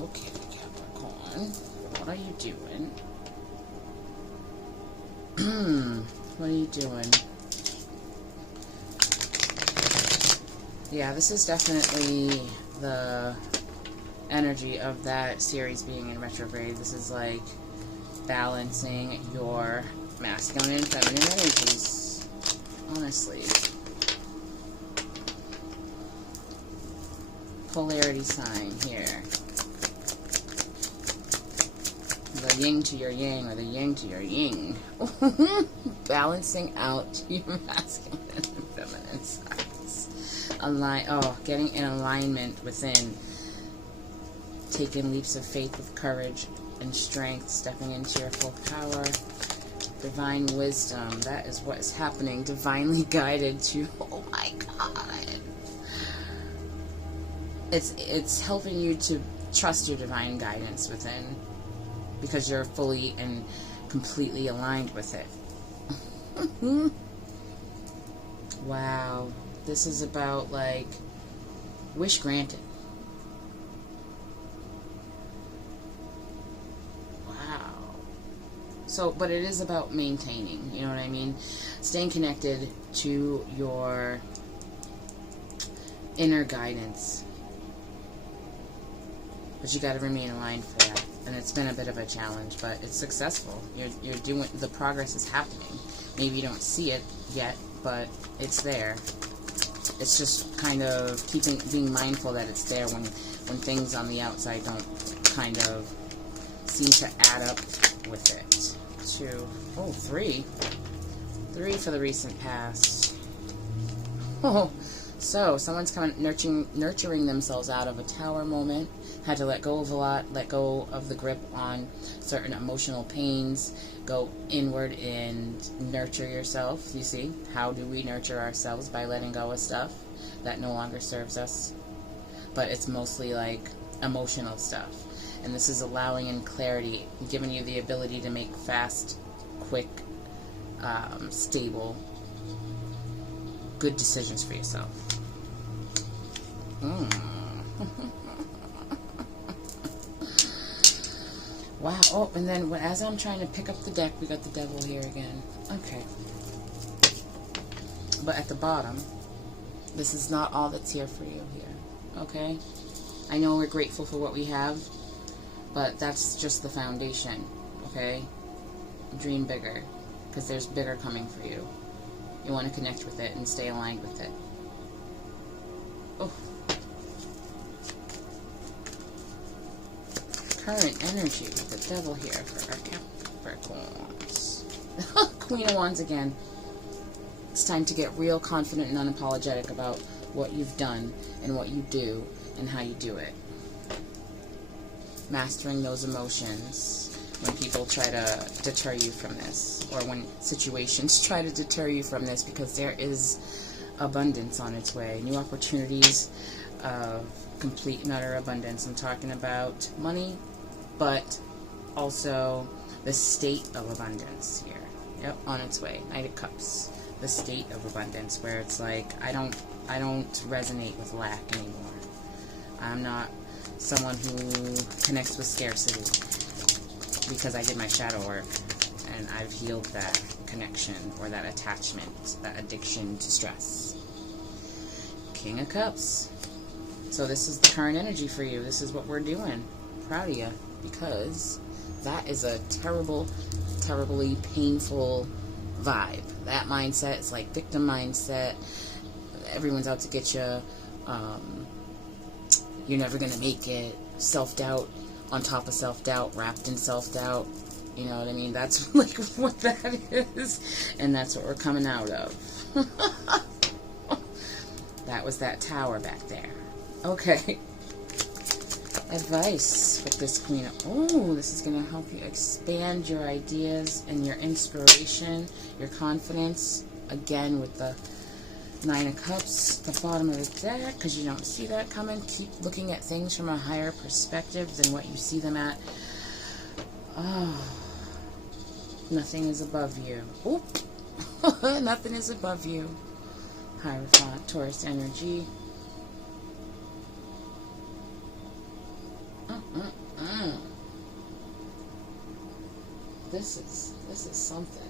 Okay, Capricorn. What are you doing? What are you doing? Yeah, this is definitely the energy of that series being in retrograde. This is like balancing your masculine and feminine energies. Honestly. Polarity sign here. The yin to your yang, or the yang to your yin. Balancing out your masculine and feminine sides. Getting in alignment within. Taking leaps of faith with courage and strength. Stepping into your full power. Divine wisdom. That is what is happening. Divinely guided to... Oh my God. It's helping you to trust your divine guidance within, because you're fully and completely aligned with it. Wow. This is about, like, wish granted. Wow. So, but it is about maintaining, you know what I mean? Staying connected to your inner guidance. But you got to remain aligned for that. And it's been a bit of a challenge, but it's successful. You're doing, the progress is happening. Maybe you don't see it yet, but it's there. It's just kind of being mindful that it's there when things on the outside don't kind of seem to add up with it. 3 for the recent past. Oh, so someone's kind of nurturing themselves out of a tower moment. Had to let go of a lot, let go of the grip on certain emotional pains, go inward and nurture yourself. You see, how do we nurture ourselves? By letting go of stuff that no longer serves us. But it's mostly like emotional stuff. And this is allowing in clarity, giving you the ability to make fast, quick, stable, good decisions for yourself. Wow. Oh, and then as I'm trying to pick up the deck, we got the devil here again. Okay. But at the bottom, this is not all that's here for you here. Okay? I know we're grateful for what we have, but that's just the foundation. Okay? Dream bigger, because there's bigger coming for you. You want to connect with it and stay aligned with it. Oh. Current energy, the devil here for our Capricorns. Queen of Wands again. It's time to get real confident and unapologetic about what you've done and what you do and how you do it. Mastering those emotions when people try to deter you from this, or when situations try to deter you from this, because there is abundance on its way. New opportunities of complete and utter abundance. I'm talking about money, but also the state of abundance here. Yep, on its way. Knight of Cups. The state of abundance, where it's like, I don't resonate with lack anymore. I'm not someone who connects with scarcity, because I did my shadow work and I've healed that connection, or that attachment, that addiction to stress. King of Cups. So this is the current energy for you. This is what we're doing. Proud of you, because that is a terribly painful vibe. That mindset is like victim mindset. Everyone's out to get you. You're never going to make it. Self-doubt on top of self-doubt, wrapped in self-doubt. You know what I mean? That's like what that is. And that's what we're coming out of. That was that tower back there. Okay. Advice with this Queen. Oh, this is going to help you expand your ideas and your inspiration, your confidence. Again, with the Nine of Cups, the bottom of the deck, because you don't see that coming. Keep looking at things from a higher perspective than what you see them at. Oh, nothing is above you. Oop. Nothing is above you. Hierophant, Taurus energy. This is something.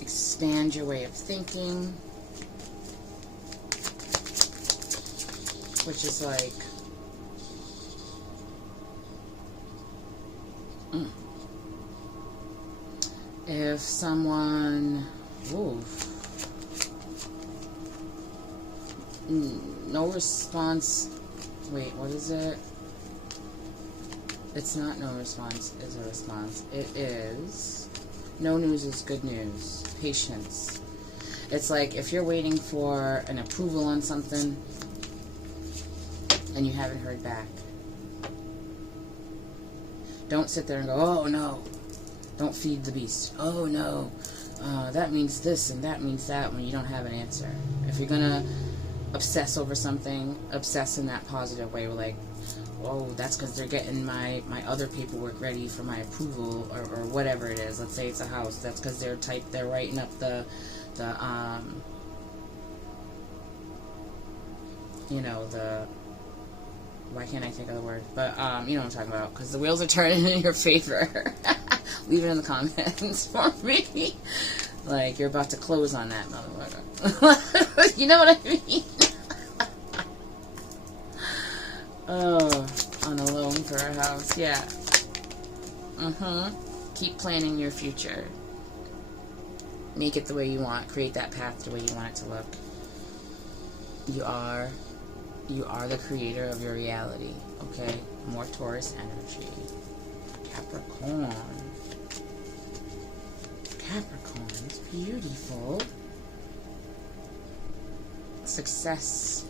Expand your way of thinking, which is like if someone no response. Wait, what is it? It's not no response is a response. It is no news is good news. Patience. It's like if you're waiting for an approval on something and you haven't heard back. Don't sit there and go, oh no. Don't feed the beast. Oh no. That means this and that means that, when you don't have an answer. If you're gonna obsess over something, obsess in that positive way. We're like, oh, that's because they're getting my other paperwork ready for my approval, or whatever it is. Let's say it's a house. That's because they're writing up the why can't I think of the word? But you know what I'm talking about, because the wheels are turning in your favor. Leave it in the comments for me. Like you're about to close on that motherfucker. You know what I mean? Oh, on a loan for a house, yeah. Keep planning your future. Make it the way you want. Create that path the way you want it to look. You are the creator of your reality. Okay? More Taurus energy. Capricorn. Capricorn's beautiful. Success.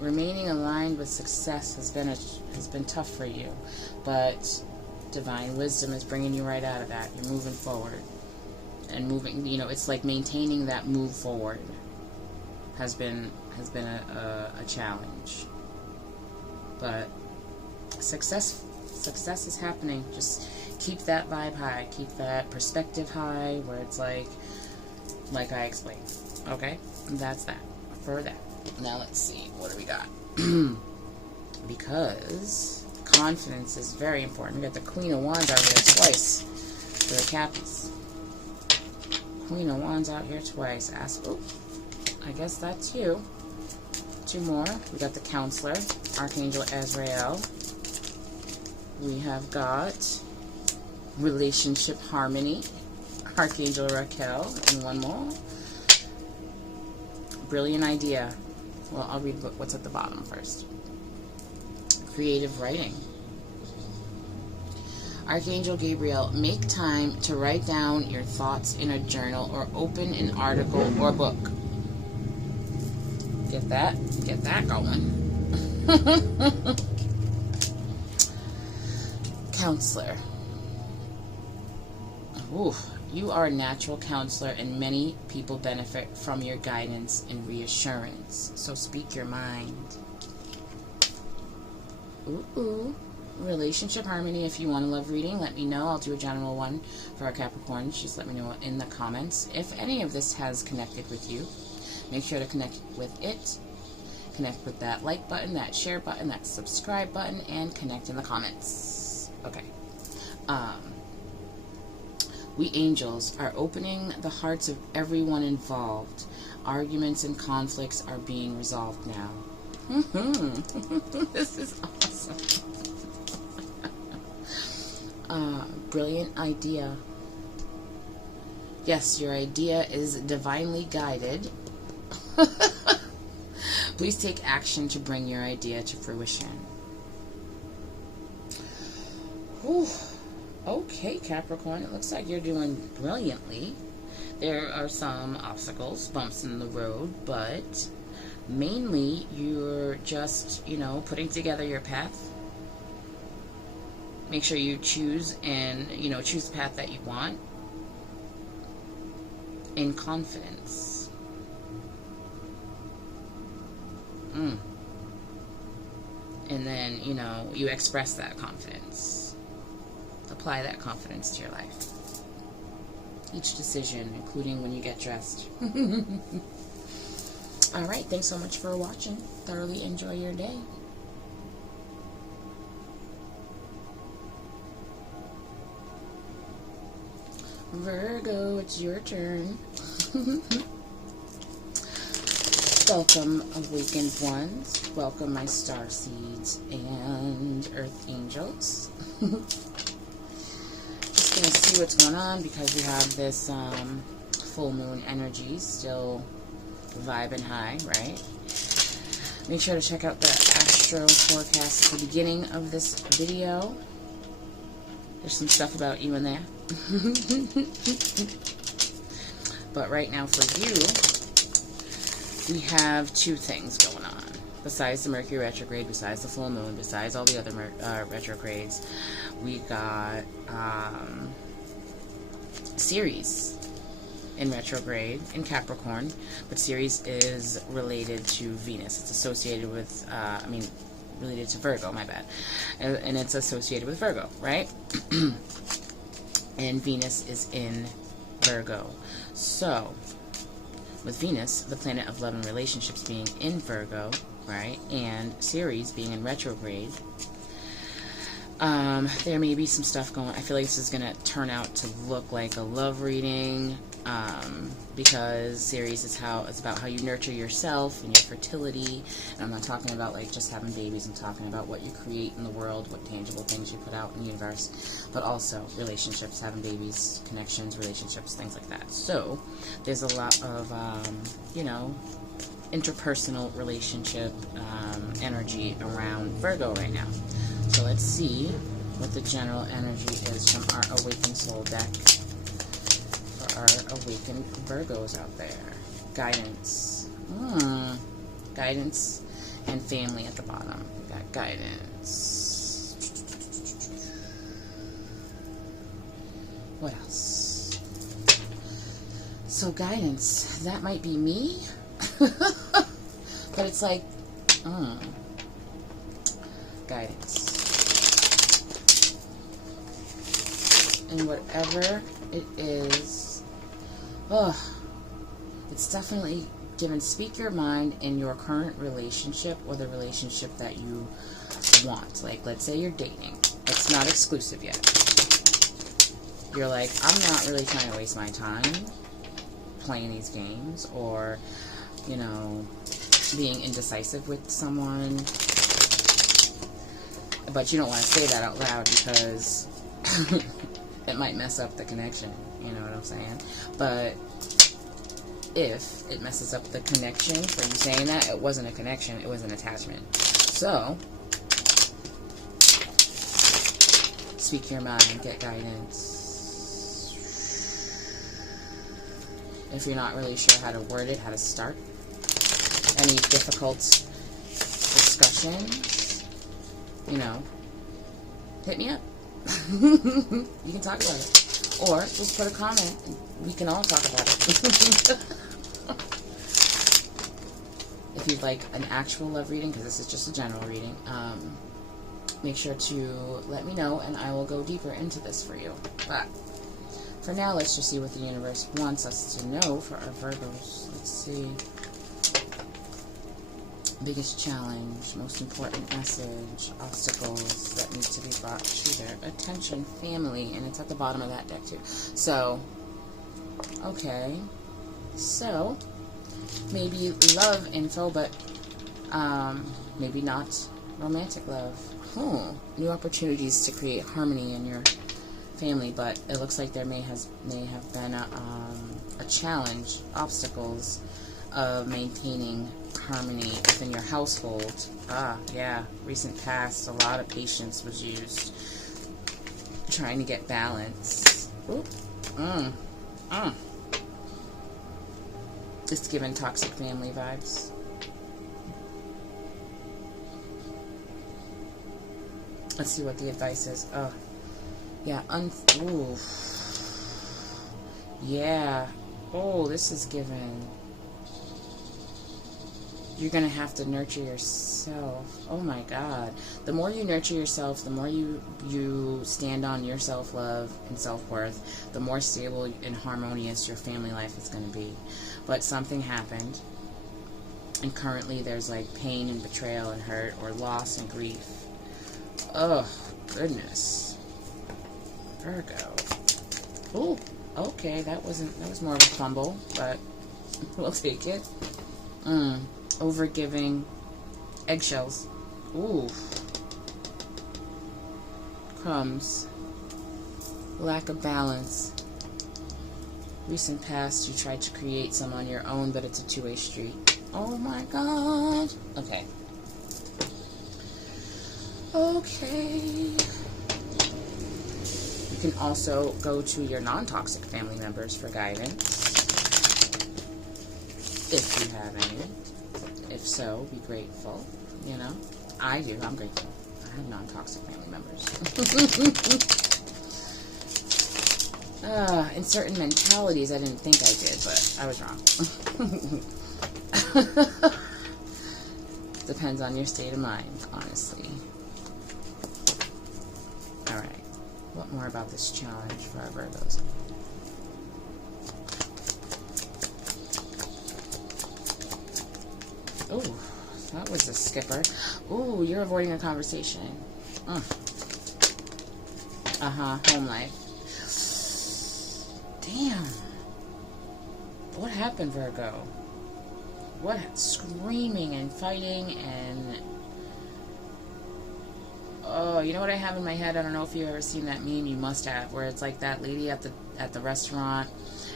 Remaining aligned with success has been tough for you, but divine wisdom is bringing you right out of that. You're moving forward, and moving. It's like maintaining that move forward has been a challenge, but success is happening. Just keep that vibe high, keep that perspective high, where it's like I explained. Okay, that's that for that. Now let's see, what do we got? Because confidence is very important. We got the Queen of Wands out here twice for the Cappies. Queen of Wands out here twice. I guess that's you. Two more. We got the Counselor, Archangel Azrael. We have got Relationship Harmony, Archangel Raquel, and one more. Brilliant idea. Well, I'll read what's at the bottom first. Creative writing. Archangel Gabriel, make time to write down your thoughts in a journal or open an article or book. Get that going. Counselor. Ooh, you are a natural counselor, and many people benefit from your guidance and reassurance. So speak your mind. Ooh. Relationship harmony. If you want a love reading, let me know. I'll do a general one for our Capricorn. Just let me know in the comments. If any of this has connected with you, make sure to connect with it. Connect with that like button, that share button, that subscribe button, and connect in the comments. Okay. We angels are opening the hearts of everyone involved. Arguments and conflicts are being resolved now. This is awesome. Brilliant idea. Yes, your idea is divinely guided. Please take action to bring your idea to fruition. Whew. Okay, Capricorn, it looks like you're doing brilliantly. There are some obstacles, bumps in the road, but mainly you're just, putting together your path. Make sure you choose the path that you want in confidence. And then, you know, you express that confidence. Apply that confidence to your life. Each decision, including when you get dressed. Alright, thanks so much for watching. Thoroughly enjoy your day. Virgo, it's your turn. Welcome, awakened ones. Welcome, my star seeds and earth angels. Just gonna see what's going on because we have this full moon energy still vibing high, right? Make sure to check out the Astro forecast at the beginning of this video. There's some stuff about you in there. But right now for you, we have two things going on. Besides the Mercury retrograde, besides the full moon, besides all the other retrogrades, we got Ceres in retrograde in Capricorn, but Ceres is related to Venus. It's associated with, related to Virgo, my bad. And it's associated with Virgo, right? And Venus is in Virgo. So, with Venus, the planet of love and relationships, being in Virgo, right, and Ceres being in retrograde, there may be some stuff going. I feel like this is going to turn out to look like a love reading, because Ceres is about how you nurture yourself and your fertility. And I'm not talking about like just having babies. I'm talking about what you create in the world, what tangible things you put out in the universe, but also relationships, having babies, connections, relationships, things like that. So there's a lot of interpersonal relationship energy around Virgo right now. So let's see what the general energy is from our Awakened Soul deck for our awakened Virgos out there. Guidance. Guidance and family at the bottom. We got guidance. What else? So guidance. That might be me. But it's like, guidance. And whatever it is, it's definitely given, speak your mind in your current relationship or the relationship that you want. Like, let's say you're dating. It's not exclusive yet. You're like, I'm not really trying to waste my time playing these games, or, you know, being indecisive with someone. But you don't want to say that out loud because it might mess up the connection. You know what I'm saying? But if it messes up the connection for you saying that, it wasn't a connection, it was an attachment. So, speak your mind, get guidance. If you're not really sure how to word it, how to start any difficult discussions, you know, hit me up. You can talk about it. Or just put a comment and we can all talk about it. If you'd like an actual love reading, because this is just a general reading, make sure to let me know and I will go deeper into this for you. But for now, let's just see what the universe wants us to know for our Virgos. Let's see. Biggest challenge, most important message, obstacles that need to be brought to their attention, family, and it's at the bottom of that deck too. So, okay, so maybe love info, but maybe not romantic love. New opportunities to create harmony in your family, but it looks like there may have been a challenge, obstacles of maintaining harmony within your household. Yeah, recent past, a lot of patience was used trying to get balance. It's given toxic family vibes. Let's see what the advice is. Yeah, yeah. Oh, this is given you're going to have to nurture yourself. Oh my God. The more you nurture yourself, the more you stand on your self-love and self-worth, the more stable and harmonious your family life is going to be. But something happened, and currently there's like pain and betrayal and hurt, or loss and grief. Oh, goodness. Virgo. Oh, okay, that was more of a fumble, but we'll take it. Overgiving. Eggshells. Ooh. Crumbs. Lack of balance. Recent past, you tried to create some on your own, but it's a two-way street. Oh my God. Okay. Okay. You can also go to your non-toxic family members for guidance, if you have any. If so, be grateful. You know, I do. I'm grateful. I have non-toxic family members. In certain mentalities, I didn't think I did, but I was wrong. Depends on your state of mind, honestly. All right. What more about this challenge for our Virgos? Ooh, that was a skipper. Ooh, you're avoiding a conversation. Home life. Damn. What happened, Virgo? What? Screaming and fighting and... Oh, you know what I have in my head? I don't know if you've ever seen that meme. You must have, where it's like that lady at the restaurant,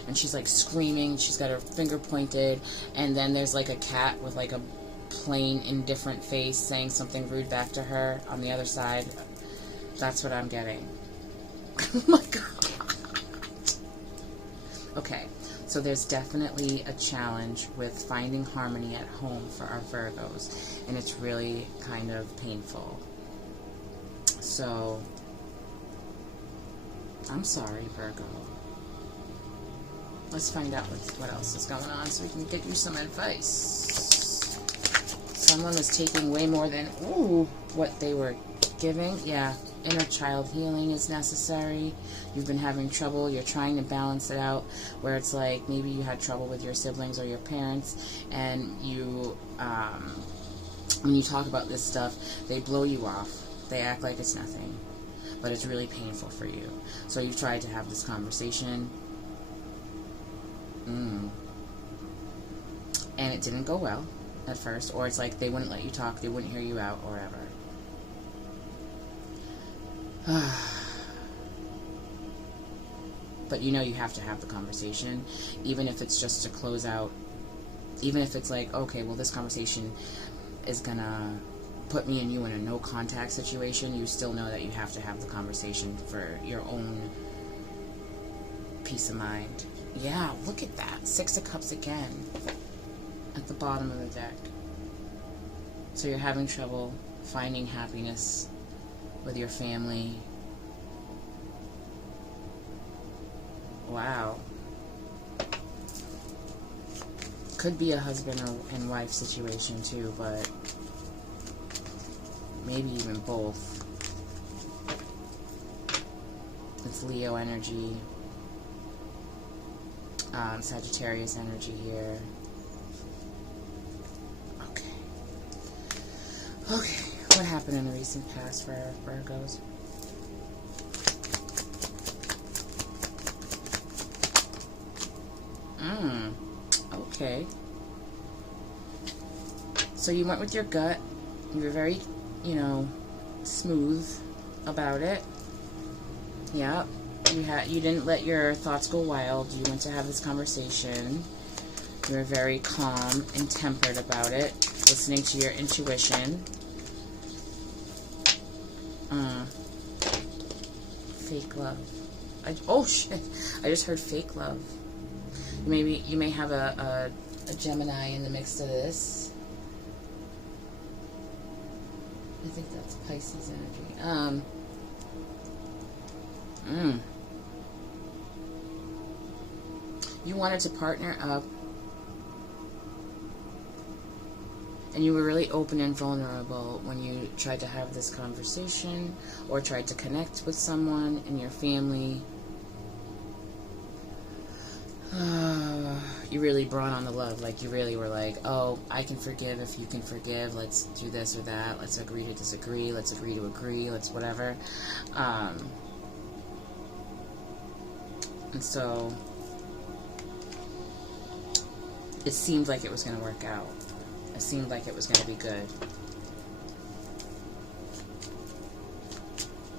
and she's like screaming. She's got her finger pointed, and then there's like a cat with like a plain indifferent face saying something rude back to her on the other side. That's what I'm getting. Oh my God. Okay, so there's definitely a challenge with finding harmony at home for our Virgos, and it's really kind of painful. So, I'm sorry, Virgo. Let's find out what else is going on so we can get you some advice. Someone was taking way more than, what they were giving. Yeah, inner child healing is necessary. You've been having trouble. You're trying to balance it out, where it's like maybe you had trouble with your siblings or your parents, and you, when you talk about this stuff, they blow you off. They act like it's nothing, but it's really painful for you. So you've tried to have this conversation, and it didn't go well at first, or it's like they wouldn't let you talk, they wouldn't hear you out, or whatever. But you know you have to have the conversation, even if it's just to close out, even if it's like, okay, well, this conversation is gonna put me and you in a no contact situation. You still know that you have to have the conversation for your own peace of mind. Yeah, look at that. 6 of Cups again at the bottom of the deck. So you're having trouble finding happiness with your family. Wow. Could be a husband and wife situation too, but maybe even both. It's Leo energy, Sagittarius energy here. Okay, what happened in the recent past for Virgos? Okay. So you went with your gut. You were very, smooth about it. Yeah. You didn't let your thoughts go wild. You went to have this conversation. You were very calm and tempered about it, listening to your intuition. Fake love. Oh shit! I just heard fake love. You may have a Gemini in the mix of this. I think that's Pisces energy. You wanted to partner up And you were really open and vulnerable when you tried to have this conversation or tried to connect with someone in your family. You really brought on the love. Like, you really were like, oh, I can forgive if you can forgive. Let's do this or that. Let's agree to disagree. Let's agree to agree. Let's whatever. And so it seemed like it was going to work out. It seemed like it was going to be good.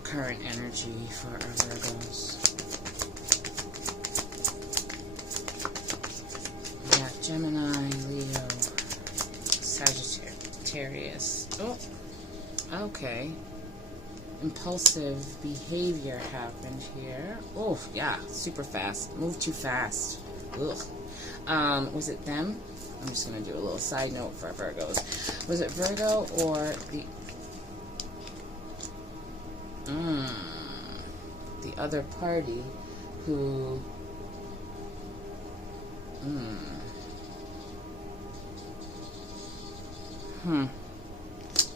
Current energy for our Virgos. Yeah, Gemini, Leo, Sagittarius. Oh, okay. Impulsive behavior happened here. Oh, yeah, super fast. Move too fast. Ugh. Was it them? I'm just going to do a little side note for Virgos. Was it Virgo or the other party who...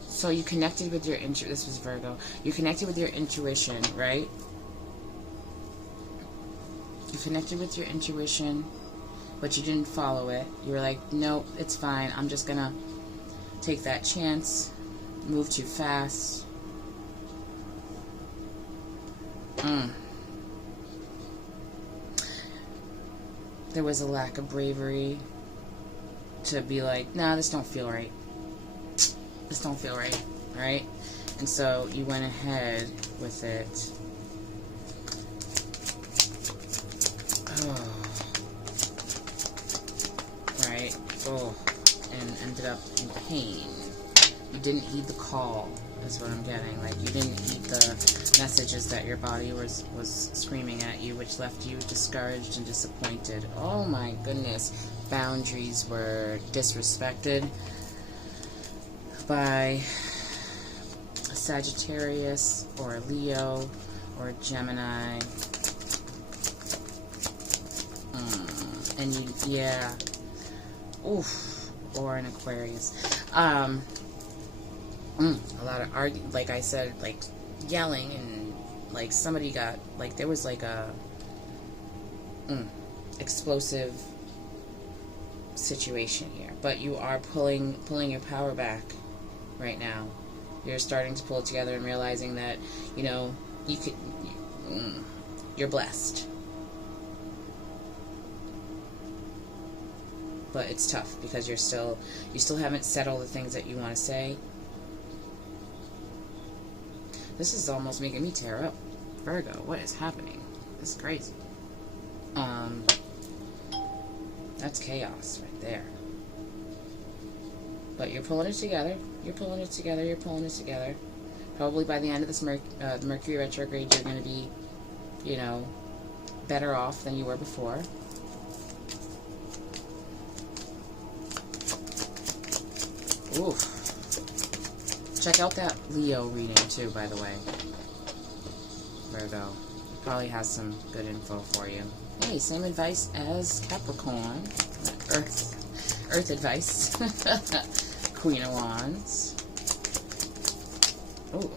So you connected with your this was Virgo. You connected with your intuition, right? You connected with your intuition, but you didn't follow it. You were like, nope, it's fine. I'm just gonna take that chance. Move too fast. There was a lack of bravery to be like, nah, this don't feel right. This don't feel right, right? And so you went ahead with it. Right? And ended up in pain. You didn't heed the call, is what I'm getting. Like, you didn't heed the messages that your body was screaming at you, which left you discouraged and disappointed. Oh my goodness. Boundaries were disrespected by a Sagittarius or a Leo or a Gemini. And you, yeah. Oof. Or an Aquarius. A lot of like I said, like yelling, and like somebody got, like there was like a explosive situation here. But you are pulling your power back right now. You're starting to pull it together and realizing that, you know, you're blessed. But it's tough because you still haven't said all the things that you want to say. This is almost making me tear up. Virgo, what is happening? This is crazy. That's chaos right there. But you're pulling it together. You're pulling it together. You're pulling it together. Probably by the end of this the Mercury retrograde, you're going to be, you know, better off than you were before. Oof. Check out that Leo reading too, by the way. Virgo. It probably has some good info for you. Hey, same advice as Capricorn. Earth advice. Queen of Wands. Ooh.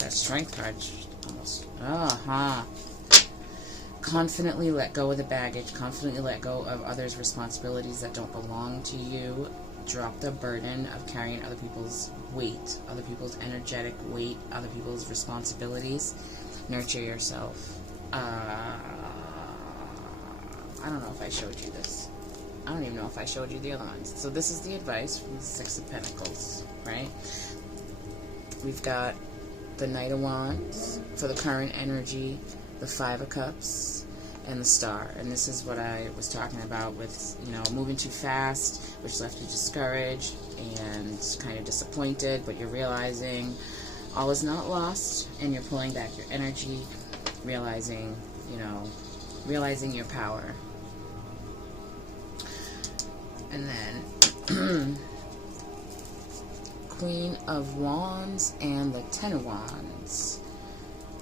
That Strength card almost. Confidently let go of the baggage. Confidently let go of others' responsibilities that don't belong to you. Drop the burden of carrying other people's weight, other people's energetic weight, other people's responsibilities. Nurture yourself. I don't know if I showed you this. I don't even know if I showed you the other ones. So this is the advice from the Six of Pentacles, right? We've got the Knight of Wands for the current energy, the Five of Cups, and the Star. And this is what I was talking about with, you know, moving too fast, which left you discouraged and kind of disappointed, but you're realizing all is not lost, and you're pulling back your energy, realizing, you know, realizing your power. And then Queen of Wands and the Ten of Wands.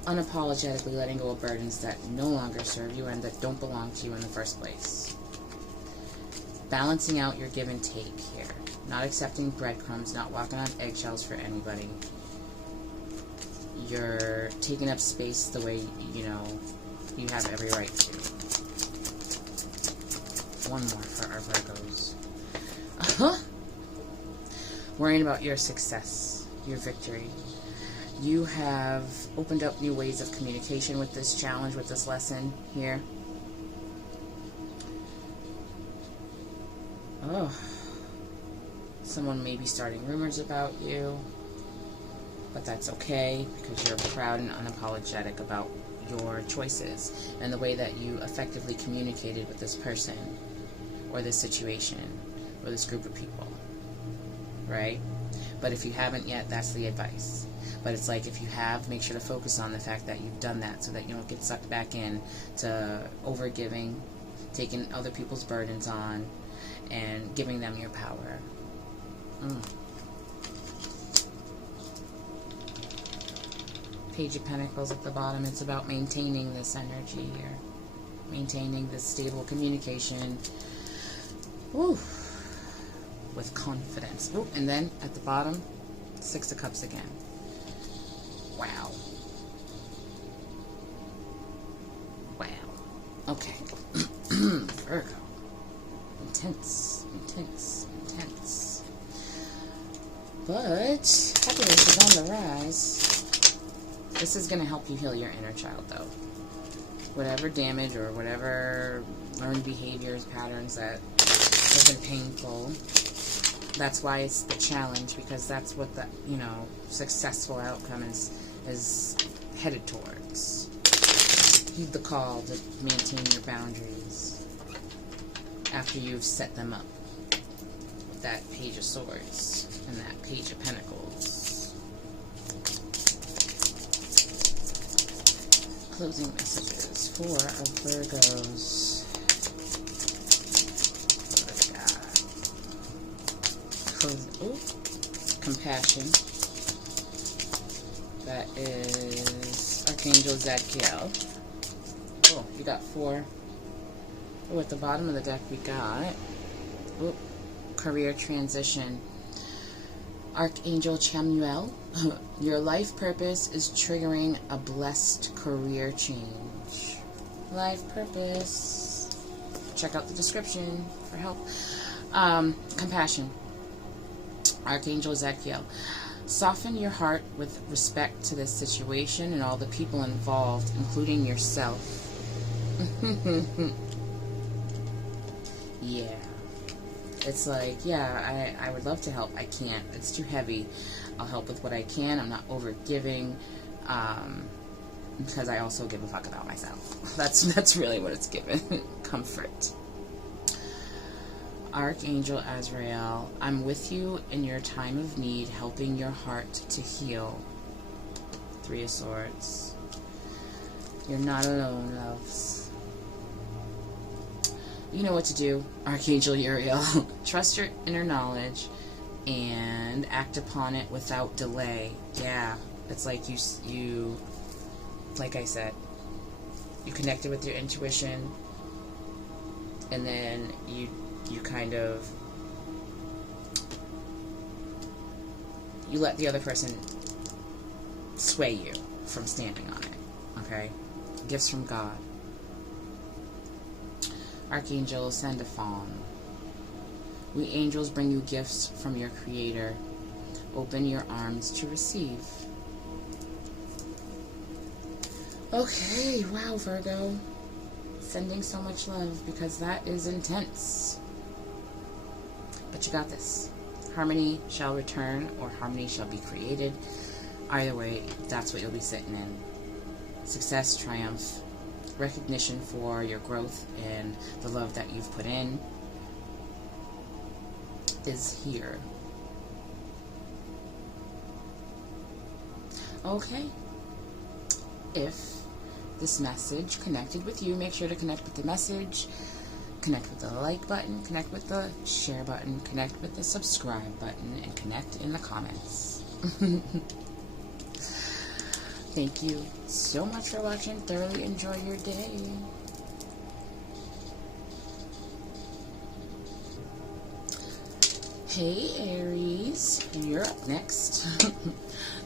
Unapologetically letting go of burdens that no longer serve you and that don't belong to you in the first place. balancing out your give and take here. Not accepting breadcrumbs, not walking on eggshells for anybody. You're taking up space the way, you know, you have every right to. One more for our Virgos. Worrying about your success, your victory. You have opened up new ways of communication with this challenge, with this lesson here. Oh. Someone may be starting rumors about you, but that's okay because you're proud and unapologetic about your choices and the way that you effectively communicated with this person or this situation or this group of people, right? But if you haven't yet, that's the advice. But it's like, if you have, make sure to focus on the fact that you've done that so that you don't get sucked back in to overgiving, taking other people's burdens on, and giving them your power. Page of Pentacles at the bottom. It's about maintaining this energy here. Maintaining this stable communication. Woo. With confidence. Ooh, and then at the bottom, Six of Cups again. Wow. Wow. Okay. Virgo. Intense. Intense. Intense. But happiness is on the rise. This is going to help you heal your inner child, though. Whatever damage or whatever learned behaviors, patterns that have been painful, that's why it's the challenge, because that's what the, you know, successful outcome is headed towards. Heed the call to maintain your boundaries after you've set them up. That Page of Swords and that Page of Pentacles. Closing messages for our Virgos. What do we got? Compassion. That is Archangel Zadkiel. Oh, you got 4. Oh, at the bottom of the deck we got career transition. Archangel Chamuel. Your life purpose is triggering a blessed career change. Life purpose. Check out the description for help. Compassion. Archangel Zadkiel. Soften your heart with respect to this situation and all the people involved, including yourself. Yeah. It's like, yeah, I would love to help. I can't. It's too heavy. I'll help with what I can. I'm not over giving, because I also give a fuck about myself. That's really what it's given. Comfort. Archangel Azrael, I'm with you in your time of need, helping your heart to heal. 3 of Swords. You're not alone, loves. You know what to do, Archangel Uriel. Trust your inner knowledge and act upon it without delay. Yeah, it's like you like I said, you connected with your intuition, and then you kind of, you let the other person sway you from standing on it. Okay? Gifts from God. Archangel Sandalphon. We angels bring you gifts from your Creator. Open your arms to receive. Okay, wow, Virgo. Sending so much love because that is intense. But you got this. Harmony shall return, or harmony shall be created. Either way, that's what you'll be sitting in. Success, triumph, recognition for your growth and the love that you've put in is here. Okay. If this message connected with you, make sure to connect with the message, connect with the like button, connect with the share button, connect with the subscribe button, and connect in the comments. Thank you so much for watching. Thoroughly enjoy your day. Hey Aries, you're up next.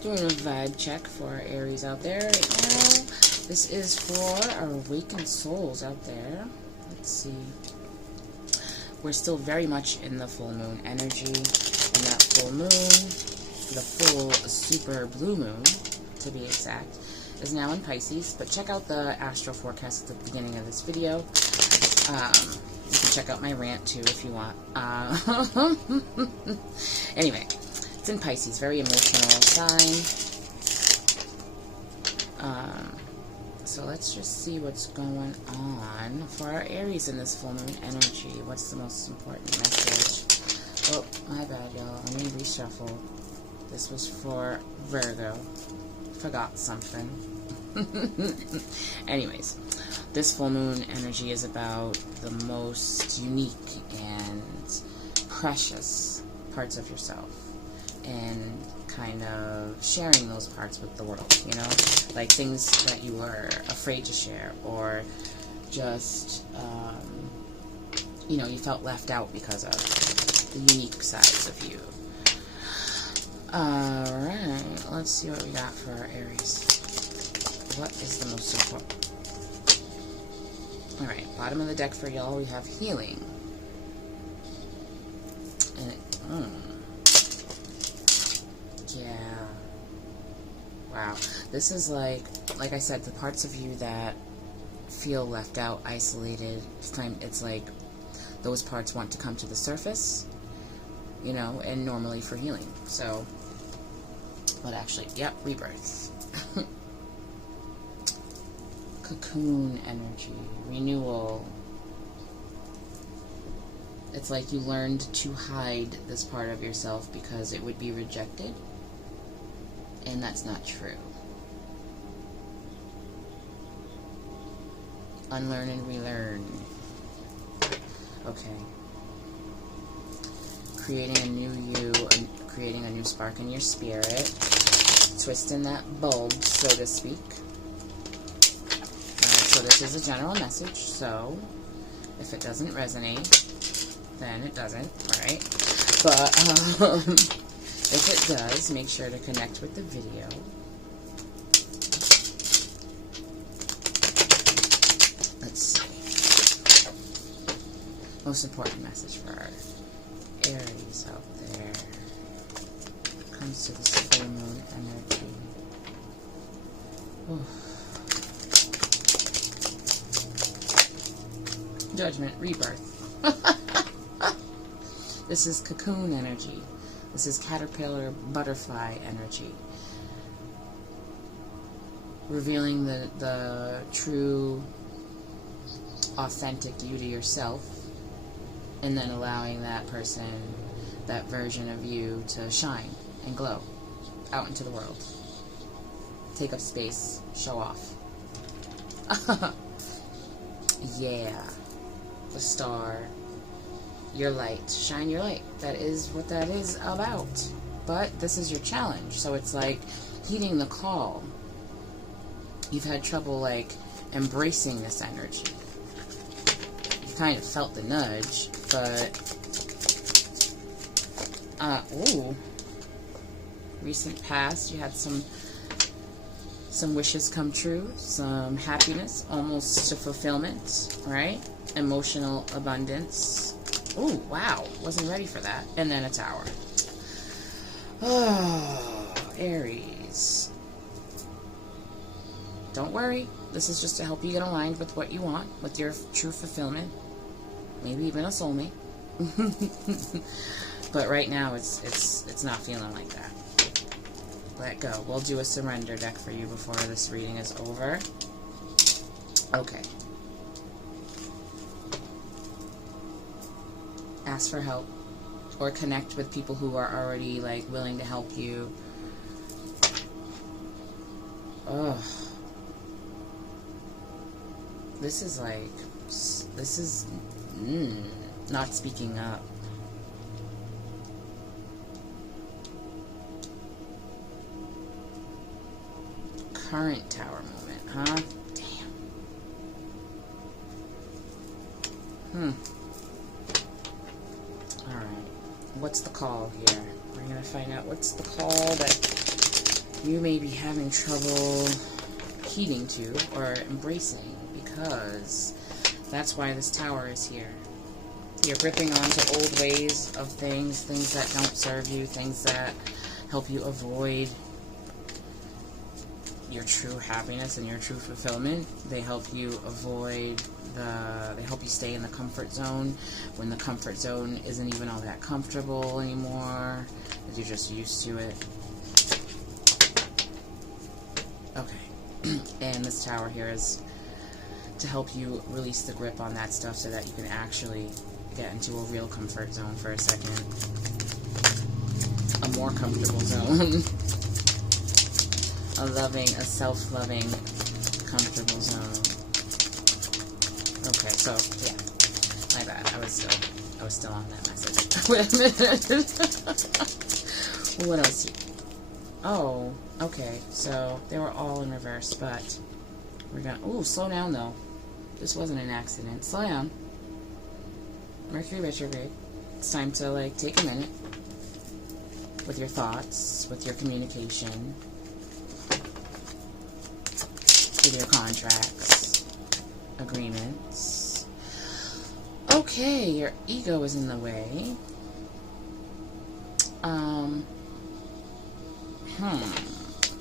Doing a vibe check for Aries out there right now. This is for our awakened souls out there. Let's see. We're still very much in the full moon energy, and that full moon, the full super blue moon, to be exact, is now in Pisces. But check out the astro forecast at the beginning of this video. You can check out my rant too if you want. Anyway, it's in Pisces, very emotional sign. So let's just see what's going on for our Aries in this full moon energy. What's the most important message? Oh, my bad, y'all. Let me reshuffle. This was for Virgo. Forgot something. Anyways, this full moon energy is about the most unique and precious parts of yourself, and kind of sharing those parts with the world, you know, like things that you were afraid to share, or just, you know, you felt left out because of the unique sides of you. Alright, let's see what we got for our Aries. What is the most important? Alright, bottom of the deck for y'all, we have healing. And yeah. Wow. This is like I said, the parts of you that feel left out, isolated, it's like those parts want to come to the surface, you know, and normally for healing. So, but actually, yep, rebirth. Cocoon energy, renewal. It's like you learned to hide this part of yourself because it would be rejected, and that's not true. Unlearn and relearn. Okay. Creating a new you, creating a new spark in your spirit, twisting that bulb, so to speak. So this is a general message, so if it doesn't resonate, then it doesn't, right? But if it does, make sure to connect with the video. Let's see. Most important message for our Aries out there. Comes to this full moon energy. Ooh. Judgment, rebirth. This is cocoon energy. This is caterpillar, butterfly energy. Revealing the true, authentic you to yourself, and then allowing that person, that version of you, to shine and glow out into the world. Take up space, show off. Yeah. The star, your light, shine your light. That is what that is about. But this is your challenge, so it's like heeding the call. You've had trouble like embracing this energy. You kind of felt the nudge, but recent past, you had some wishes come true, some happiness, almost to fulfillment, right? Emotional abundance. Ooh, wow. Wasn't ready for that. And then a tower. Oh, Aries. Don't worry. This is just to help you get aligned with what you want, with your true fulfillment. Maybe even a soulmate. But right now, it's not feeling like that. Let go. We'll do a surrender deck for you before this reading is over. Okay. Ask for help, or connect with people who are already like willing to help you. Ugh. This is not speaking up. Current tower moment, huh? Damn. Alright. what's the call here? We're going to find out what's the call that you may be having trouble heeding to or embracing, because that's why this Tower is here. You're gripping onto old ways of things that don't serve you, things that help you avoid your true happiness and your true fulfillment. They help you avoid they help you stay in the comfort zone when the comfort zone isn't even all that comfortable anymore, because you're just used to it. Okay. And this Tower here is to help you release the grip on that stuff so that you can actually get into a real comfort zone for a second. A more comfortable zone. A self-loving, comfortable zone. Okay, so, yeah. My bad. I was still on that message. Wait a minute. What else? Oh, okay. So, they were all in reverse, but we're gonna... Ooh, slow down, though. This wasn't an accident. Slow down. Mercury retrograde. It's time to, like, take a minute with your thoughts, with your communication, with your contracts, agreements. Okay, your ego is in the way.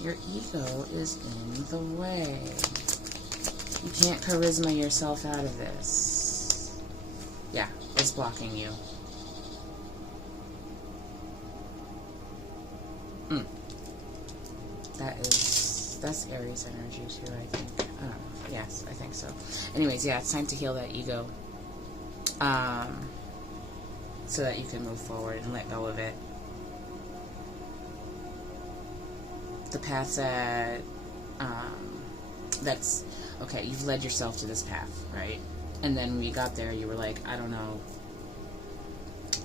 Your ego is in the way. You can't charisma yourself out of this. Yeah, it's blocking you. That's Aries energy too, I think. I don't know. Yes, I think so. Anyways, yeah, it's time to heal that ego. So that you can move forward and let go of it. The path that's okay, you've led yourself to this path, right? And then when you got there, you were like, I don't know,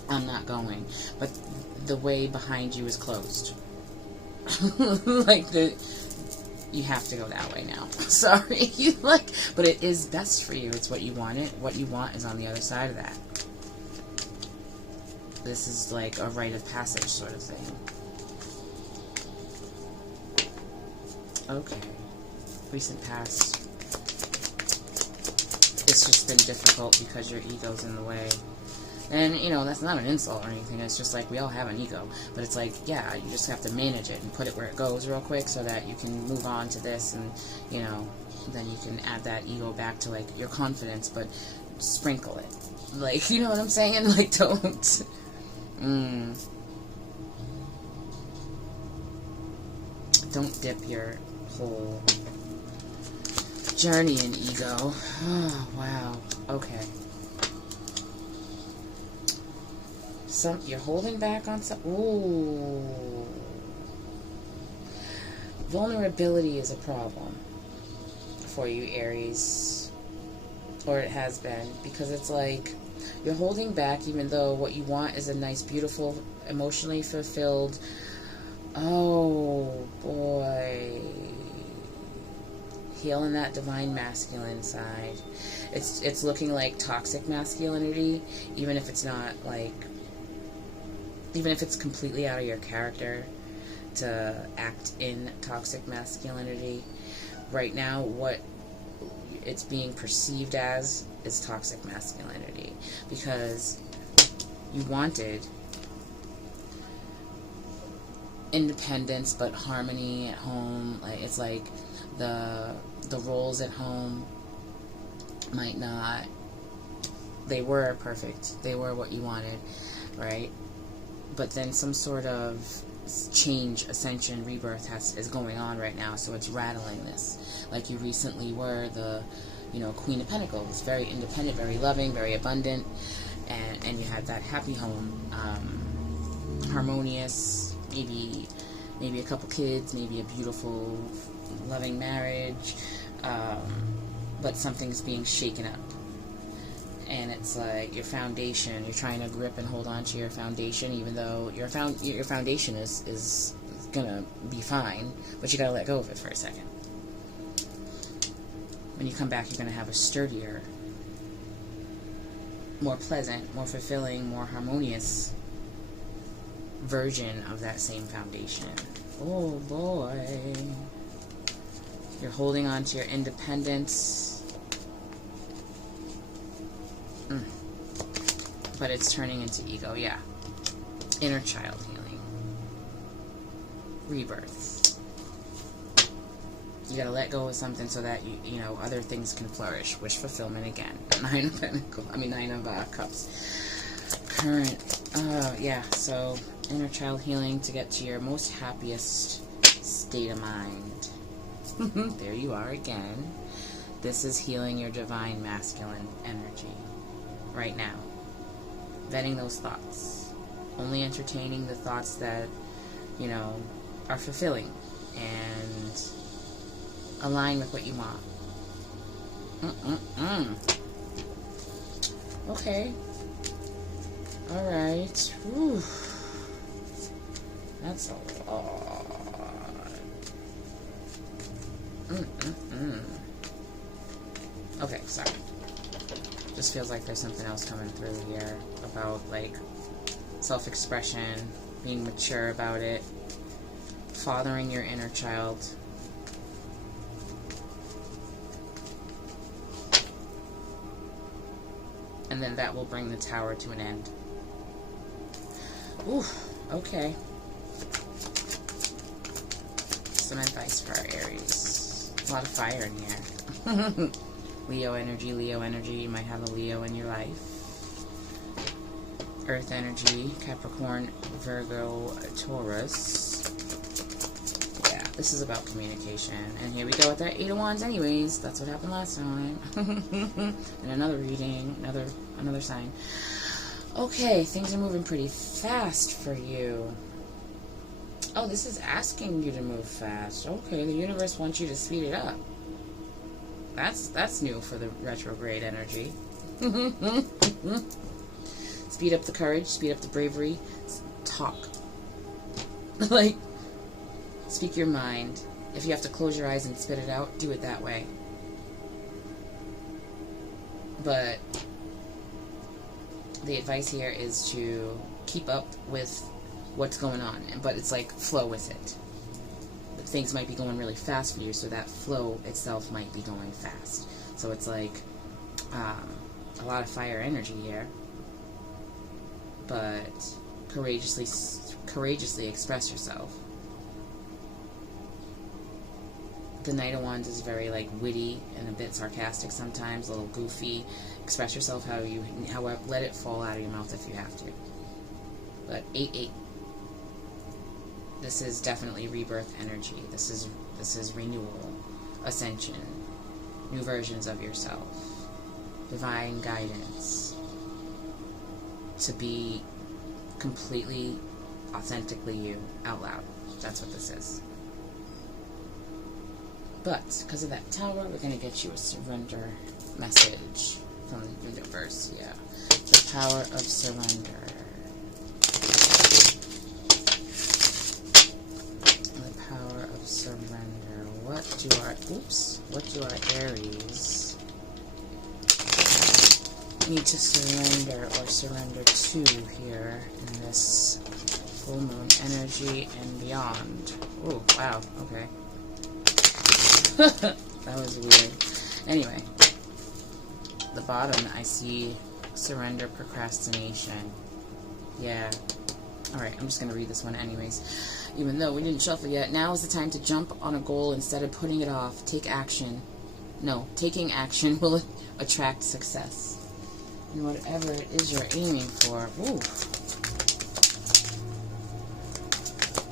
I'm not going. But the way behind you is closed. Like, you have to go that way now. Sorry. But it is best for you. It's what you wanted. What you want is on the other side of that. This is like a rite of passage sort of thing. Okay. Recent past. It's just been difficult because your ego's in the way. And, you know, that's not an insult or anything. It's just like, we all have an ego. But it's like, yeah, you just have to manage it and put it where it goes real quick so that you can move on to this and, you know, then you can add that ego back to, like, your confidence, but sprinkle it. Like, you know what I'm saying? Like, don't. Don't dip your whole journey in ego. Oh, wow. Okay. You're holding back on some. Ooh. Vulnerability is a problem for you, Aries. Or it has been. Because it's like, you're holding back even though what you want is a nice, beautiful, emotionally fulfilled. Oh, boy. Healing that divine masculine side. It's looking like toxic masculinity, even if it's not like... Even if it's completely out of your character to act in toxic masculinity, right now what it's being perceived as is toxic masculinity, because you wanted independence but harmony at home. Like, it's like the roles at home might not, they were perfect, they were what you wanted, right? But then some sort of change, ascension, rebirth is going on right now, so it's rattling this. Like, you recently were the, you know, Queen of Pentacles, very independent, very loving, very abundant, and you had that happy home, harmonious, maybe a couple kids, maybe a beautiful, loving marriage, but something's being shaken up. And it's like your foundation, you're trying to grip and hold on to your foundation, even though your foundation is gonna be fine, but you gotta let go of it for a second. When you come back, you're gonna have a sturdier, more pleasant, more fulfilling, more harmonious version of that same foundation. Oh boy. You're holding on to your independence. But it's turning into ego, yeah. Inner child healing. Rebirth. You gotta let go of something so that you know other things can flourish. Wish fulfillment again. Nine of Cups. Current. Yeah. So inner child healing to get to your most happiest state of mind. There you are again. This is healing your divine masculine energy right now. Vetting those thoughts. Only entertaining the thoughts that, you know, are fulfilling and align with what you want. Okay. Alright. That's a lot. Okay, sorry. Just feels like there's something else coming through here about, like, self-expression, being mature about it, fathering your inner child. And then that will bring the tower to an end. Ooh, okay. Some advice for our Aries. A lot of fire in here. Leo energy, Leo energy. You might have a Leo in your life. Earth energy, Capricorn, Virgo, Taurus. Yeah, this is about communication. And here we go with that Eight of Wands anyways. That's what happened last time. And another reading, another sign. Okay, things are moving pretty fast for you. Oh, this is asking you to move fast. Okay, the universe wants you to speed it up. That's new for the retrograde energy. Speed up the courage, speed up the bravery. Talk. Like, speak your mind. If you have to close your eyes and spit it out, do it that way. But the advice here is to keep up with what's going on, but it's like flow with it. Things might be going really fast for you, so that flow itself might be going fast. So it's like a lot of fire energy here, but courageously express yourself. The Knight of Wands is very like witty and a bit sarcastic sometimes, a little goofy. Express yourself however, let it fall out of your mouth if you have to. But 8-8. This is definitely rebirth energy. This is renewal, ascension, new versions of yourself, divine guidance, to be completely, authentically you, out loud. That's what this is. But, because of that tower, we're going to get you a surrender message from the universe, yeah. The power of surrender. Surrender. What do our Aries need to surrender or surrender to here in this full moon energy and beyond? Oh, wow, okay. That was weird. Anyway, the bottom I see surrender, procrastination. Yeah. Alright, I'm just going to read this one anyways. Even though we didn't shuffle yet, now is the time to jump on a goal instead of putting it off. Take action. No, taking action will attract success. And whatever it is you're aiming for. Ooh.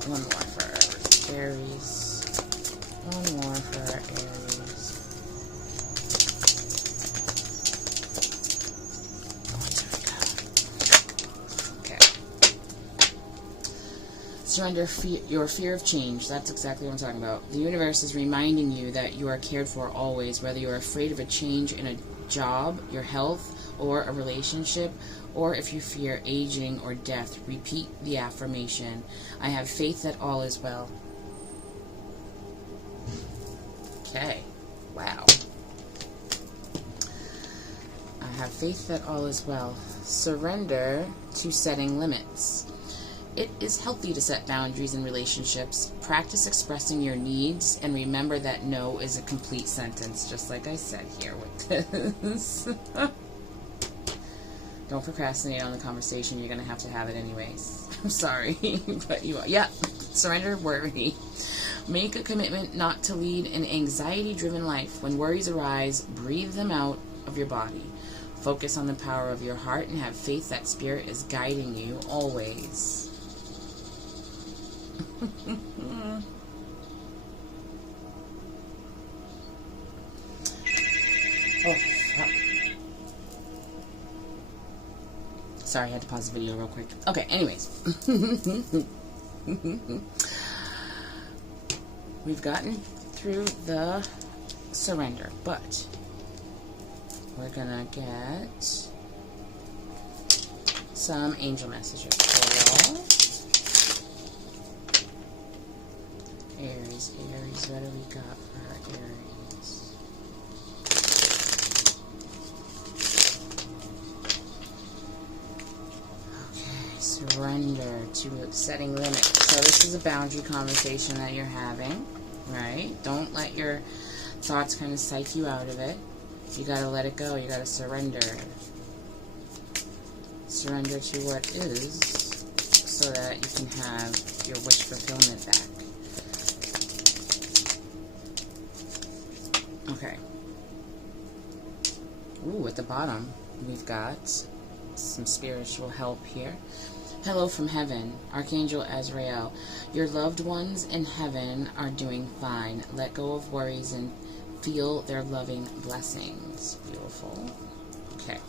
One more for our Aries. One more for our Aries. Surrender your fear of change. That's exactly what I'm talking about. The universe is reminding you that you are cared for always, whether you're afraid of a change in a job, your health, or a relationship, or if you fear aging or death. Repeat the affirmation. I have faith that all is well. Okay. Wow. I have faith that all is well. Surrender to setting limits. It is healthy to set boundaries in relationships. Practice expressing your needs, and remember that no is a complete sentence, just like I said here with this. Don't procrastinate on the conversation. You're going to have it anyways. I'm sorry, but you are. Yeah, surrender worry. Make a commitment not to lead an anxiety-driven life. When worries arise, breathe them out of your body. Focus on the power of your heart and have faith that Spirit is guiding you always. Oh, fuck. Sorry, I had to pause the video real quick. Okay, anyways. We've gotten through the surrender, but we're gonna get some angel messages for y'all. Aries, what do we got for our Aries? Okay, surrender to setting limits. So this is a boundary conversation that you're having, right? Don't let your thoughts kind of psych you out of it. You gotta let it go. You gotta surrender. Surrender to what is, so that you can have your wish fulfillment back. Okay. Ooh, at the bottom, we've got some spiritual help here. Hello from heaven, Archangel Azrael. Your loved ones in heaven are doing fine. Let go of worries and feel their loving blessings. Beautiful. Okay.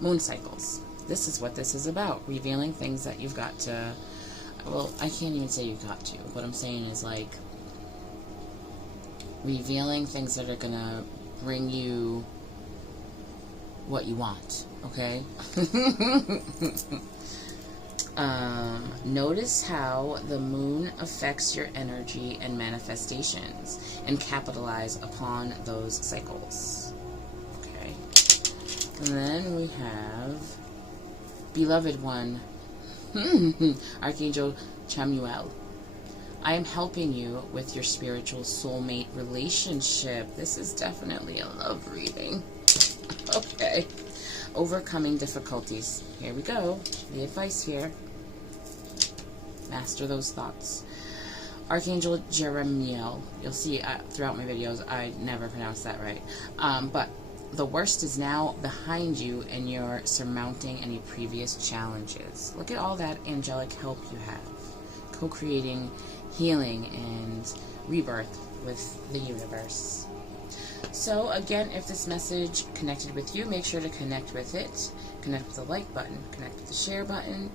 Moon cycles. This is what this is about. Revealing things that you've got to... Well, I can't even say you've got to. What I'm saying is, like, revealing things that are going to bring you what you want. Okay? Notice how the moon affects your energy and manifestations, and capitalize upon those cycles. Okay. And then we have beloved one, Archangel Chamuel. I am helping you with your spiritual soulmate relationship. This is definitely a love reading. Okay. Overcoming difficulties. Here we go. The advice here. Master those thoughts. Archangel Jeremiel. You'll see throughout my videos, I never pronounce that right. But the worst is now behind you, and you're surmounting any previous challenges. Look at all that angelic help you have. Co-creating healing and rebirth with the universe. So again, if this message connected with you, make sure to connect with it. Connect with the like button, connect with the share button,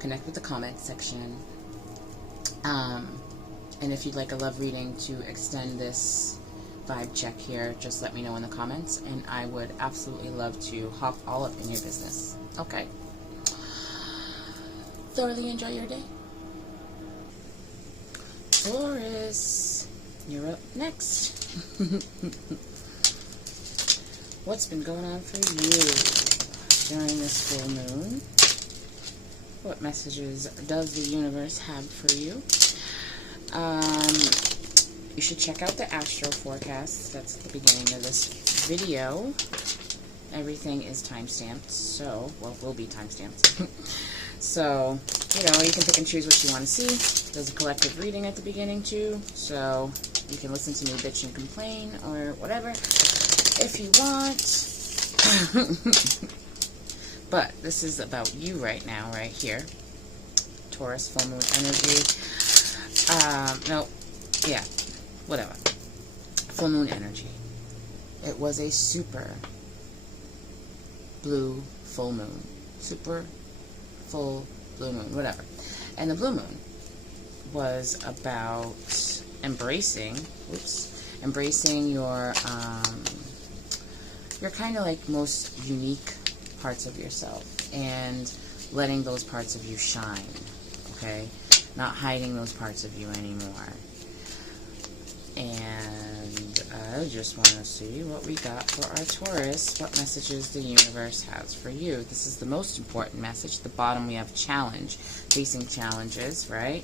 connect with the comment section. And if you'd like a love reading to extend this vibe check here, just let me know in the comments, and I would absolutely love to hop all up in your business. Okay? Thoroughly enjoy your day. Taurus, you're up next. What's been going on for you during this full moon? What messages does the universe have for you? You should check out the Astro forecast. That's at the beginning of this video. Everything is time-stamped, so, well, will be time-stamped. So, you know, you can pick and choose what you want to see. There's a collective reading at the beginning, too, so you can listen to me bitch and complain, or whatever, if you want. But this is about you right now, right here. Taurus, full moon energy. No, yeah, whatever. Full moon energy. It was a super blue full moon. Super full blue moon, whatever. And the blue moon was about embracing your kind of like most unique parts of yourself, and letting those parts of you shine, okay? Not hiding those parts of you anymore. And I just want to see what we got for our Taurus, what messages the universe has for you. This is the most important message. At the bottom we have challenge, facing challenges, right?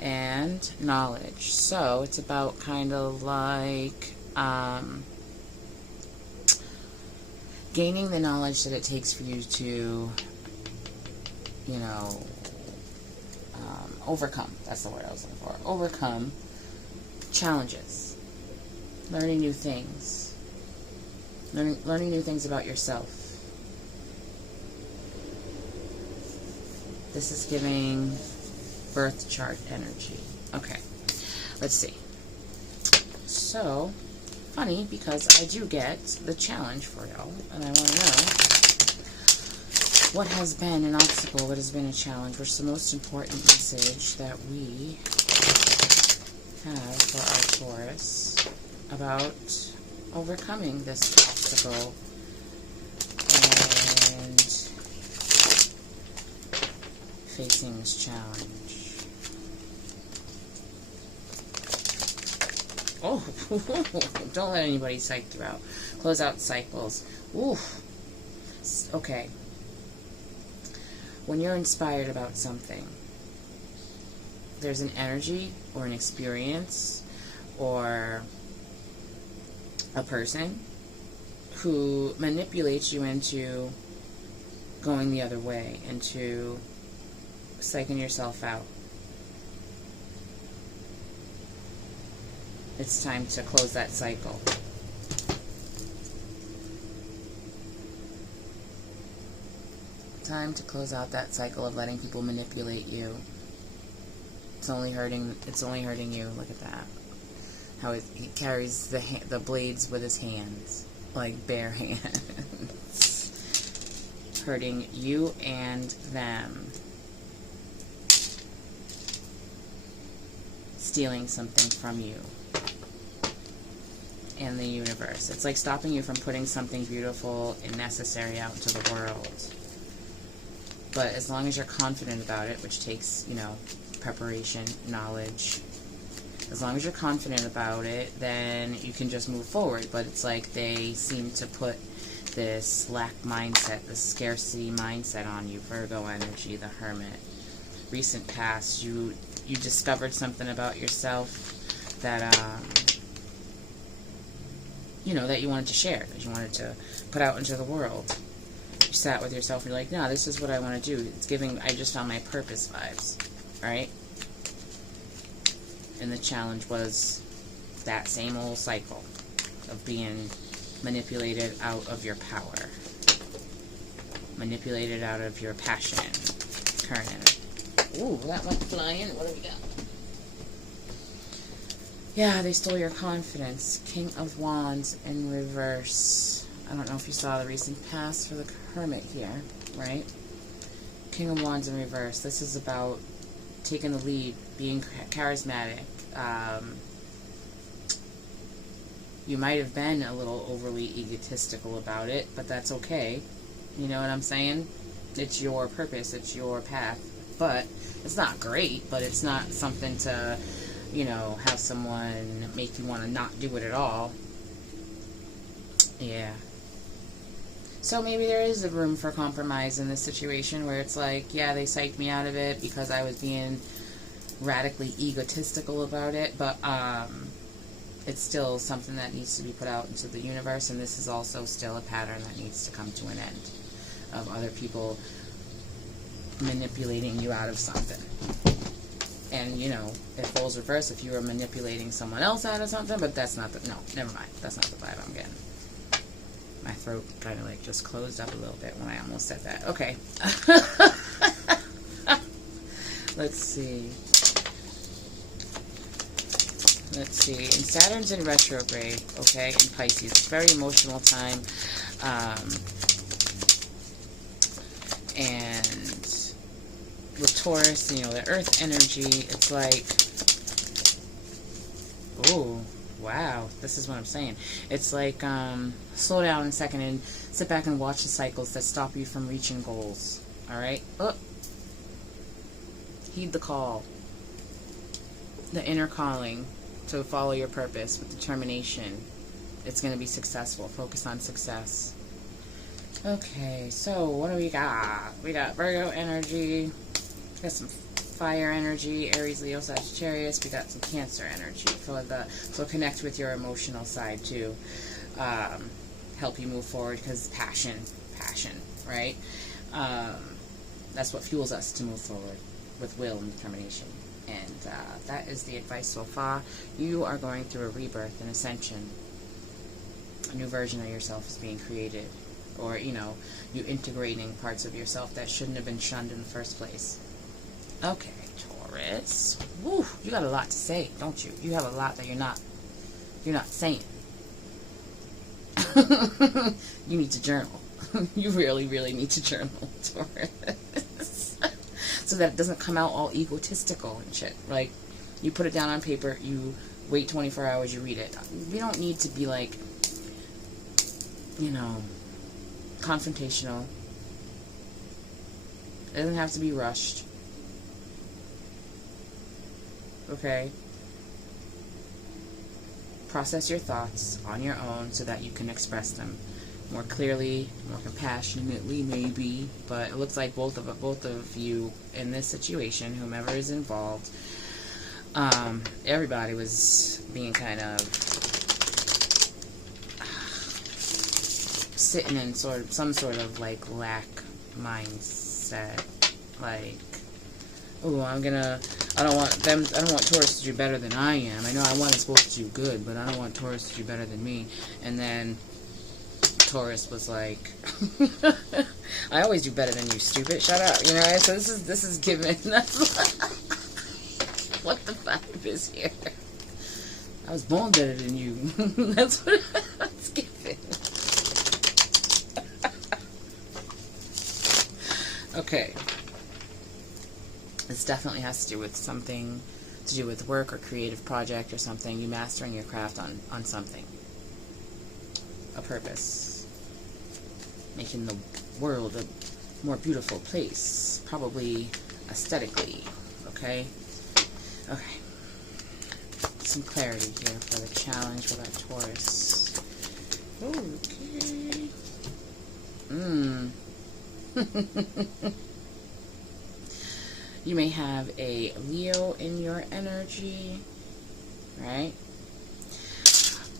And knowledge. So it's about kind of like gaining the knowledge that it takes for you to, you know, overcome. That's the word I was looking for. Overcome challenges. Learning new things. Learning new things about yourself. This is giving birth chart energy. Okay, let's see. So, funny, because I do get the challenge for y'all, and I want to know what has been an obstacle, what has been a challenge, what's the most important message that we have for our Taurus about overcoming this obstacle and facing this challenge. Oh, don't let anybody psych you out. Close out cycles. Ooh. Okay. When you're inspired about something, there's an energy or an experience or a person who manipulates you into going the other way, into psyching yourself out. It's time to close that cycle. Time to close out that cycle of letting people manipulate you. It's only hurting you. Look at that. How he carries the blades with his hands, like bare hands. Hurting you and them. Stealing something from you and the universe. It's like stopping you from putting something beautiful and necessary out into the world. But as long as you're confident about it, which takes, you know, preparation, knowledge, as long as you're confident about it, then you can just move forward. But it's like they seem to put this lack mindset, this scarcity mindset on you. Virgo energy, the Hermit. Recent past, you discovered something about yourself that you know, that you wanted to share, that you wanted to put out into the world. You sat with yourself and you're like, no, this is what I want to do. It's giving, I just found my purpose vibes, right? And the challenge was that same old cycle of being manipulated out of your power, manipulated out of your passion, current energy. Ooh, that went flying. What do we got? Yeah, they stole your confidence. King of Wands in reverse. I don't know if you saw the recent past for the Hermit here, right? King of Wands in reverse. This is about taking the lead, being charismatic. You might have been a little overly egotistical about it, but that's okay. You know what I'm saying? It's your purpose. It's your path. But it's not great, but it's not something to, you know, have someone make you want to not do it at all. Yeah. So maybe there is a room for compromise in this situation where it's like, yeah, they psyched me out of it because I was being radically egotistical about it, but it's still something that needs to be put out into the universe, and this is also still a pattern that needs to come to an end of other people manipulating you out of something. And, you know, if roles reverse, if you were manipulating someone else out of something, but that's not the, no, never mind. That's not the vibe I'm getting. My throat kind of like just closed up a little bit when I almost said that. Okay. Let's see. Let's see. And Saturn's in retrograde, okay, in Pisces. It's a very emotional time. And with Taurus, you know, the earth energy, it's like, oh, wow, this is what I'm saying. It's like, slow down a second and sit back and watch the cycles that stop you from reaching goals, alright? Oh, heed the call, the inner calling, to follow your purpose with determination. It's going to be successful. Focus on success. Okay, so what do we got? We got Virgo energy. We got some fire energy, Aries, Leo, Sagittarius. We got some Cancer energy. So connect with your emotional side too. Help you move forward, because passion, right? That's what fuels us to move forward, with will and determination. And that is the advice so far. You are going through a rebirth, an ascension. A new version of yourself is being created. Or, you integrating parts of yourself that shouldn't have been shunned in the first place. Okay, Taurus. Woo, you got a lot to say, don't you? You have a lot that you're not saying. You need to journal. You really, really need to journal, Taurus. So that it doesn't come out all egotistical and shit. Like, you put it down on paper, you wait 24 hours, you read it. You don't need to be like, confrontational. It doesn't have to be rushed. Okay? Process your thoughts on your own so that you can express them more clearly, more compassionately, maybe. But it looks like both of you in this situation, whomever is involved, everybody was being kind of sitting in some sort of like lack mindset, like, oh, I don't want Taurus to do better than I am. I know I want it supposed to do good, but I don't want Taurus to do better than me. And then Taurus was like, I always do better than you, stupid. Shut up. So this is given. That's what the vibe is here. I was born better than you. That's what it's given. Okay. This definitely has to do with something to do with work or creative project or something. You mastering your craft on something. A purpose. Making the world a more beautiful place. Probably aesthetically. Okay? Okay. Some clarity here for the challenge for that Taurus. Okay. You may have a Leo in your energy, right?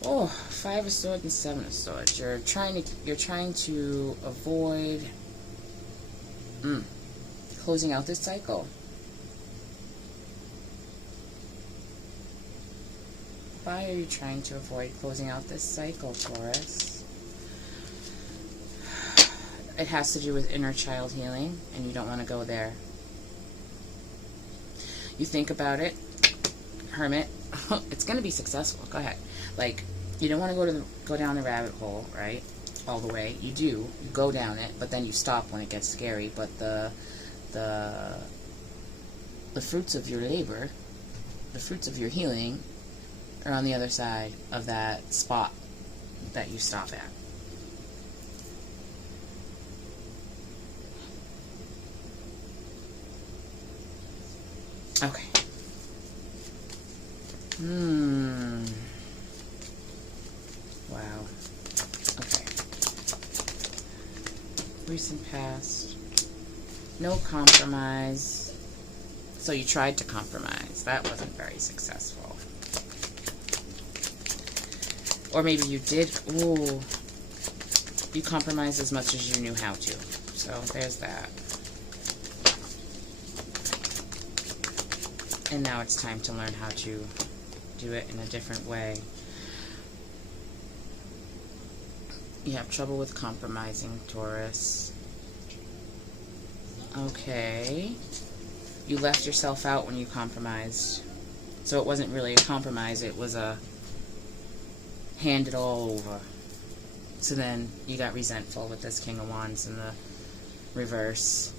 Oh, 5 of Swords and 7 of Swords. You're trying to avoid closing out this cycle. Why are you trying to avoid closing out this cycle, Taurus? It has to do with inner child healing, and you don't want to go there. You think about it, Hermit. It's going to be successful. Go ahead. Like, you don't want to go down the rabbit hole, right? All the way. You do. You go down it, but then you stop when it gets scary. But the fruits of your labor, the fruits of your healing, are on the other side of that spot that you stop at. Okay. Wow. Okay. Recent past. No compromise. So you tried to compromise. That wasn't very successful. Or maybe you did. Ooh. You compromised as much as you knew how to. So there's that. And now it's time to learn how to do it in a different way. You have trouble with compromising, Taurus. Okay. You left yourself out when you compromised. So it wasn't really a compromise, it was a hand it all over. So then you got resentful with this King of Wands in the reverse.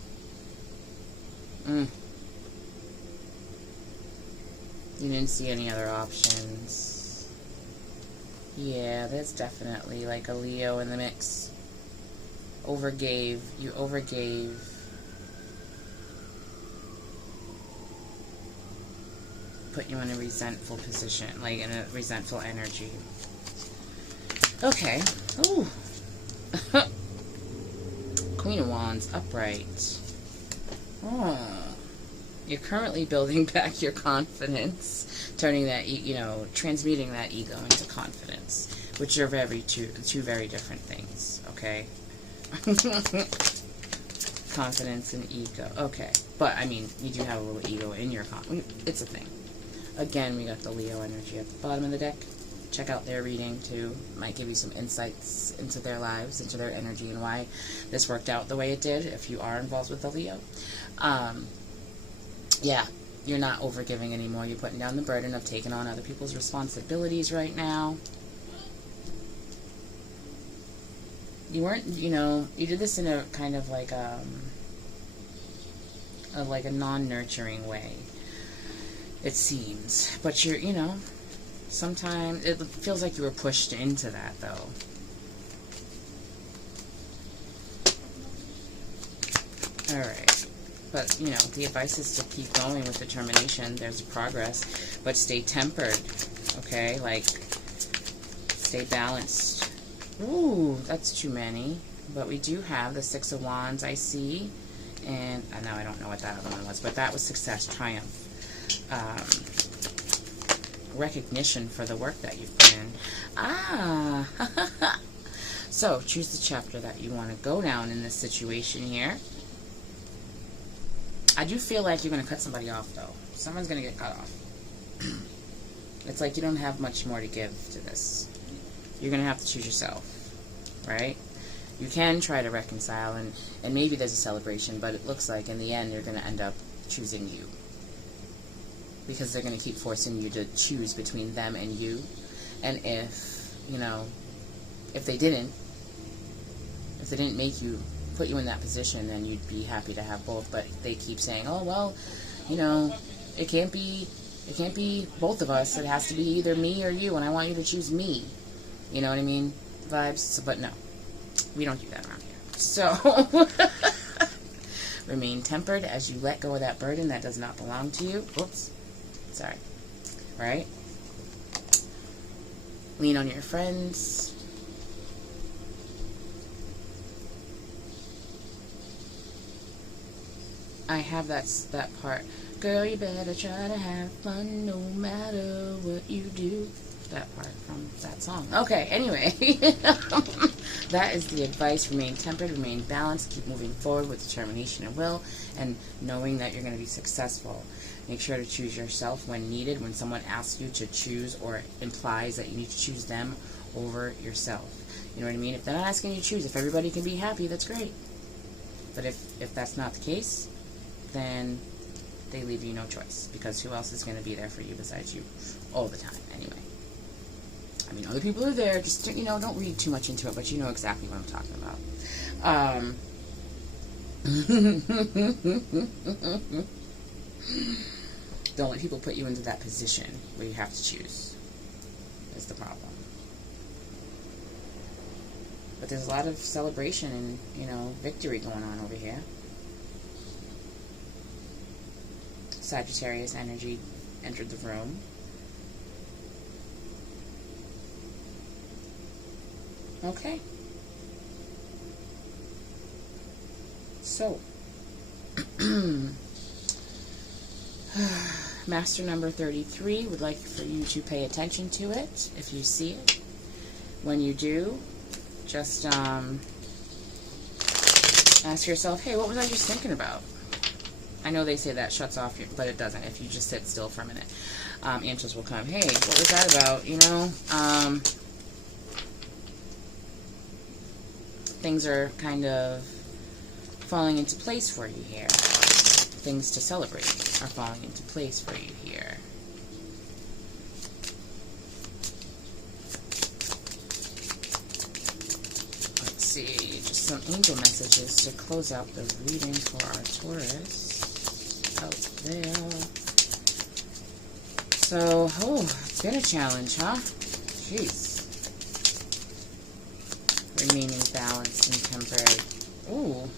You didn't see any other options. Yeah, there's definitely like a Leo in the mix. Overgave. You overgave. put you in a resentful position, like in a resentful energy. Okay. Ooh. Queen of Wands, upright. Oh. You're currently building back your confidence, turning that, transmuting that ego into confidence, which are two very different things, okay? Confidence and ego. Okay. But, I mean, you do have a little ego in your it's a thing. Again, we got the Leo energy at the bottom of the deck. Check out their reading, too. Might give you some insights into their lives, into their energy, and why this worked out the way it did, if you are involved with the Leo. Yeah, you're not overgiving anymore. You're putting down the burden of taking on other people's responsibilities right now. You weren't, you did this in a kind of like a non-nurturing way, it seems. But you're, sometimes it feels like you were pushed into that, though. Alright. But, the advice is to keep going with determination. There's progress. But stay tempered, okay? Like, stay balanced. Ooh, that's too many. But we do have the Six of Wands, I see. And, now I don't know what that other one was. But that was success, triumph. Recognition for the work that you've put in. So, choose the chapter that you want to go down in this situation here. I do feel like you're going to cut somebody off, though. Someone's going to get cut off. It's like you don't have much more to give to this. You're going to have to choose yourself, right? You can try to reconcile, and maybe there's a celebration, but it looks like in the end you're going to end up choosing you. Because they're going to keep forcing you to choose between them and you. And if they didn't make you, put you in that position, then you'd be happy to have both. But they keep saying, oh, well, it can't be both of us. It has to be either me or you, and I want you to choose me. You know what I mean? Vibes. So, but no, we don't do that around here. So, remain tempered as you let go of that burden that does not belong to you. Oops. Sorry. Right? Lean on your friends. I have that part. Girl, you better try to have fun no matter what you do. That part from that song. Okay, anyway. That is the advice. Remain tempered, remain balanced, keep moving forward with determination and will, and knowing that you're going to be successful. Make sure to choose yourself when needed, when someone asks you to choose or implies that you need to choose them over yourself. You know what I mean? If they're not asking you to choose, if everybody can be happy, that's great. But if that's not the case, then they leave you no choice, because who else is going to be there for you besides you all the time anyway? I mean, other people are there, just, don't read too much into it, but you know exactly what I'm talking about. Don't let people put you into that position where you have to choose. That's the problem. But there's a lot of celebration and, victory going on over here. Sagittarius energy entered the room. Okay. So, Master number 33 would like for you to pay attention to it if you see it. When you do, just ask yourself, hey, what was I just thinking about? I know they say that shuts off your, but it doesn't. If you just sit still for a minute, answers will come. Hey, what was that about? Things are kind of falling into place for you here. Things to celebrate are falling into place for you here. Let's see, just some angel messages to close out the reading for our Taurus out there. So, it's been a challenge, huh? Jeez. Remaining balanced and tempered. Ooh.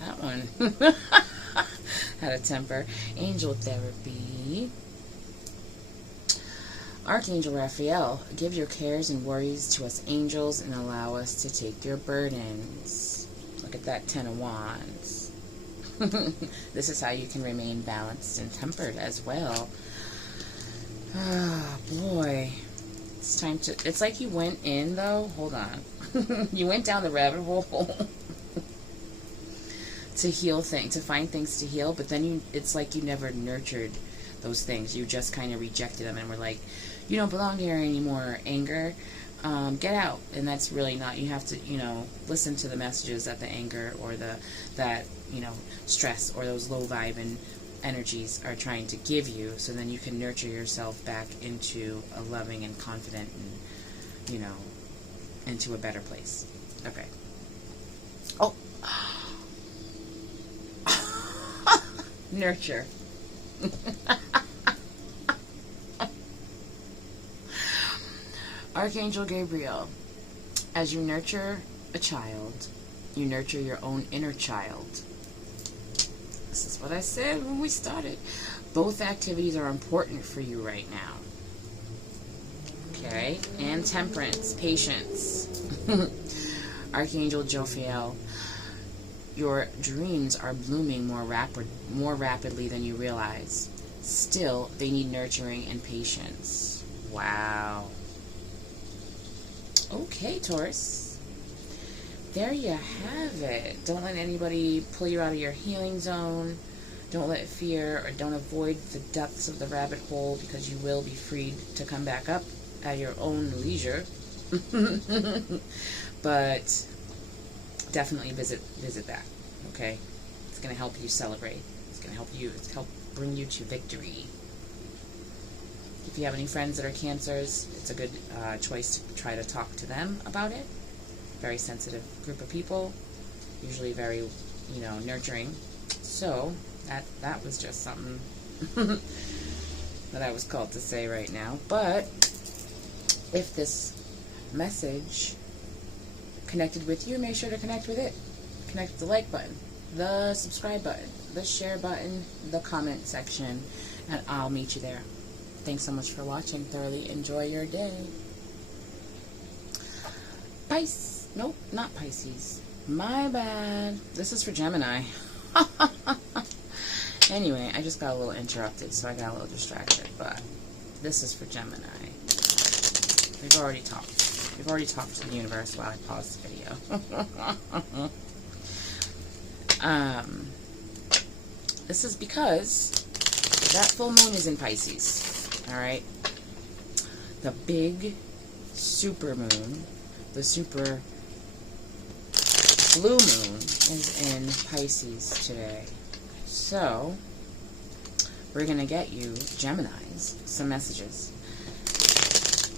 That one. How to temper. Angel therapy. Archangel Raphael, give your cares and worries to us angels and allow us to take your burdens. Look at that 10 of Wands. This is how you can remain balanced and tempered as well. Oh, boy. It's time to... It's like you went in, though. Hold on. You went down the rabbit hole to heal things, to find things to heal, but then it's like you never nurtured those things. You just kind of rejected them and were like, you don't belong here anymore, anger. Get out. And that's really not, you have to, listen to the messages that the anger or that stress or those low vibe and energies are trying to give you, so then you can nurture yourself back into a loving and confident and, into a better place. Okay. Oh. Nurture. Archangel Gabriel, as you nurture a child, you nurture your own inner child. This is what I said when we started. Both activities are important for you right now. Okay? And temperance, patience. Archangel Jophiel, your dreams are blooming more rapidly than you realize. Still, they need nurturing and patience. Wow. Okay, Taurus. There you have it. Don't let anybody pull you out of your healing zone. Don't let fear, or don't avoid the depths of the rabbit hole, because you will be freed to come back up at your own leisure. But definitely visit that. Okay? It's going to help you celebrate. It's going to help bring you to victory. If you have any friends that are Cancers, it's a good choice to try to talk to them about it. Very sensitive group of people, usually very, nurturing. So that was just something that I was called to say right now. But if this message connected with you, make sure to connect with it. Connect with the like button, the subscribe button, the share button, the comment section, and I'll meet you there. Thanks so much for watching. Thoroughly enjoy your day. Nope, not Pisces. My bad. This is for Gemini. Anyway, I just got a little interrupted, so I got a little distracted, but this is for Gemini. We've already talked to the universe while I paused the video. This is because that full moon is in Pisces. Alright? The big super moon, the super blue moon, is in Pisces today. So, we're going to get you, Geminis, some messages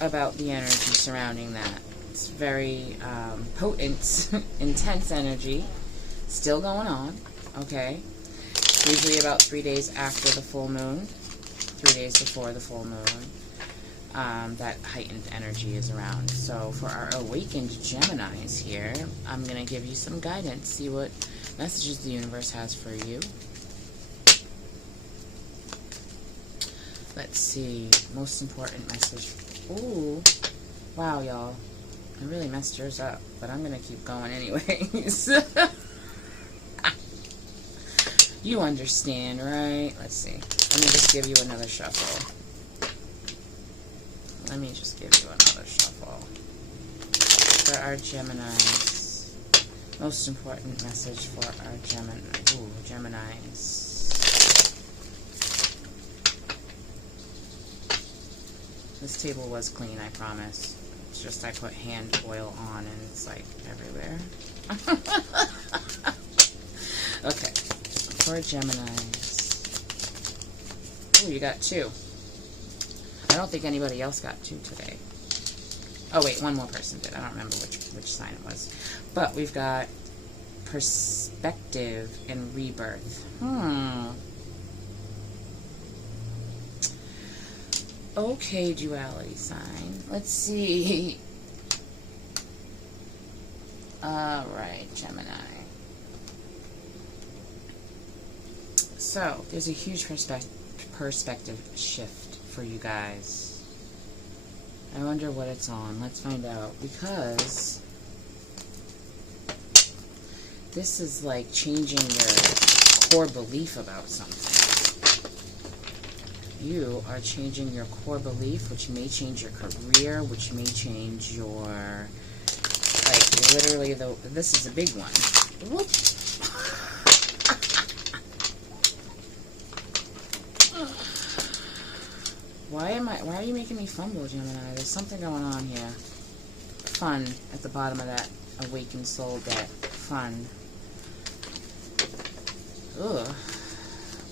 about the energy surrounding that. It's very potent, intense energy, still going on, okay? Usually about 3 days after the full moon, 3 days before the full moon, that heightened energy is around. So for our awakened Geminis here, I'm going to give you some guidance, see what messages the universe has for you. Let's see, most important message. Ooh, wow, y'all. I really messed yours up, but I'm going to keep going anyways. You understand, right? Let's see. Let me just give you another shuffle. For our Geminis. Most important message for our Geminis. This table was clean, I promise. It's just I put hand oil on and it's like everywhere. Okay. For Geminis. Oh, you got 2. I don't think anybody else got 2 today. Oh, wait, one more person did. I don't remember which sign it was. But we've got perspective and rebirth. Okay, duality sign. Let's see. Alright, Gemini. So, there's a huge perspective shift for you guys. I wonder what it's on. Let's find out. Because this is like changing your core belief about something. You are changing your core belief, which may change your career, which may change your, like, literally, this is a big one. Whoop. Why are you making me fumble, Gemini? There's something going on here. Fun at the bottom of that awakened soul deck. Fun. Ugh.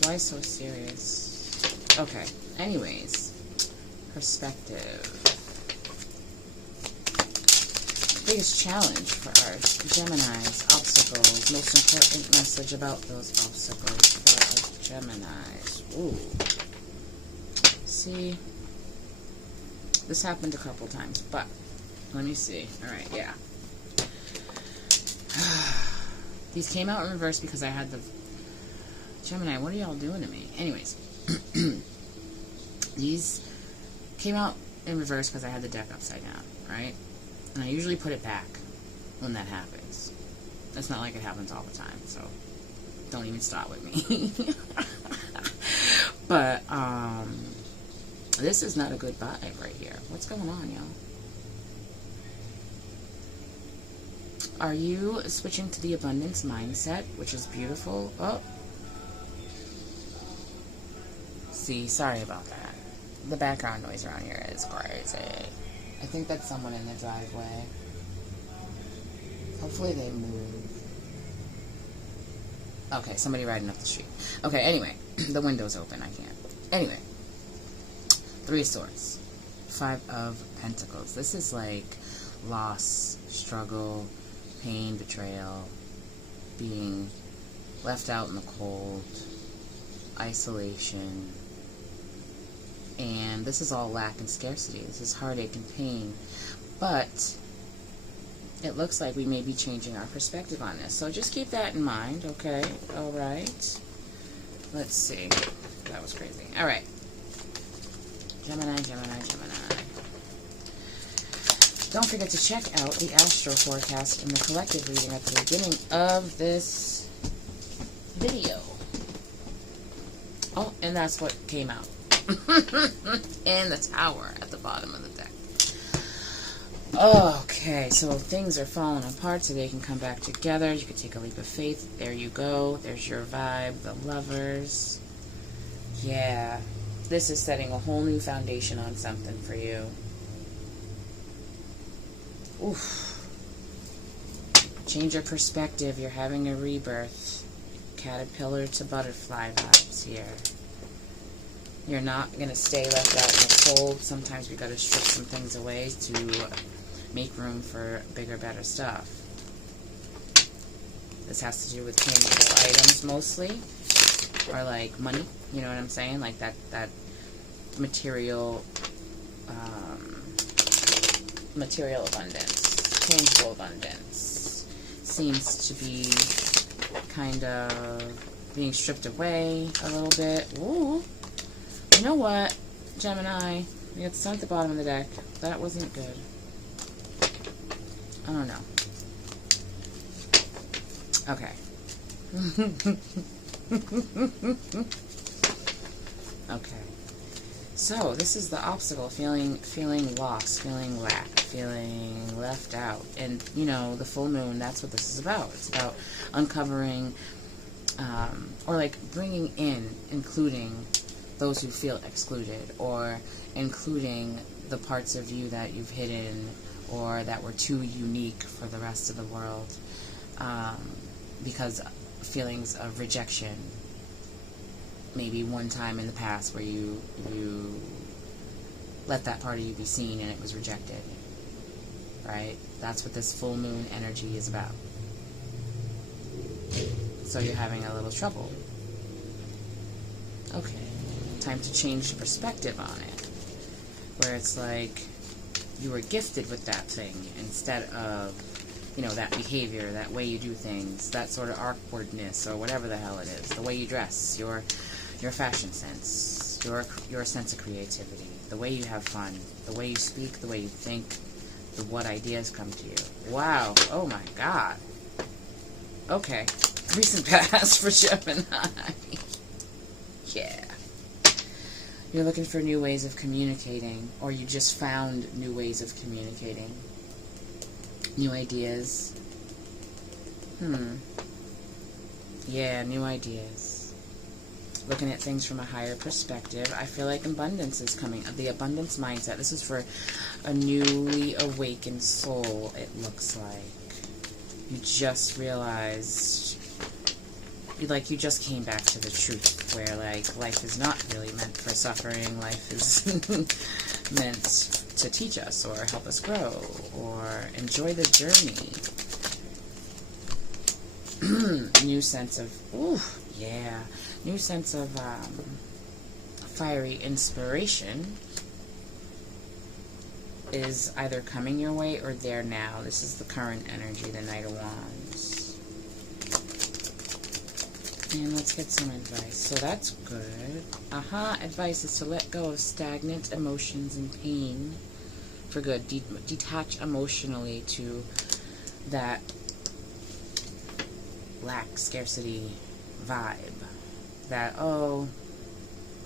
Why so serious? Okay, anyways, perspective. Biggest challenge for our Geminis, obstacles. Most important message about those obstacles for our Geminis. Ooh. See, this happened a couple times, but let me see. Alright, yeah. These came out in reverse because I had the... Gemini, what are y'all doing to me? Anyways. These came out in reverse because I had the deck upside down, right? And I usually put it back when that happens. It's not like it happens all the time, so don't even start with me. But, this is not a good vibe right here. What's going on, y'all? Are you switching to the abundance mindset, which is beautiful? Oh. See, sorry about that. The background noise around here is crazy. I think that's someone in the driveway. Hopefully they move. Okay, somebody riding up the street. Okay, anyway. The window's open. I can't. Anyway. 3 of Swords. 5 of Pentacles. This is like loss, struggle, pain, betrayal, being left out in the cold, isolation. And this is all lack and scarcity. This is heartache and pain. But it looks like we may be changing our perspective on this. So just keep that in mind, okay? Alright. Let's see. That was crazy. Alright. Gemini, Gemini, Gemini. Don't forget to check out the Astro forecast and the collective reading at the beginning of this video. Oh, and that's what came out. And the Tower at the bottom of the deck. Okay, so things are falling apart so they can come back together. You can take a leap of faith. There you go. There's your vibe. The Lovers. Yeah. This is setting a whole new foundation on something for you. Oof. Change your perspective. You're having a rebirth. Caterpillar to butterfly vibes here. You're not going to stay left out in the cold. Sometimes we got to strip some things away to make room for bigger, better stuff. This has to do with tangible items mostly. Or like money. You know what I'm saying? Like that material material abundance. Tangible abundance. Seems to be kind of being stripped away a little bit. Ooh. You know what, Gemini? We got the Sun at the bottom of the deck. That wasn't good. I don't know. Okay. Okay. So, this is the obstacle. Feeling lost, feeling lack, feeling left out. And, you know, the full moon, that's what this is about. It's about uncovering, or like bringing in, including those who feel excluded, or including the parts of you that you've hidden or that were too unique for the rest of the world, because feelings of rejection, maybe one time in the past where you let that part of you be seen and it was rejected, right? That's what this full moon energy is about. So you're having a little trouble. Okay. Time to change perspective on it, where it's like you were gifted with that thing instead of you know, that behavior, that way you do things, that sort of awkwardness, or whatever the hell it is, the way you dress, your fashion sense, your sense of creativity, the way you have fun, the way you speak, the way you think, what ideas come to you. Wow. Oh my God. Okay. Recent past for Gemini. Yeah. You're looking for new ways of communicating, or you just found new ways of communicating. New ideas. Yeah, new ideas. Looking at things from a higher perspective. I feel like abundance is coming. The abundance mindset. This is for a newly awakened soul, it looks like. You just realized, you just came back to the truth, where, like, life is not really meant for suffering. Life is meant to teach us, or help us grow, or enjoy the journey. New sense of, new sense of fiery inspiration is either coming your way or there now. This is the current energy, the Knight of Wands. And let's get some advice. So that's good. Advice is to let go of stagnant emotions and pain for good. Detach emotionally to that lack, scarcity vibe. That, oh,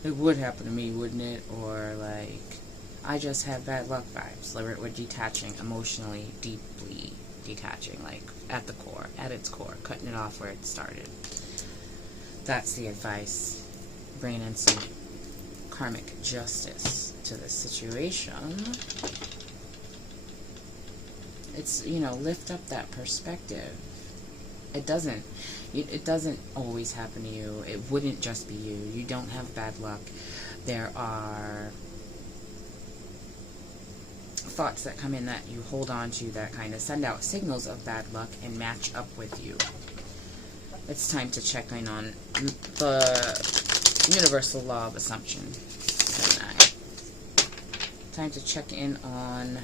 it would happen to me, wouldn't it? Or, like, I just have bad luck vibes. Like, we're detaching emotionally, deeply detaching, like, at the core, at its core, cutting it off where it started. That's the advice. Bringing in some karmic justice to this situation. It's, you know, lift up that perspective. It doesn't always happen to you. It wouldn't just be you. You don't have bad luck. There are thoughts that come in that you hold on to that kind of send out signals of bad luck and match up with you. It's time to check in on the universal law of assumption, Gemini. Time to check in on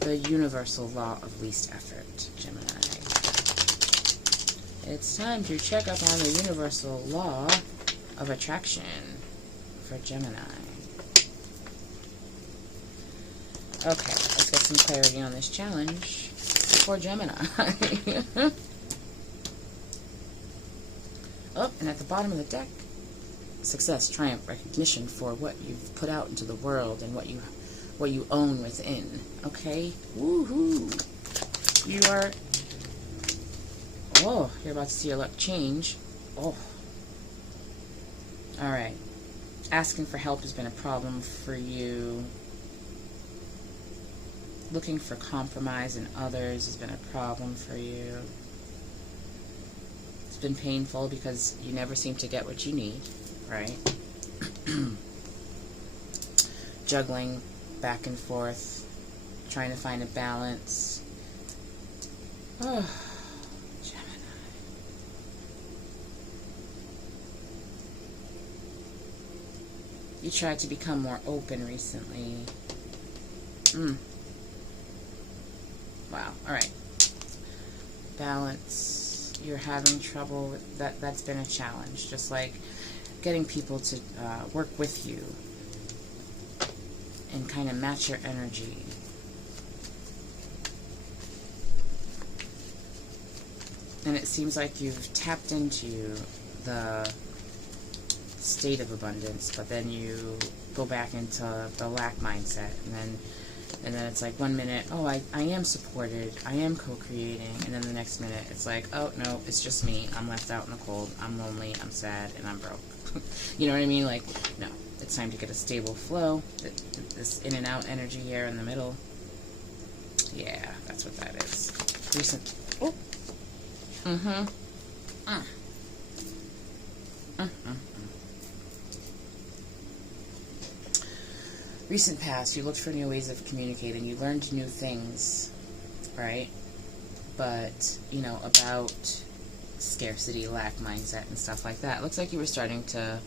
the universal law of least effort, Gemini. It's time to check up on the universal law of attraction for Gemini. Okay, let's get some clarity on this challenge for Gemini. Oh, and at the bottom of the deck, success, triumph, recognition for what you've put out into the world and what you own within. Okay? Woohoo! You're about to see your luck change. Oh. Alright. Asking for help has been a problem for you. Looking for compromise in others has been a problem for you. It's been painful because you never seem to get what you need, right? Juggling back and forth, trying to find a balance. Oh, Gemini. You tried to become more open recently. Wow, alright. Balance. You're having trouble with that. That's been a challenge. Just like getting people to work with you and kind of match your energy. And it seems like you've tapped into the state of abundance, but then you go back into the lack mindset, and then it's like 1 minute, oh, I am supported, I am co-creating, and then the next minute it's like, oh, no, it's just me, I'm left out in the cold, I'm lonely, I'm sad, and I'm broke. You know what I mean? Like, no, it's time to get a stable flow, this in and out energy here in the middle. Yeah, that's what that is. Recent, oh, Recent past, you looked for new ways of communicating. You learned new things, right? But, you know, about scarcity, lack mindset, and stuff like that. It looks like you were starting to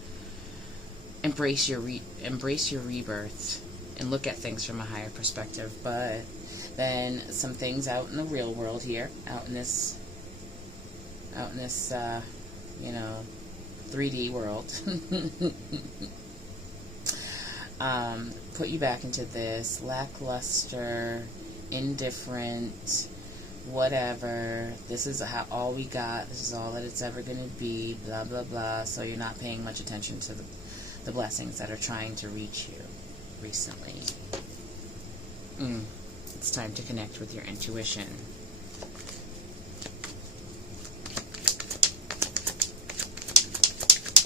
embrace your rebirth and look at things from a higher perspective. But Then some things out in the real world here, out in this, you know, 3D world. Put you back into this lackluster, indifferent, whatever. This is all we got. This is all that it's ever going to be. Blah, blah, blah. So you're not paying much attention to the blessings that are trying to reach you recently. It's time to connect with your intuition.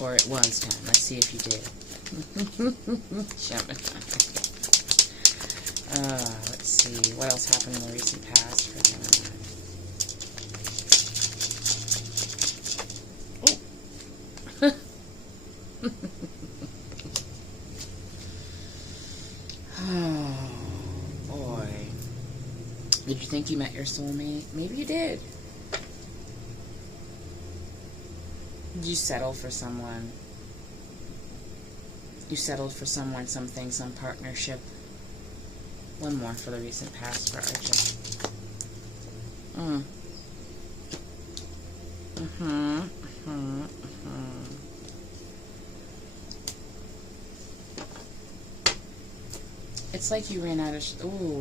Or it was time. Let's see if you did. Let's see. What else happened in the recent past for Gemini? Oh, boy. Did you think you met your soulmate? Maybe you did. Did you settle for someone? You settled for someone, something, some partnership. One more for the recent past for Archer. It's like you ran out of...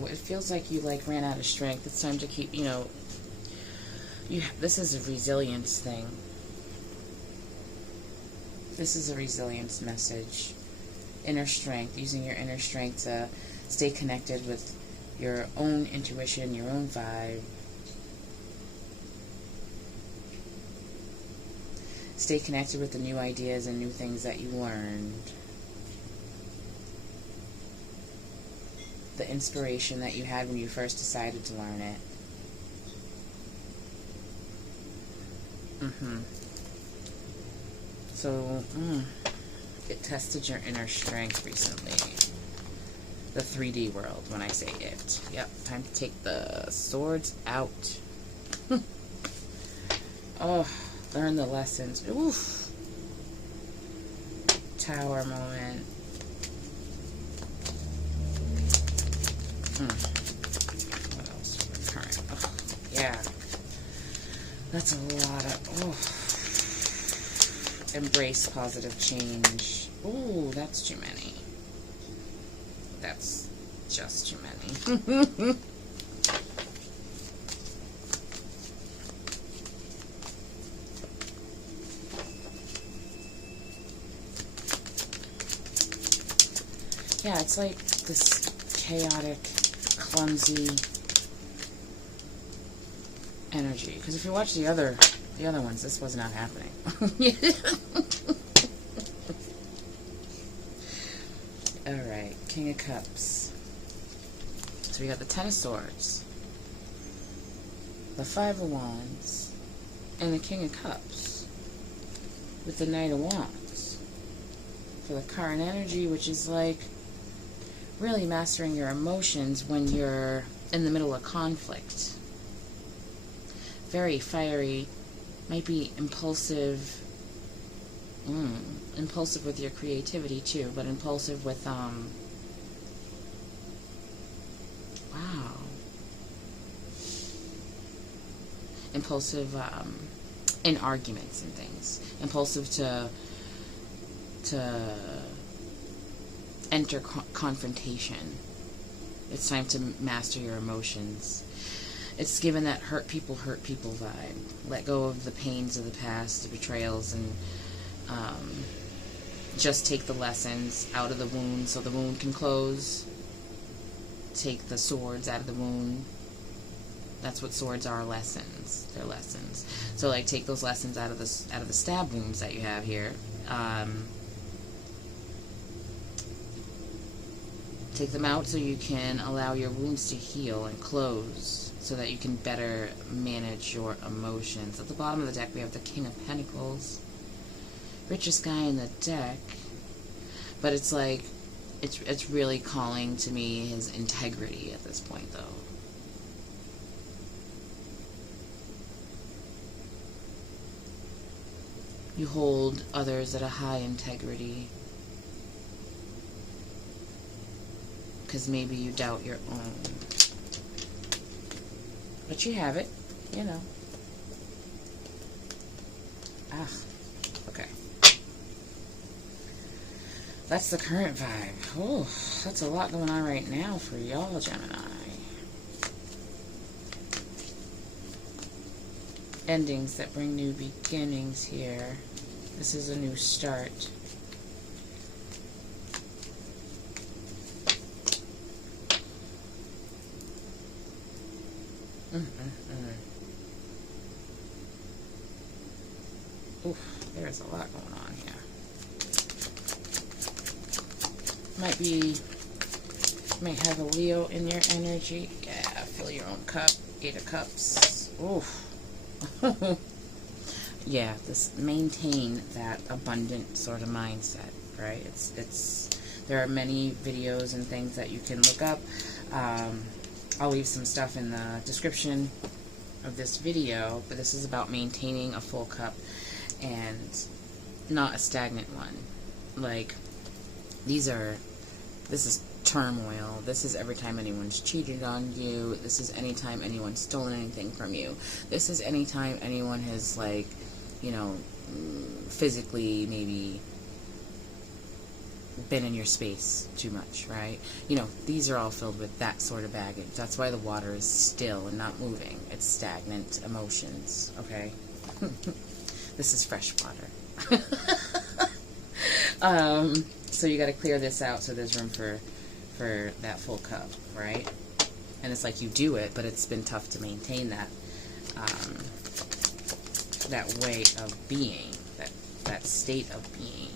it feels like you ran out of strength. It's time to keep, this is a resilience thing. This is a resilience message. Inner strength, using your inner strength to stay connected with your own intuition, your own vibe. Stay connected with the new ideas and new things that you learned. The inspiration that you had when you first decided to learn it. So, it tested your inner strength recently. The 3D world, when I say it. Yep, time to take the swords out. Oh, learn the lessons. Oof. Tower moment. What else for the current? Oh, yeah. That's a lot of... Embrace positive change. Ooh, that's too many. That's just too many. Yeah, it's like this chaotic, clumsy energy. Because if you watch the other ones, this was not happening. Alright, King of Cups. So we got the Ten of Swords, the Five of Wands, and the King of Cups, with the Knight of Wands. For the current energy, which is like really mastering your emotions when you're in the middle of conflict. Very fiery. Might be impulsive. Impulsive with your creativity too, but impulsive with wow. Impulsive in arguments and things. Impulsive to enter confrontation. It's time to master your emotions. It's given that hurt people vibe. Let go of the pains of the past, the betrayals, and just take the lessons out of the wound so the wound can close. Take the swords out of the wound. That's what swords are, lessons. They're lessons. So like take those lessons out of the stab wounds that you have here. Take them out so you can allow your wounds to heal and close, so that you can better manage your emotions. At the bottom of the deck, we have the King of Pentacles. Richest guy in the deck. But it's like, it's really calling to me his integrity at this point, though. You hold others at a high integrity. Because maybe you doubt your own. But you have it, you know. Ah, okay. That's the current vibe. Oh, that's a lot going on right now for y'all, Gemini. Endings that bring new beginnings here. This is a new start. Oof, there's a lot going on here. Might have a Leo in your energy. Yeah, fill your own cup. 8 of Cups. Oof. Yeah, maintain that abundant sort of mindset, right? There are many videos and things that you can look up. I'll leave some stuff in the description of this video, but this is about maintaining a full cup and not a stagnant one. Like, this is turmoil. This is every time anyone's cheated on you. This is anytime anyone's stolen anything from you. This is anytime anyone has, like, you know, physically maybe been in your space too much, right? You know, these are all filled with that sort of baggage. That's why the water is still and not moving. It's stagnant emotions, okay? This is fresh water. So you got to clear this out so there's room for that full cup, right? And it's like you do it, but it's been tough to maintain that that way of being, that state of being.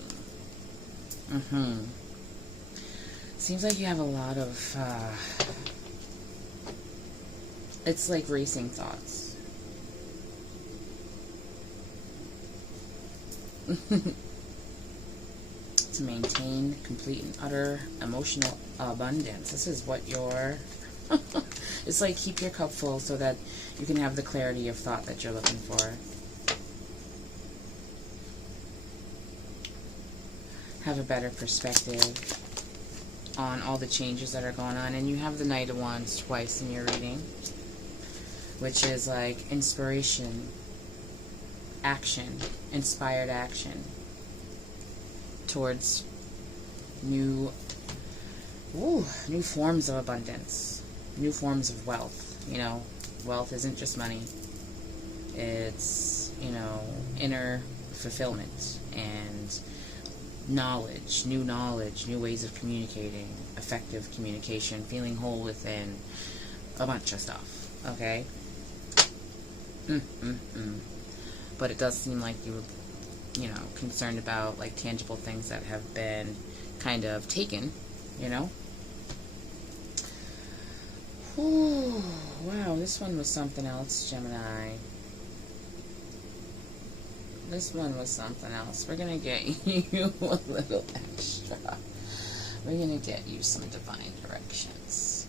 Seems like you have a lot of it's like racing thoughts. To maintain complete and utter emotional abundance. This is what you're it's like keep your cup full so that you can have the clarity of thought that you're looking for. Have a better perspective on all the changes that are going on. And you have the Knight of Wands twice in your reading, which is like inspiration, action, inspired action towards new forms of abundance, new forms of wealth. You know, wealth isn't just money. It's, you know, inner fulfillment and knowledge, new ways of communicating, effective communication, feeling whole within, a bunch of stuff, okay? But it does seem like you were, you know, concerned about, like, tangible things that have been kind of taken, you know? Ooh, wow, this one was something else, Gemini. This one was something else. We're going to get you a little extra. We're going to get you some divine directions.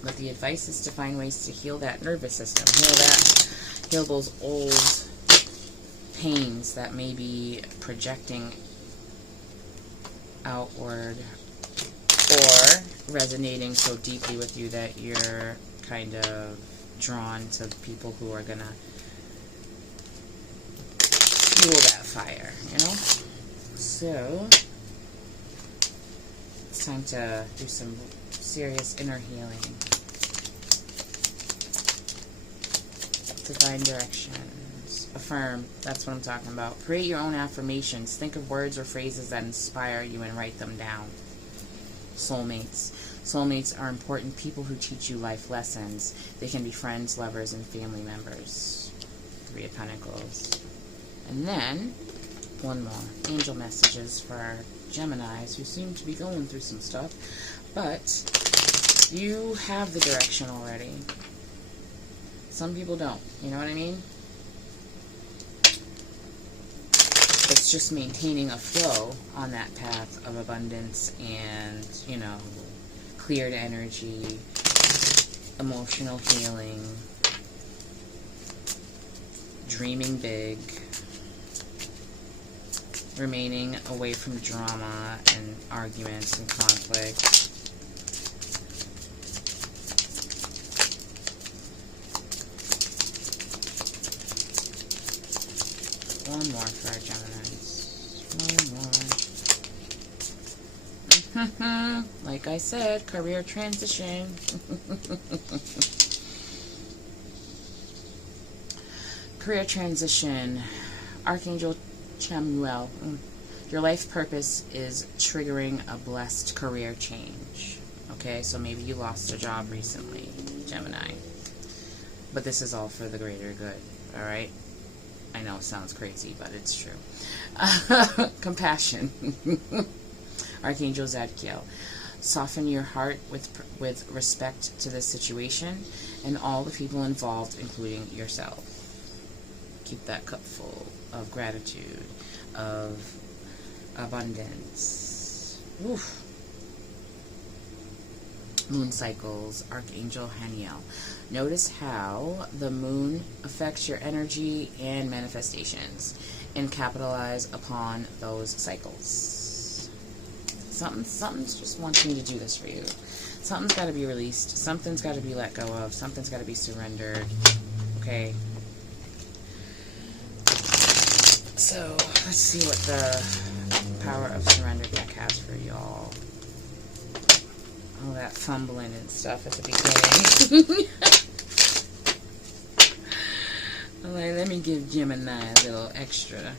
But the advice is to find ways to heal that nervous system. Heal those old pains that may be projecting outward or resonating so deeply with you that you're kind of drawn to people who are gonna fuel that fire, you know? So it's time to do some serious inner healing. Divine directions. Affirm. That's what I'm talking about. Create your own affirmations. Think of words or phrases that inspire you and write them down. Soulmates. Soulmates are important people who teach you life lessons. They can be friends, lovers, and family members. 3 of Pentacles. And then, one more. Angel messages for our Geminis who seem to be going through some stuff. But you have the direction already. Some people don't. You know what I mean? It's just maintaining a flow on that path of abundance and, you know, cleared energy, emotional healing, dreaming big, remaining away from drama and arguments and conflict, One more for our Geminis. One more. Like I said, career transition. Career transition. Archangel Chamuel. Your life purpose is triggering a blessed career change. Okay, so maybe you lost a job recently, Gemini. But this is all for the greater good, alright? I know it sounds crazy, but it's true. Compassion. Archangel Zadkiel. Soften your heart with respect to this situation and all the people involved, including yourself. Keep that cup full of gratitude, of abundance. Oof. Moon cycles, Archangel Haniel. Notice how the moon affects your energy and manifestations, and capitalize upon those cycles. Something's just wanting to do this for you. Something's got to be released. Something's got to be let go of. Something's got to be surrendered. Okay. So let's see what the Power of Surrender deck has for y'all. All that fumbling and stuff at the beginning. I'm like, let me give Gemini a little extra.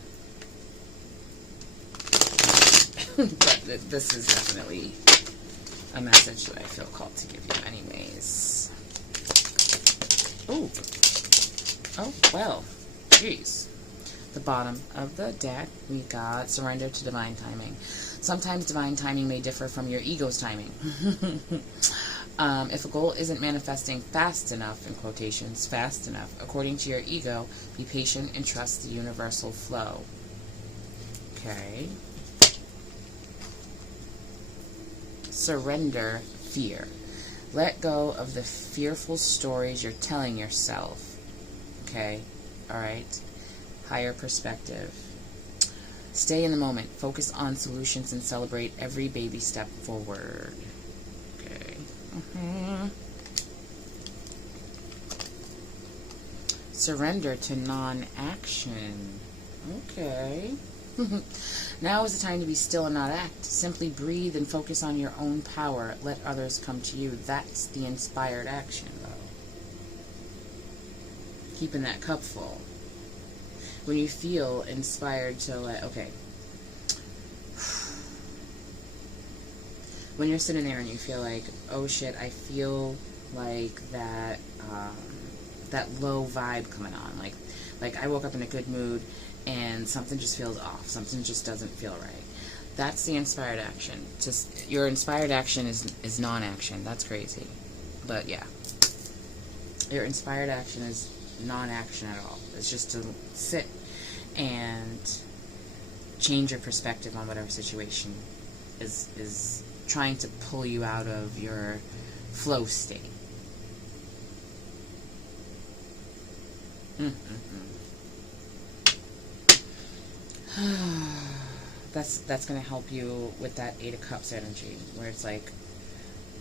But this is definitely a message that I feel called to give you anyways. Ooh. Oh, well. Jeez. The bottom of the deck, we got surrender to divine timing. Sometimes divine timing may differ from your ego's timing. If a goal isn't manifesting fast enough, in quotations, fast enough, according to your ego, be patient and trust the universal flow. Okay. Surrender fear. Let go of the fearful stories you're telling yourself. Okay? Alright? Higher perspective. Stay in the moment. Focus on solutions and celebrate every baby step forward. Okay. Surrender to non-action. Okay. Now is the time to be still and not act. Simply breathe and focus on your own power. Let others come to you. That's the inspired action, though. Keeping that cup full. When you feel inspired to let, okay. When you're sitting there and you feel like, oh shit, I feel like that, that low vibe coming on. Like I woke up in a good mood and something just feels off. Something just doesn't feel right. That's the inspired action. Just your inspired action is non-action. That's crazy. But yeah. Your inspired action is non-action at all. It's just to sit and change your perspective on whatever situation is trying to pull you out of your flow state. That's going to help you with that 8 of Cups energy, where it's like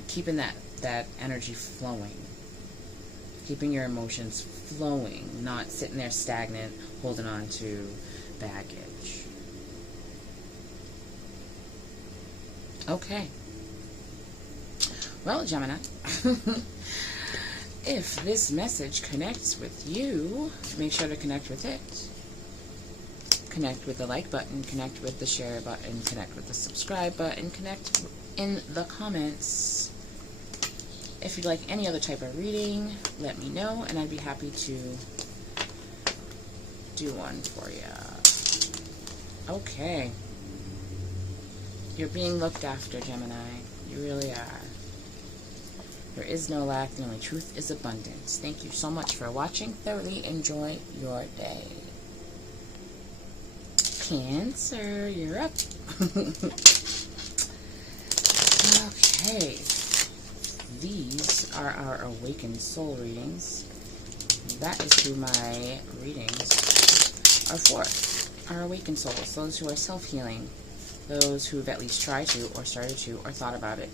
keeping that energy flowing. Keeping your emotions flowing, not sitting there stagnant, holding on to baggage. Okay. Well, Gemini, if this message connects with you, make sure to connect with it. Connect with the like button, connect with the share button, connect with the subscribe button, connect in the comments. If you'd like any other type of reading, let me know, and I'd be happy to do one for you. Okay. You're being looked after, Gemini. You really are. There is no lack. The only truth is abundance. Thank you so much for watching. Thoroughly enjoy your day. Cancer, you're up. Okay. These are our Awakened Soul readings. That is who my readings are for. Our Awakened Souls, those who are self-healing, those who've at least tried to, or started to, or thought about it.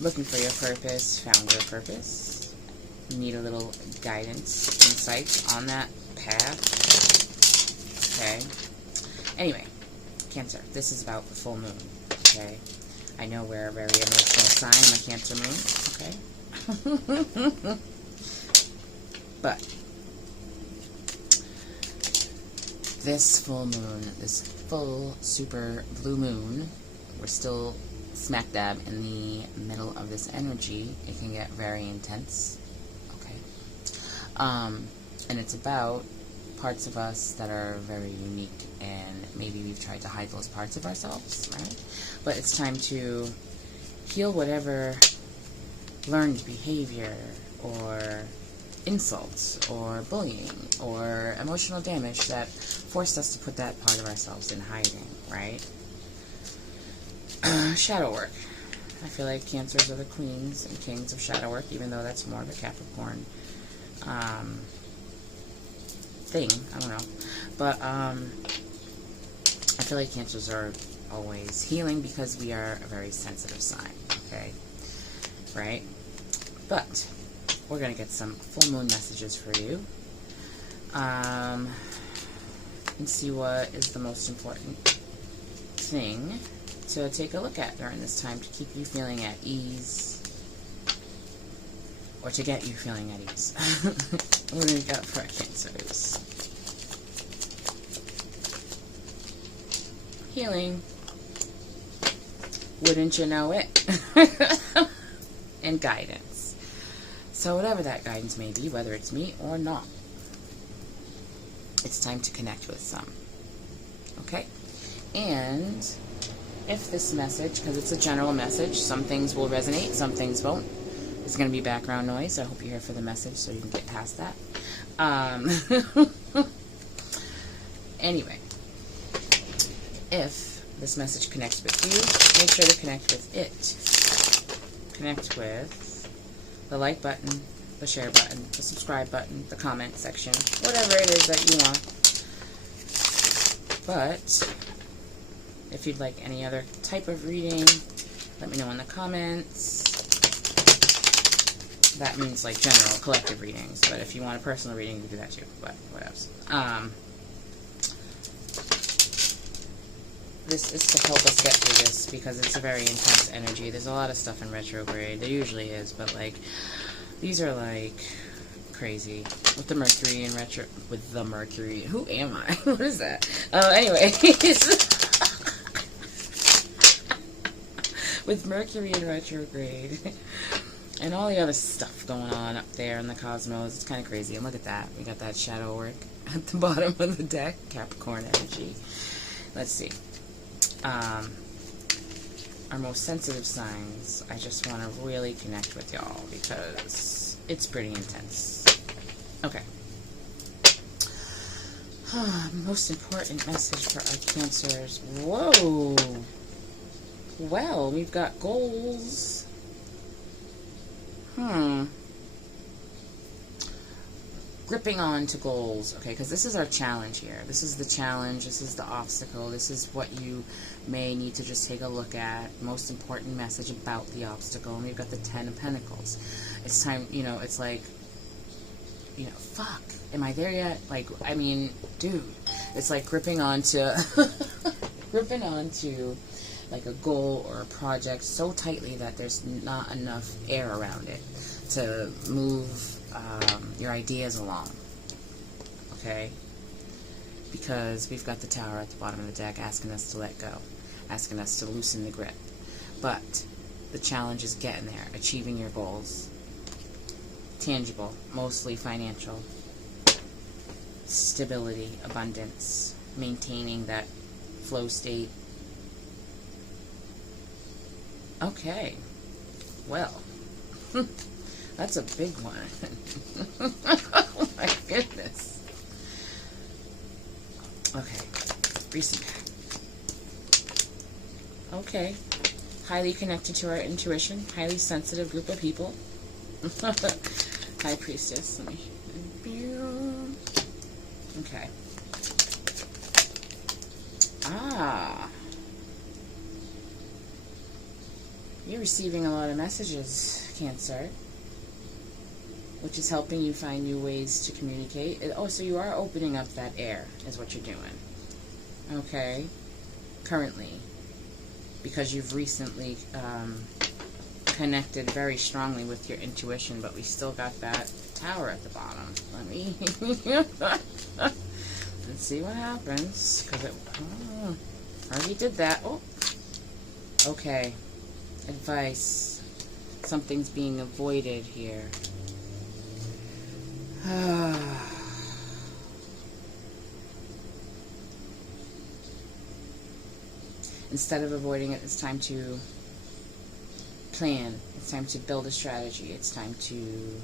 Looking for your purpose, found your purpose. You need a little guidance, insight on that path. Okay? Anyway, Cancer, this is about the full moon. Okay? I know we're a very emotional sign, I'm a Cancer moon. Okay? But this full moon, this full super blue moon, we're still smack dab in the middle of this energy. It can get very intense. Okay? And it's about parts of us that are very unique, and maybe we've tried to hide those parts of ourselves, right? But it's time to heal whatever learned behavior or insults or bullying or emotional damage that forced us to put that part of ourselves in hiding, right? Shadow work. I feel like Cancers are the queens and kings of shadow work, even though that's more of a Capricorn thing. I don't know. But I feel like Cancers are always healing because we are a very sensitive sign, okay? Right? But we're going to get some full moon messages for you. And see what is the most important thing to take a look at during this time to keep you feeling at ease, or to get you feeling at ease. What do we got for our Cancers? Healing. Wouldn't you know it? And guidance. So whatever that guidance may be, whether it's me or not, it's time to connect with some. Okay? And if this message, because it's a general message, some things will resonate, some things won't. There's going to be background noise. I hope you're here for the message so you can get past that. Anyway, if this message connects with you, make sure to connect with it. Connect with the like button, the share button, the subscribe button, the comment section, whatever it is that you want. But if you'd like any other type of reading, let me know in the comments. That means like general collective readings, but if you want a personal reading, you can do that too. But what else? This is to help us get through this because it's a very intense energy. There's a lot of stuff in retrograde. There usually is, but like these are like crazy with the Mercury in retro. With the Mercury, who am I? What is that? Anyway, with Mercury in retrograde and all the other stuff going on up there in the cosmos, it's kind of crazy. And look at that, we got that shadow work at the bottom of the deck, Capricorn energy. Let's see. Our most sensitive signs, I just want to really connect with y'all because it's pretty intense. Okay. Most important message for our Cancers. Whoa. Well, we've got goals. Gripping on to goals, okay, because this is our challenge here. This is the challenge, this is the obstacle, this is what you may need to just take a look at. Most important message about the obstacle, and we've got the 10 of Pentacles. It's time, you know, it's like, you know, fuck, am I there yet? Like, I mean, dude, it's like gripping onto, gripping onto like a goal or a project so tightly that there's not enough air around it to move your ideas along, okay? Because we've got the Tower at the bottom of the deck asking us to let go, asking us to loosen the grip. But the challenge is getting there, achieving your goals. Tangible, mostly financial. Stability, abundance, maintaining that flow state. Okay, well, that's a big one. Oh my goodness. Okay, recent. Okay, highly connected to our intuition, highly sensitive group of people. High Priestess. Let me. Okay. You're receiving a lot of messages, Cancer, which is helping you find new ways to communicate. Oh, so you are opening up that air, is what you're doing. okay, currently, because you've recently connected very strongly with your intuition, but we still got that Tower at the bottom. Let me let's see what happens, because it already did that. Oh, okay. Advice. Something's being avoided here. Instead of avoiding it, it's time to plan. It's time to build a strategy. It's time to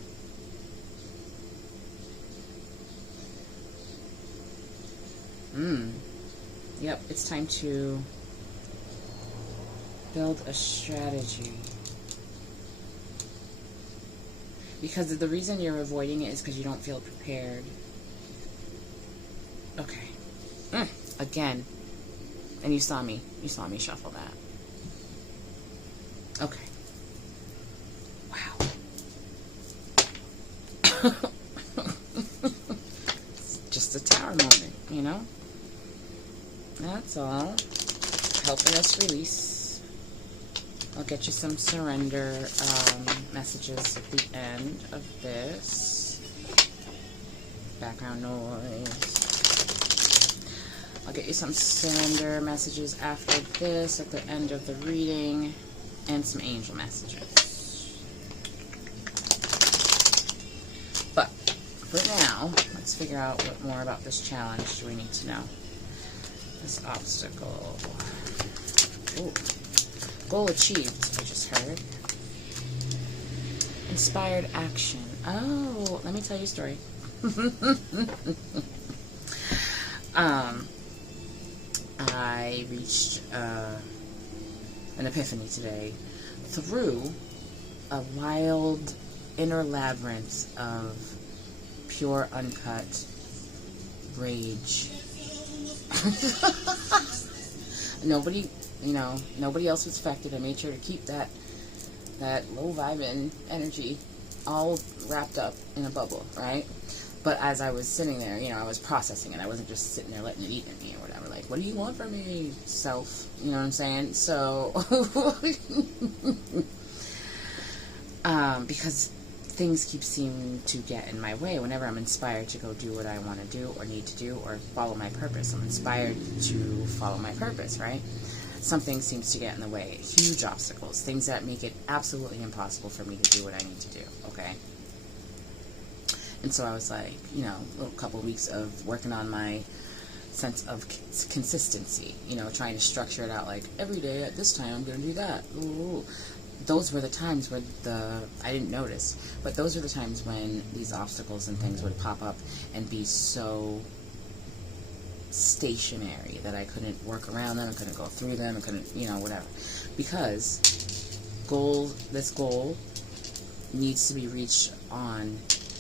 yep, it's time to build a strategy. Because the reason you're avoiding it is because you don't feel prepared. Okay. Again. And you saw me shuffle that. Okay. Wow. It's just a Tower moment, you know? That's all. Helping us release. I'll get you some surrender messages at the end of this. Background noise. I'll get you some surrender messages after this at the end of the reading, and some angel messages. But for now, let's figure out what more about this challenge do we need to know. This obstacle. Ooh. Goal achieved, I just heard. Inspired action. Oh, let me tell you a story. I reached an epiphany today through a wild inner labyrinth of pure, uncut rage. Nobody else was affected. I made sure to keep that low vibing energy all wrapped up in a bubble, right? But as I was sitting there, I was processing it. I wasn't just sitting there letting it eat at me or whatever. Like, what do you want from me, self? You know what I'm saying? So, because things keep seeming to get in my way whenever I'm inspired to go do what I want to do or need to do or follow my purpose. I'm inspired to follow my purpose, right? Something seems to get in the way. Huge obstacles. Things that make it absolutely impossible for me to do what I need to do, okay? And so I was like, a little couple of weeks of working on my sense of consistency, trying to structure it out, like, every day at this time I'm going to do that. Ooh. Those were the times where I didn't notice, but those were the times when these obstacles and things would pop up and be so stationary that I couldn't work around them, I couldn't go through them, I couldn't, whatever. Because this goal needs to be reached on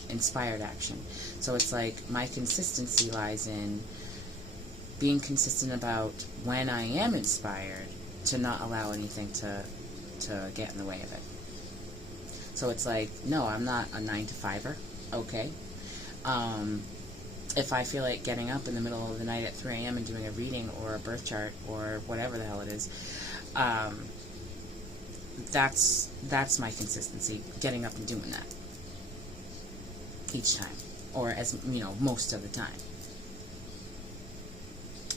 inspired action. So it's like my consistency lies in being consistent about when I am inspired to not allow anything to get in the way of it. So it's like, no, I'm not a 9-to-5er, okay? If I feel like getting up in the middle of the night at 3 a.m. and doing a reading or a birth chart or whatever the hell it is, that's my consistency, getting up and doing that each time, or as most of the time.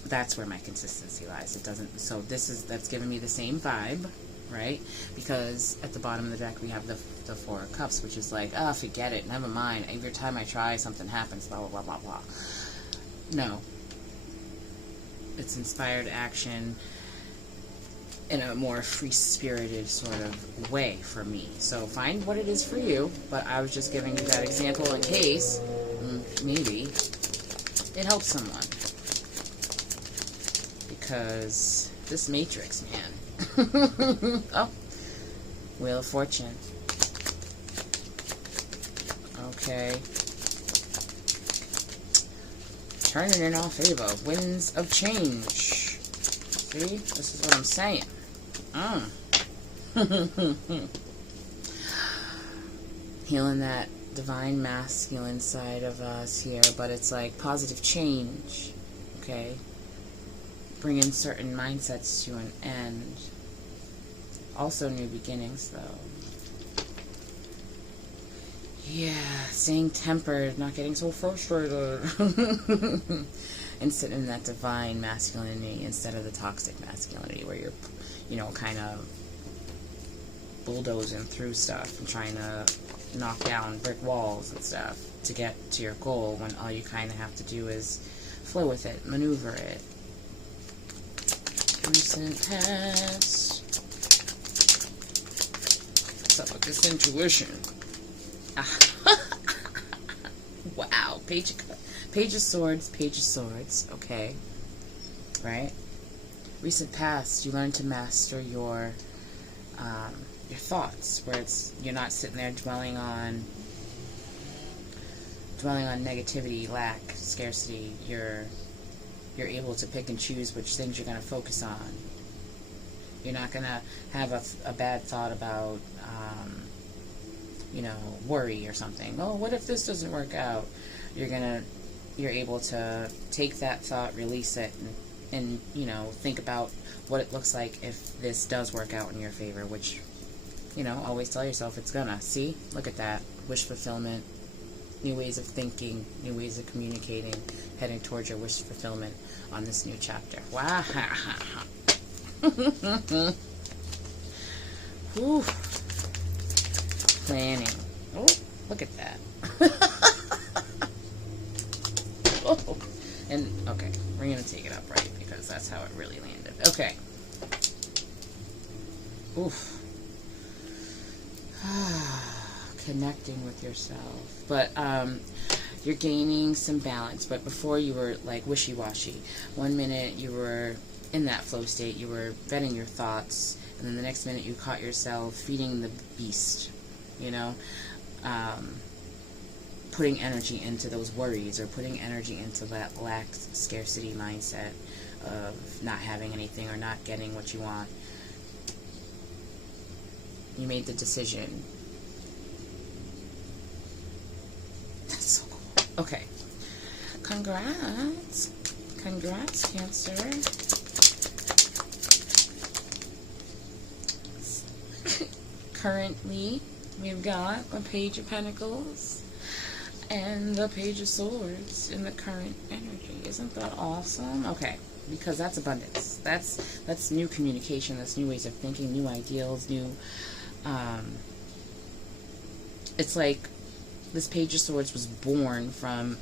That's where my consistency lies. It doesn't. So that's giving me the same vibe, right? Because at the bottom of the deck we have the 4 of Cups, which is like, forget it, never mind. Every time I try, something happens. Blah blah blah blah blah. No, it's inspired action in a more free-spirited sort of way for me. So find what it is for you, but I was just giving you that example in case maybe it helps someone. Because this Matrix, man. Oh, Wheel of Fortune. Okay. Turning in our favor. Winds of change. See? This is what I'm saying. Healing that divine masculine side of us here, but it's like positive change. Okay? bringing certain mindsets to an end. Also new beginnings, though. Yeah, staying tempered, not getting so frustrated. And sitting in that divine masculinity instead of the toxic masculinity where you're, you know, kind of bulldozing through stuff and trying to knock down brick walls and stuff to get to your goal, when all you kind of have to do is flow with it, maneuver it. Recent past. What's up with this intuition? Wow, page of swords, okay, right? Recent past, you learn to master your thoughts, where you're not sitting there dwelling on negativity, lack, scarcity. You're able to pick and choose which things you're going to focus on. You're not going to have a bad thought about you know, worry or something. Oh, what if this doesn't work out? You're able to take that thought, release it, and you know, think about what it looks like if this does work out in your favor, which, you know, always tell yourself it's gonna. See? Look at that. Wish fulfillment, new ways of thinking, new ways of communicating, heading towards your wish fulfillment on this new chapter. Wow. Whew. Planning. Oh, look at that. Oh, and okay, we're gonna take it up right because that's how it really landed. Okay. Oof. Connecting with yourself, but you're gaining some balance. But before you were like wishy-washy. 1 minute you were in that flow state, you were vetting your thoughts, and then the next minute you caught yourself feeding the beast. You know, putting energy into those worries, or putting energy into that lack, scarcity mindset of not having anything or not getting what you want. You made the decision. That's so cool. Okay. Congrats. Congrats, Cancer. Currently, we've got a Page of Pentacles and the Page of Swords in the current energy. Isn't that awesome? Okay, because that's abundance. That's new communication. That's new ways of thinking, new ideals, new. It's like this Page of Swords was born from.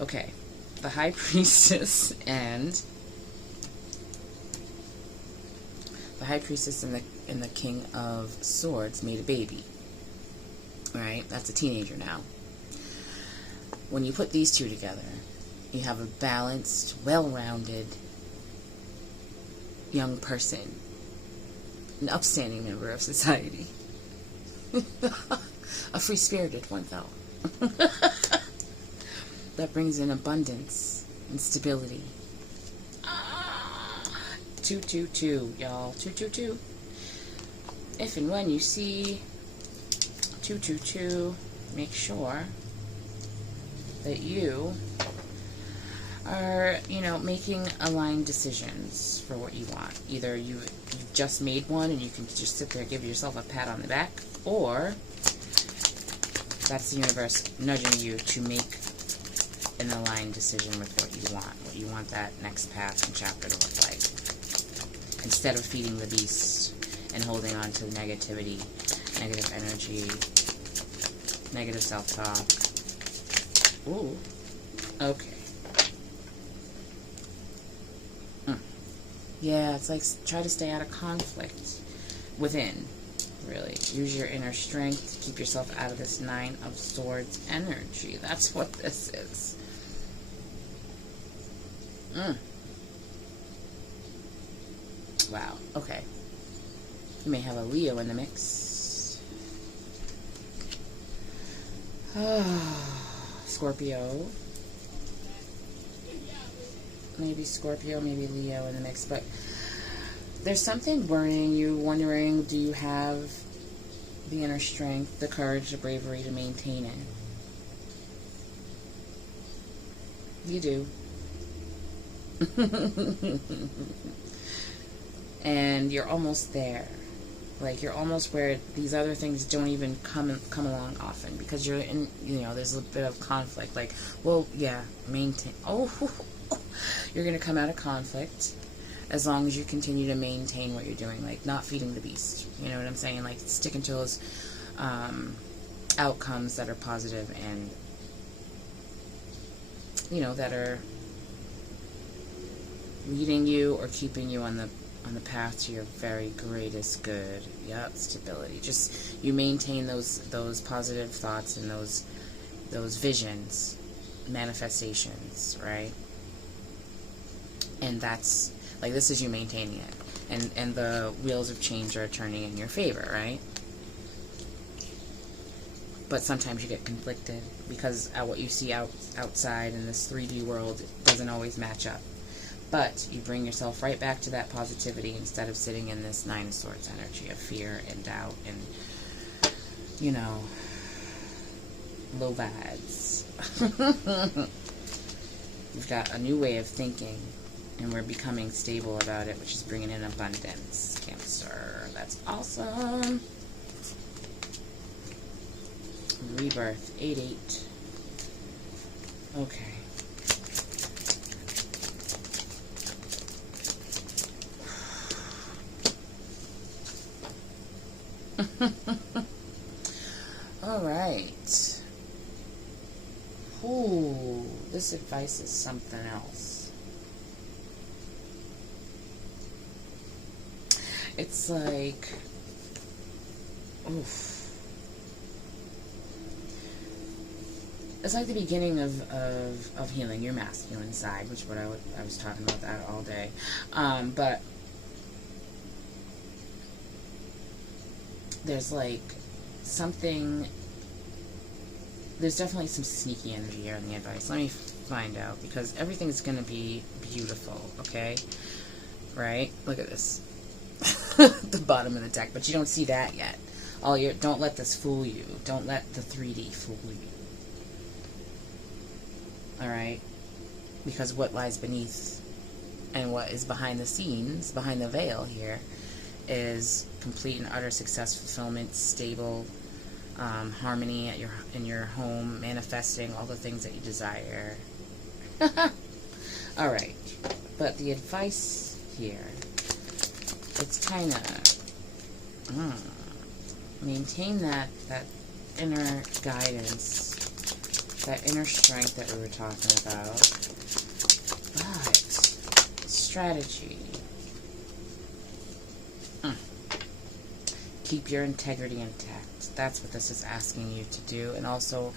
Okay, the High Priestess and the High Priestess and the King of Swords made a baby. Right? That's a teenager now. When you put these two together, you have a balanced, well-rounded young person, an upstanding member of society, a free-spirited one, though, that brings in abundance and stability. 222, y'all. 222. If and when you see 222, make sure that you are, you know, making aligned decisions for what you want. Either you just made one and you can just sit there and give yourself a pat on the back, or that's the universe nudging you to make an aligned decision with what you want that next path and chapter to look like. Instead of feeding the beast and holding on to negativity, negative energy, negative self-talk. Ooh. Okay. Yeah, it's like try to stay out of conflict within, really. Use your inner strength to keep yourself out of this Nine of Swords energy. That's what this is. Wow, okay. You may have a Leo in the mix. Scorpio. Maybe Scorpio, maybe Leo in the mix. But there's something worrying you, wondering, do you have the inner strength, the courage, the bravery to maintain it? You do. And you're almost there. Like, you're almost where these other things don't even come along often, because you're in, you know, there's a bit of conflict. Like, well, yeah, maintain. Oh, you're going to come out of conflict as long as you continue to maintain what you're doing, like not feeding the beast. You know what I'm saying? Like, sticking to those outcomes that are positive and, you know, that are leading you or keeping you on the path to your very greatest good. Yep, stability. Just, you maintain those positive thoughts and those visions, manifestations, right? And that's, like, this is you maintaining it. And the wheels of change are turning in your favor, right? But sometimes you get conflicted because what you see outside in this 3D world doesn't always match up. But you bring yourself right back to that positivity instead of sitting in this Nine of Swords energy of fear and doubt and, you know, low vibes. You've got a new way of thinking, and we're becoming stable about it, which is bringing in abundance. Cancer. That's awesome. Rebirth. 8-8. Okay. Alright. Ooh, this advice is something else. It's like, oof. It's like the beginning of healing your masculine side, which is what I was talking about that all day. But there's like something, there's definitely some sneaky energy here in the advice. Let me find out, because everything's going to be beautiful, okay? Right? Look at this. The bottom of the deck, but you don't see that yet. Don't let this fool you. Don't let the 3D fool you. Alright? Because what lies beneath and what is behind the scenes, behind the veil here, is complete and utter success, fulfillment, stable, harmony in your home, manifesting all the things that you desire. Alright, but the advice here, it's kind of maintain that inner guidance, that inner strength that we were talking about, but strategy. Keep your integrity intact. That's what this is asking you to do. And also,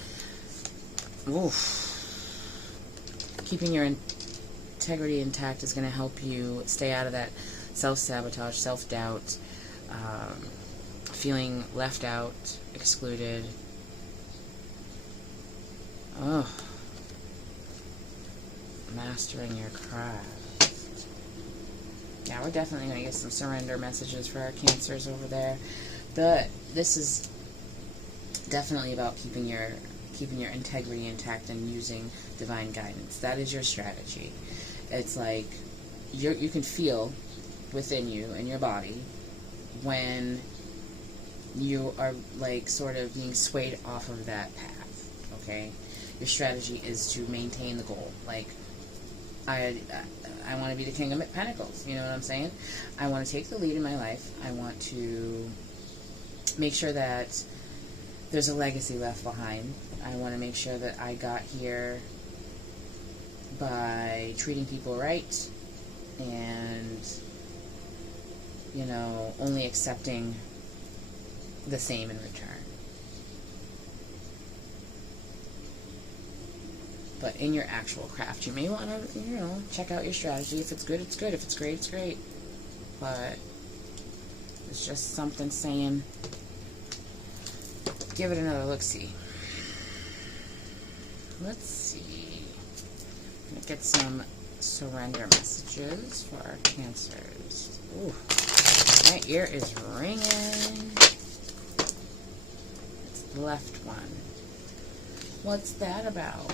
keeping your integrity intact is going to help you stay out of that self-sabotage, self-doubt, feeling left out, excluded. Mastering your craft. Yeah, we're definitely going to get some surrender messages for our Cancers over there. But this is definitely about keeping your integrity intact and using divine guidance. That is your strategy. It's like you can feel within you and your body when you are like sort of being swayed off of that path. Okay, your strategy is to maintain the goal. Like, I want to be the King of Pentacles. You know what I'm saying? I want to take the lead in my life. I want to make sure that there's a legacy left behind. I want to make sure that I got here by treating people right and, you know, only accepting the same in return. But in your actual craft, you may want to, you know, check out your strategy. If it's good, it's good. If it's great, it's great. But it's just something saying, give it another look-see. Let's see. I'm going to get some surrender messages for our Cancers. Ooh, my ear is ringing. It's the left one. What's that about?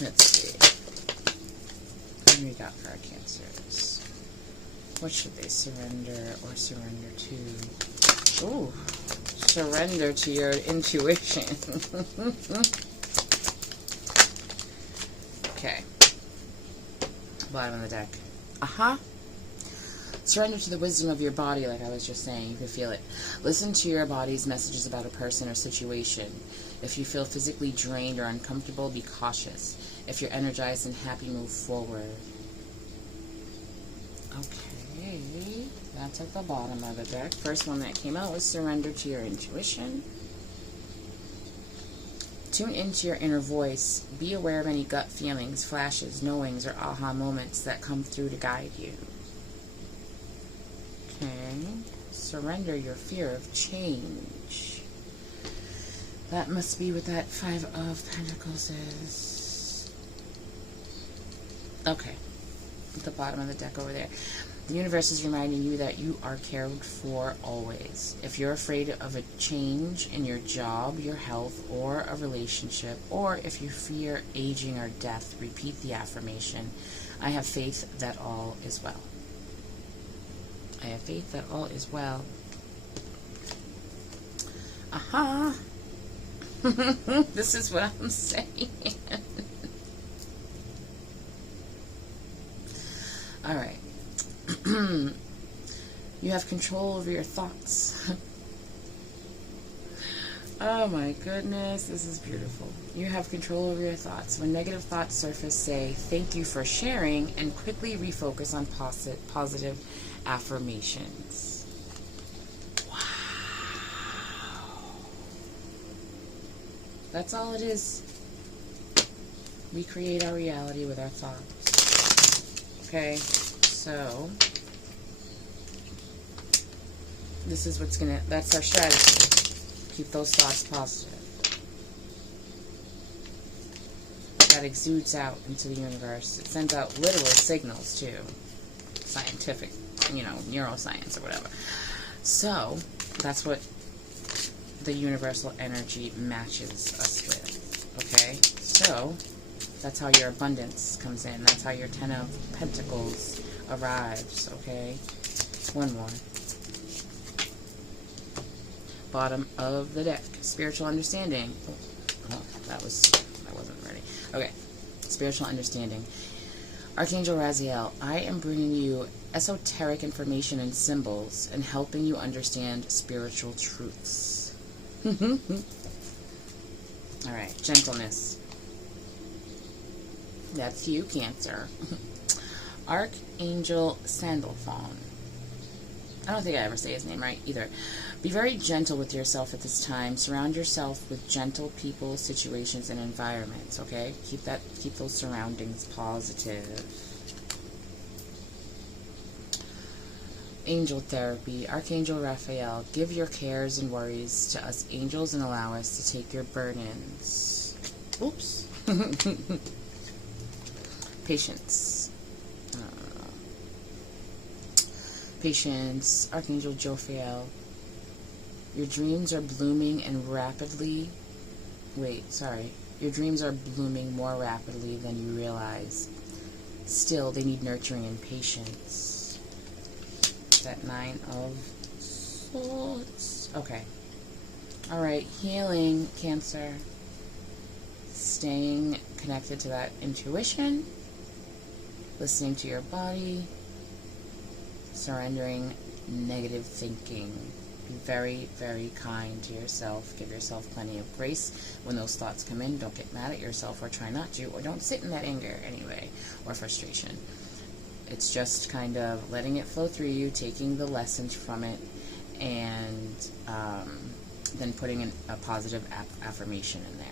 Let's see. What do we got for our Cancers? What should they surrender or surrender to? Ooh, surrender to your intuition. Okay. Bottom of the deck. Surrender to the wisdom of your body, like I was just saying. You can feel it. Listen to your body's messages about a person or situation. If you feel physically drained or uncomfortable, be cautious. If you're energized and happy, move forward. Okay, that's at the bottom of the deck. First one that came out was surrender to your intuition. Tune into your inner voice. Be aware of any gut feelings, flashes, knowings, or aha moments that come through to guide you. Okay, surrender your fear of change. That must be what that Five of Pentacles is. Okay, at the bottom of the deck over there. The universe is reminding you that you are cared for always. If you're afraid of a change in your job, your health, or a relationship, or if you fear aging or death, repeat the affirmation. I have faith that all is well. I have faith that all is well. Aha! This is what I'm saying. Alright. You have control over your thoughts. Oh my goodness, this is beautiful. You have control over your thoughts. When negative thoughts surface, say, thank you for sharing, and quickly refocus on positive affirmations. Wow. That's all it is. We create our reality with our thoughts. Okay, so this is what's gonna, that's our strategy. Keep those thoughts positive. That exudes out into the universe. It sends out literal signals too. Scientific, neuroscience or whatever. So, that's what the universal energy matches us with. Okay? So, that's how your abundance comes in. That's how your 10 of Pentacles arrives. Okay? One more. Bottom of the deck. Spiritual understanding. Oh, I wasn't ready. Okay. Spiritual understanding. Archangel Raziel, I am bringing you esoteric information and symbols and helping you understand spiritual truths. Alright, gentleness. That's you, Cancer. Archangel Sandalphon. I don't think I ever say his name right either. Be very gentle with yourself at this time. Surround yourself with gentle people, situations, and environments, okay? Keep those surroundings positive. Angel therapy. Archangel Raphael, give your cares and worries to us angels and allow us to take your burdens. Oops. Patience. Patience. Archangel Jophiel. Your dreams are blooming and rapidly. Your dreams are blooming more rapidly than you realize. Still, they need nurturing and patience. That 9 of Swords. Okay. Alright, healing, Cancer. Staying connected to that intuition. Listening to your body. Surrendering negative thinking. Be very, very kind to yourself. Give yourself plenty of grace when those thoughts come in. Don't get mad at yourself, or try not to, or don't sit in that anger anyway, or frustration. It's just kind of letting it flow through you, taking the lessons from it, and then putting in a positive affirmation in there.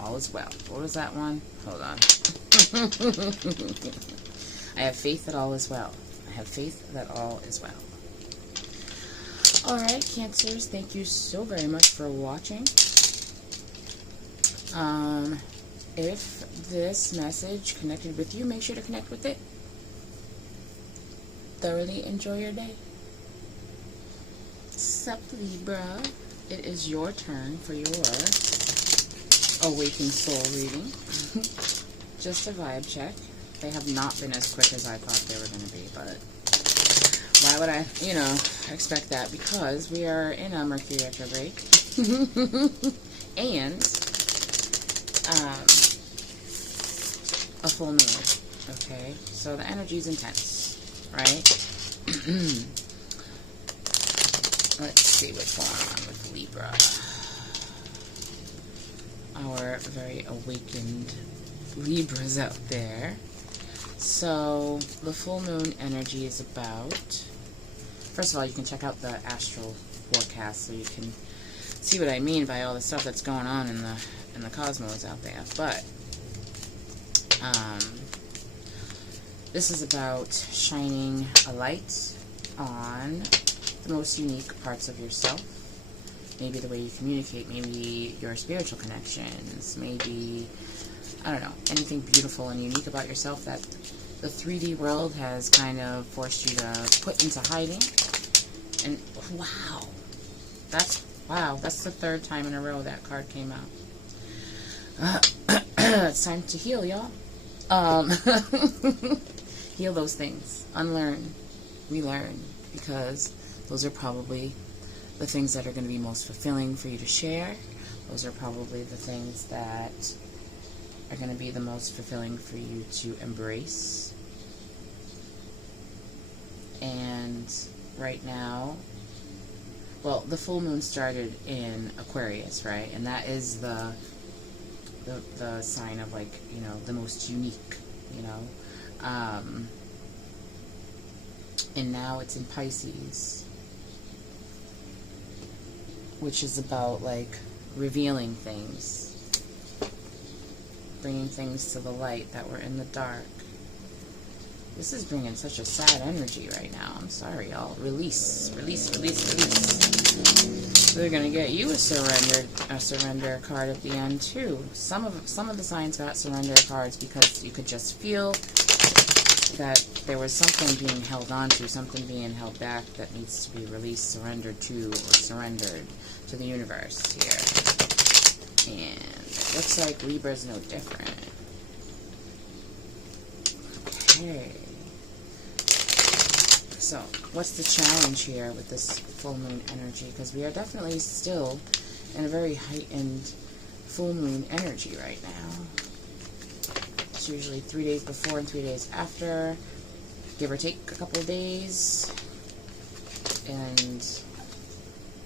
All is well. What was that one? Hold on. I have faith that all is well. I have faith that all is well. Alright, Cancers, thank you so very much for watching. If this message connected with you, make sure to connect with it. Thoroughly enjoy your day. Sup, Libra. It is your turn for your Awakened Soul reading. just a vibe check. They have not been as quick as I thought they were going to be, but why would I, you know, expect that? Because we are in a Mercury retrograde. And a full moon. Okay, so the energy is intense, right? Let's see what's going on with Libra. Our very awakened Libras out there. So the full moon energy is about, first of all, you can check out the astral forecast so you can see what I mean by all the stuff that's going on in the cosmos out there. But this is about shining a light on the most unique parts of yourself. Maybe the way you communicate, maybe your spiritual connections, maybe, I don't know, anything beautiful and unique about yourself that the 3D world has kind of forced you to put into hiding. And wow, that's the third time in a row that card came out. It's time to heal, y'all. Heal those things. Unlearn. Relearn. Because those are probably the things that are going to be most fulfilling for you to share. Those are probably the things that are going to be the most fulfilling for you to embrace. And right now, well, the full moon started in Aquarius, right? And that is the sign of, like, you know, the most unique, you know. And now it's in Pisces, which is about, like, revealing things, bringing things to the light that were in the dark. This is bringing such a sad energy right now. I'm sorry, y'all. Release, release, release, release. They're gonna get you a surrender card at the end too. Some of the signs got surrender cards because you could just feel that there was something being held on to, something being held back that needs to be released, surrendered to, or surrendered to the universe here. And it looks like Libra's no different. Okay. So, what's the challenge here with this full moon energy? Because we are definitely still in a very heightened full moon energy right now. It's usually 3 days before and 3 days after, give or take a couple of days. And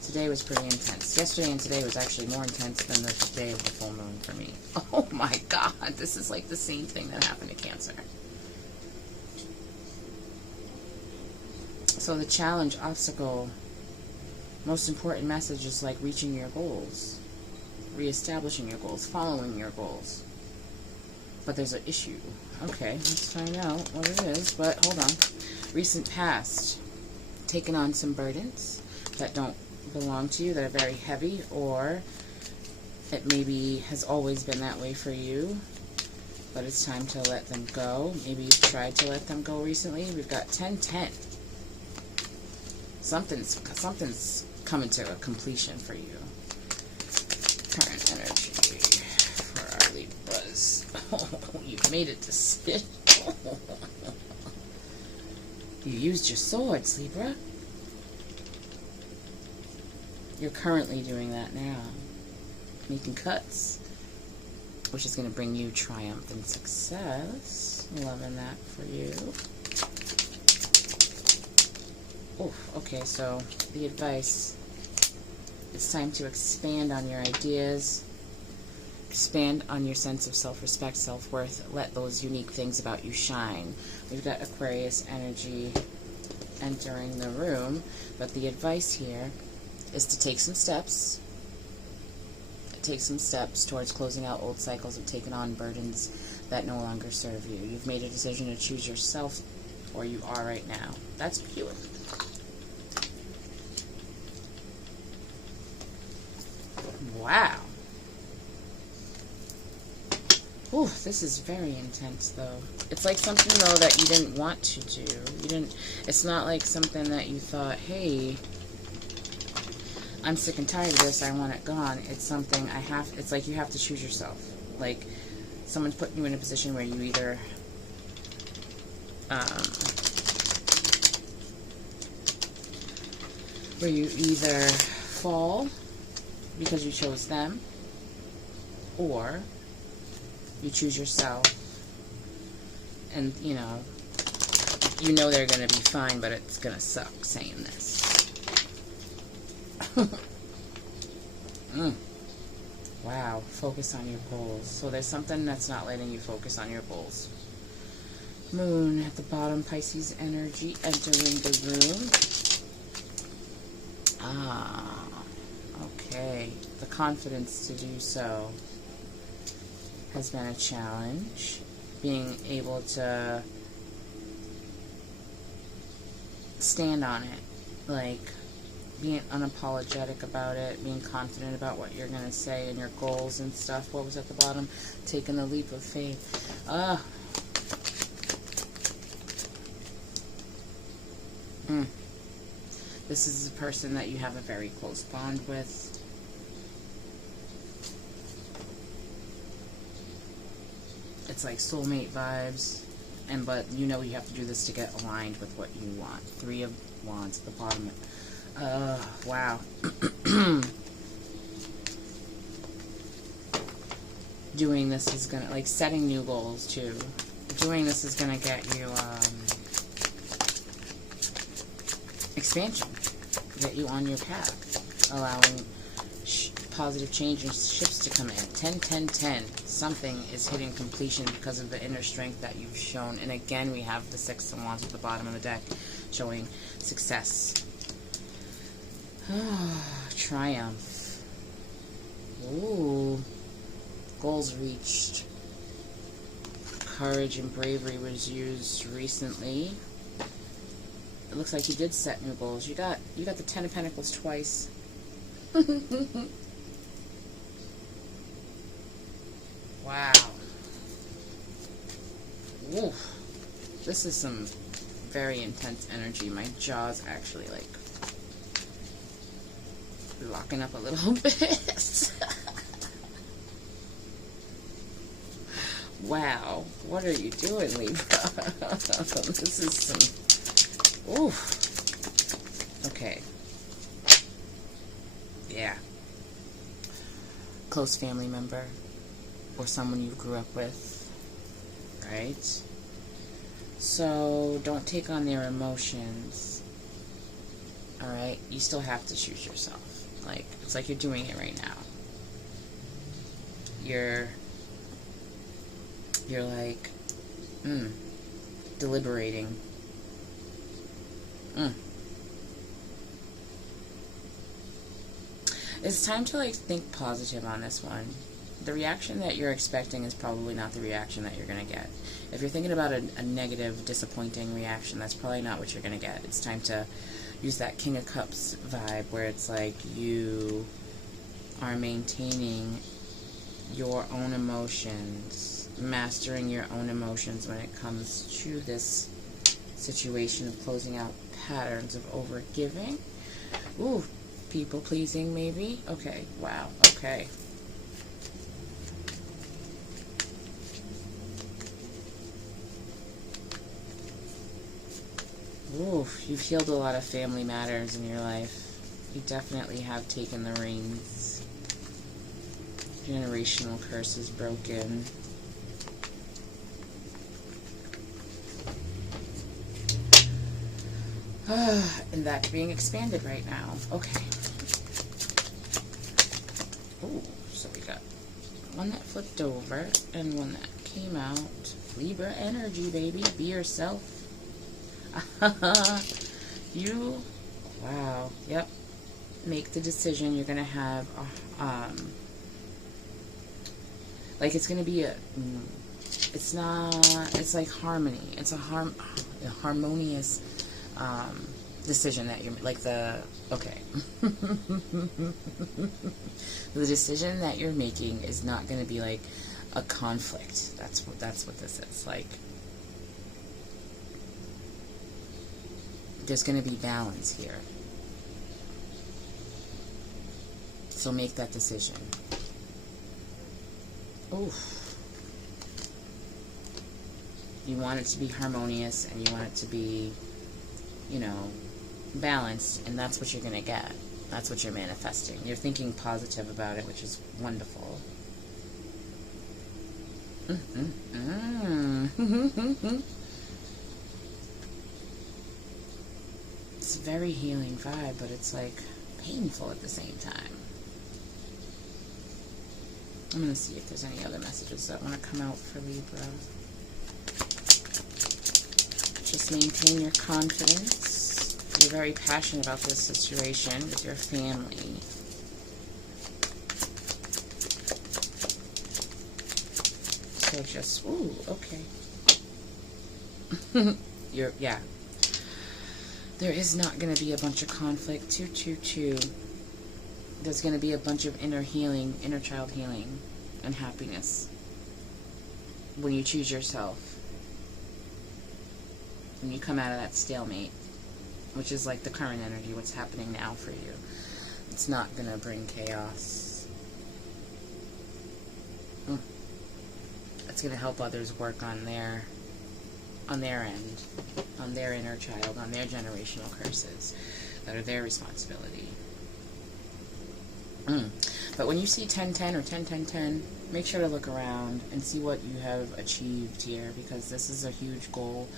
today was pretty intense. Yesterday and today was actually more intense than the day of the full moon for me. Oh my God, this is like the same thing that happened to Cancer. So the challenge, obstacle, most important message is like reaching your goals, reestablishing your goals, following your goals. But there's an issue. Okay, let's find out what it is. But hold on. Recent past, taking on some burdens that don't belong to you, that are very heavy, or it maybe has always been that way for you, but it's time to let them go. Maybe you've tried to let them go recently. We've got 10-10. Something's coming to a completion for you. Current energy for our Libras. Oh, you've made a decision. You used your swords, Libra. You're currently doing that now. Making cuts. Which is going to bring you triumph and success. Loving that for you. Oh, okay, so the advice, it's time to expand on your ideas, expand on your sense of self-respect, self-worth, let those unique things about you shine. We've got Aquarius energy entering the room, but the advice here is to take some steps towards closing out old cycles of taking on burdens that no longer serve you. You've made a decision to choose yourself, or you are right now. That's pure. Wow. Ooh, this is very intense, though. It's like something, though, that you didn't want to do. It's not like something that you thought, hey, I'm sick and tired of this, I want it gone. It's something it's like you have to choose yourself. Like, someone's putting you in a position where you either fall because you chose them, or you choose yourself, and you know they're gonna be fine, but it's gonna suck saying this. Wow, focus on your goals. So there's something that's not letting you focus on your goals. Moon at the bottom, Pisces energy entering the room. Okay. The confidence to do so has been a challenge. Being able to stand on it, like being unapologetic about it, being confident about what you're going to say and your goals and stuff. What was at the bottom? Taking the leap of faith. This is a person that you have a very close bond with. It's like soulmate vibes. But you know you have to do this to get aligned with what you want. 3 of Wands at the bottom. Wow. Doing this is gonna, like, setting new goals too. Doing this is gonna get you, expansion. Get you on your path. Allowing positive change and shifts to come in. 10, 10, 10. Something is hitting completion because of the inner strength that you've shown. And again, we have the 6 of Wands at the bottom of the deck showing success. Triumph. Ooh. Goals reached. Courage and bravery was used recently. It looks like you did set new goals. You got the 10 of Pentacles twice. Wow. Ooh. This is some very intense energy. My jaw's actually like locking up a little bit. Wow. What are you doing, Libra? This is some... Ooh. Okay. Yeah. Close family member or someone you grew up with, right? So don't take on their emotions. All right? You still have to choose yourself. Like, it's like you're doing it right now. You're like, deliberating. It's time to, like, think positive on this one. The reaction that you're expecting is probably not the reaction that you're going to get. If you're thinking about a negative, disappointing reaction, that's probably not what you're going to get. It's time to use that King of Cups vibe where it's like you are maintaining your own emotions, mastering your own emotions when it comes to this situation of closing out patterns of overgiving. Ooh, people pleasing maybe. Okay, wow, okay. Ooh, you've healed a lot of family matters in your life. You definitely have taken the reins. Generational curses broken. And that's being expanded right now. Okay. Ooh, so we got one that flipped over and one that came out. Libra energy, baby. Be yourself. You, wow, yep. Make the decision. You're gonna have, like it's gonna be a. It's not. It's like harmony. It's a harmonious decision that you're like the. Okay. The decision that you're making is not gonna be like a conflict. That's what this is like. There's going to be balance here. So make that decision. Oof. You want it to be harmonious, and you want it to be, you know, balanced, and that's what you're going to get. That's what you're manifesting. You're thinking positive about it, which is wonderful. It's a very healing vibe, but it's like painful at the same time. I'm going to see if there's any other messages that want to come out for Libra. Just maintain your confidence. You're very passionate about this situation with your family. So just, ooh, okay. Yeah. There is not going to be a bunch of conflict. 222. There's going to be a bunch of inner healing, inner child healing, and happiness when you choose yourself. When you come out of that stalemate, which is like the current energy, what's happening now for you. It's not going to bring chaos. It's going to help others work on their end, on their inner child, on their generational curses that are their responsibility. But when you see 10-10 or 10-10-10, make sure to look around and see what you have achieved here, because this is a huge goal,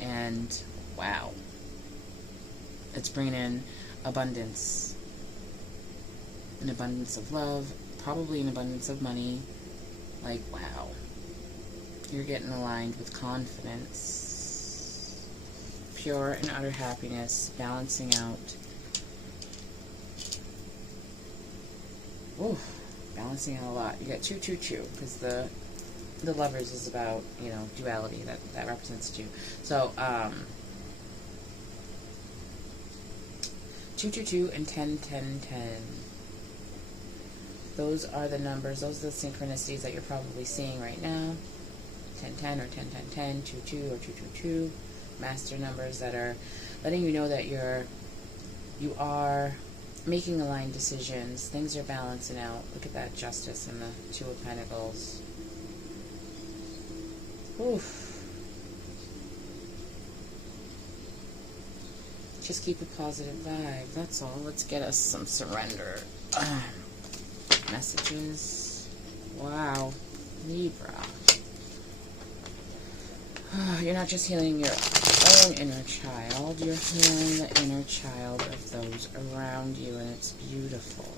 and wow, it's bringing in abundance. An abundance of love, probably an abundance of money. Like, wow. You're getting aligned with confidence, pure and utter happiness, balancing out. Ooh, balancing out a lot. You got 222, because the Lovers is about, you know, duality, that represents 2. So 222 and 10-10-10. Those are the numbers, those are the synchronicities that you're probably seeing right now. 10-10 or 10-10-10, 2-2 or 2-2-2. Master numbers that are letting you know that you are making aligned decisions. Things are balancing out. Look at that Justice and the 2 of Pentacles. Oof. Just keep a positive vibe. That's all. Let's get us some surrender. Messages. Wow. Libra. You're not just healing your own inner child, you're healing the inner child of those around you, and it's beautiful.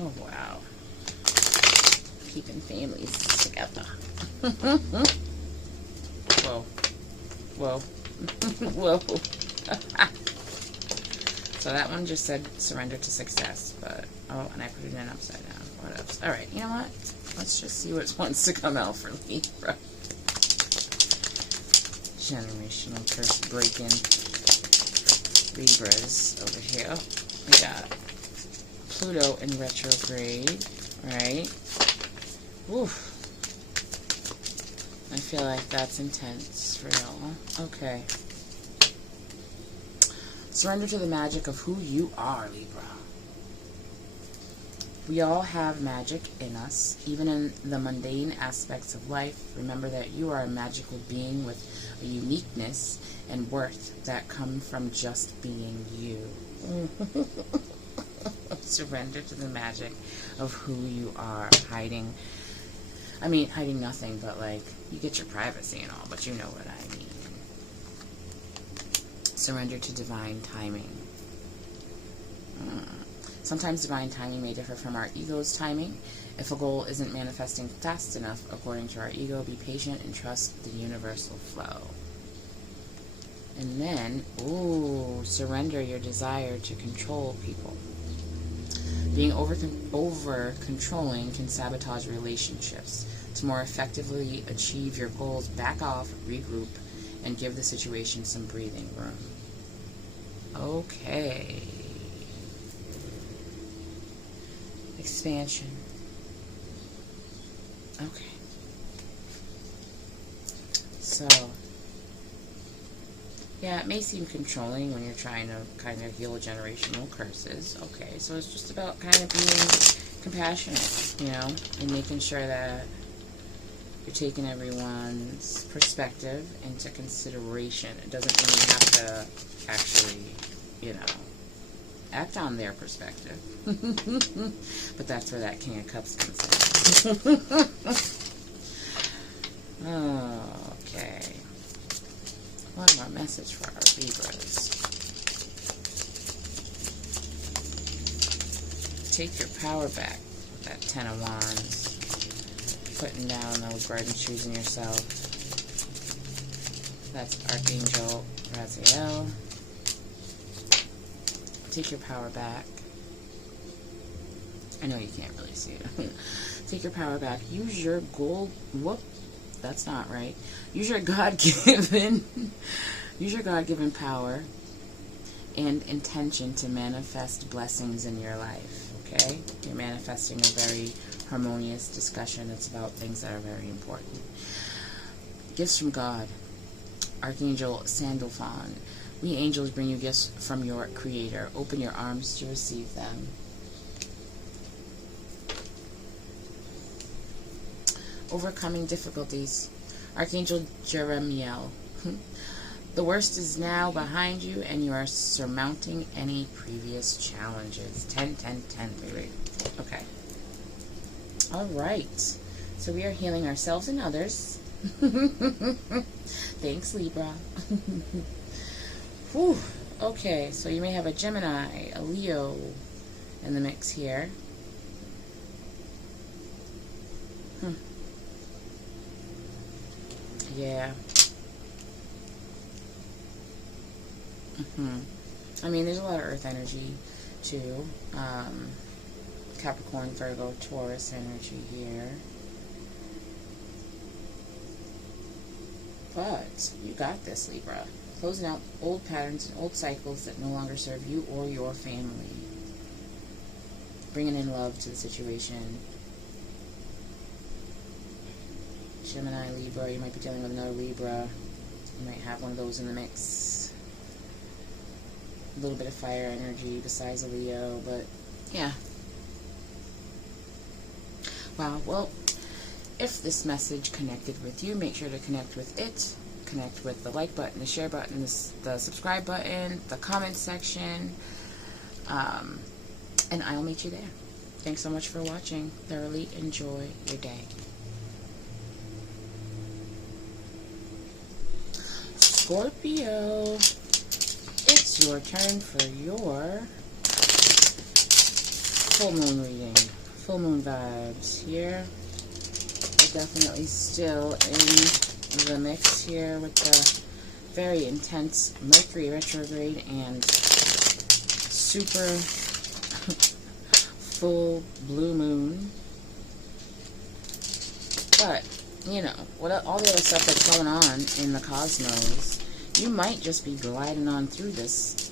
Oh, wow. Keeping families together. Whoa. Whoa. Whoa. So that one just said surrender to success, but, oh, and I put it in upside down. What else? Alright, you know what? Let's just see what wants to come out for Libra. Generational curse breaking. Libras over here. We got Pluto in retrograde, right? Oof. I feel like that's intense for y'all. Okay. Surrender to the magic of who you are, Libra. We all have magic in us, even in the mundane aspects of life. Remember that you are a magical being with a uniqueness and worth that come from just being you. Surrender to the magic of who you are. Hiding nothing, but like, you get your privacy and all, but you know what I mean. Surrender to divine timing. Sometimes divine timing may differ from our ego's timing. If a goal isn't manifesting fast enough, according to our ego, be patient and trust the universal flow. And then, surrender your desire to control people. Being over-controlling can sabotage relationships. To more effectively achieve your goals, back off, regroup, and give the situation some breathing room. Okay. Expansion. Okay. So, Yeah, it may seem controlling when you're trying to kind of heal generational curses. Okay, so it's just about kind of being compassionate, you know, and making sure that you're taking everyone's perspective into consideration. It doesn't mean you have to actually, you know, act on their perspective. But that's where that King of Cups comes in. Okay. One more message for our Libras. Take your power back with that 10 of Wands. Putting down those burden shoes in yourself. That's Archangel Raziel. Take your power back. I know you can't really see it. Take your power back. Use your gold. Whoop. That's not right. Use your God-given power and intention to manifest blessings in your life. Okay? You're manifesting a very harmonious discussion. It's about things that are very important. Gifts from God. Archangel Sandalphon. We angels bring you gifts from your Creator. Open your arms to receive them. Overcoming difficulties. Archangel Jeremiel. The worst is now behind you, and you are surmounting any previous challenges. 10, 10, 10. Wait. Okay. All right. So we are healing ourselves and others. Thanks, Libra. Whew. Okay, so you may have a Gemini, a Leo in the mix here. Yeah. I mean, there's a lot of Earth energy, too. Capricorn, Virgo, Taurus energy here. But you got this, Libra. Closing out old patterns and old cycles that no longer serve you or your family. Bringing in love to the situation. Gemini, Libra, you might be dealing with another Libra. You might have one of those in the mix. A little bit of fire energy besides a Leo, but yeah. Wow, well, if this message connected with you, make sure to connect with it. Connect with the like button, the share button, the subscribe button, the comment section, and I'll meet you there. Thanks so much for watching. Thoroughly enjoy your day. Scorpio, it's your turn for your full moon reading. Full moon vibes here. We're definitely still in the mix here with the very intense Mercury retrograde and super full blue moon. But, you know, all the other stuff that's going on in the cosmos, you might just be gliding on through this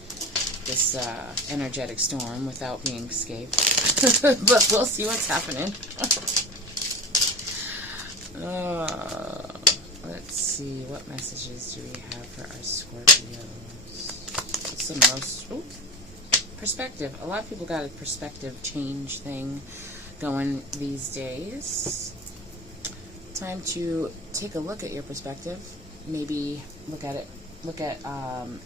energetic storm without being escaped. But we'll see what's happening. Let's see, what messages do we have for our Scorpios? It's the most perspective. A lot of people got a perspective change thing going these days. Time to take a look at your perspective. Maybe look at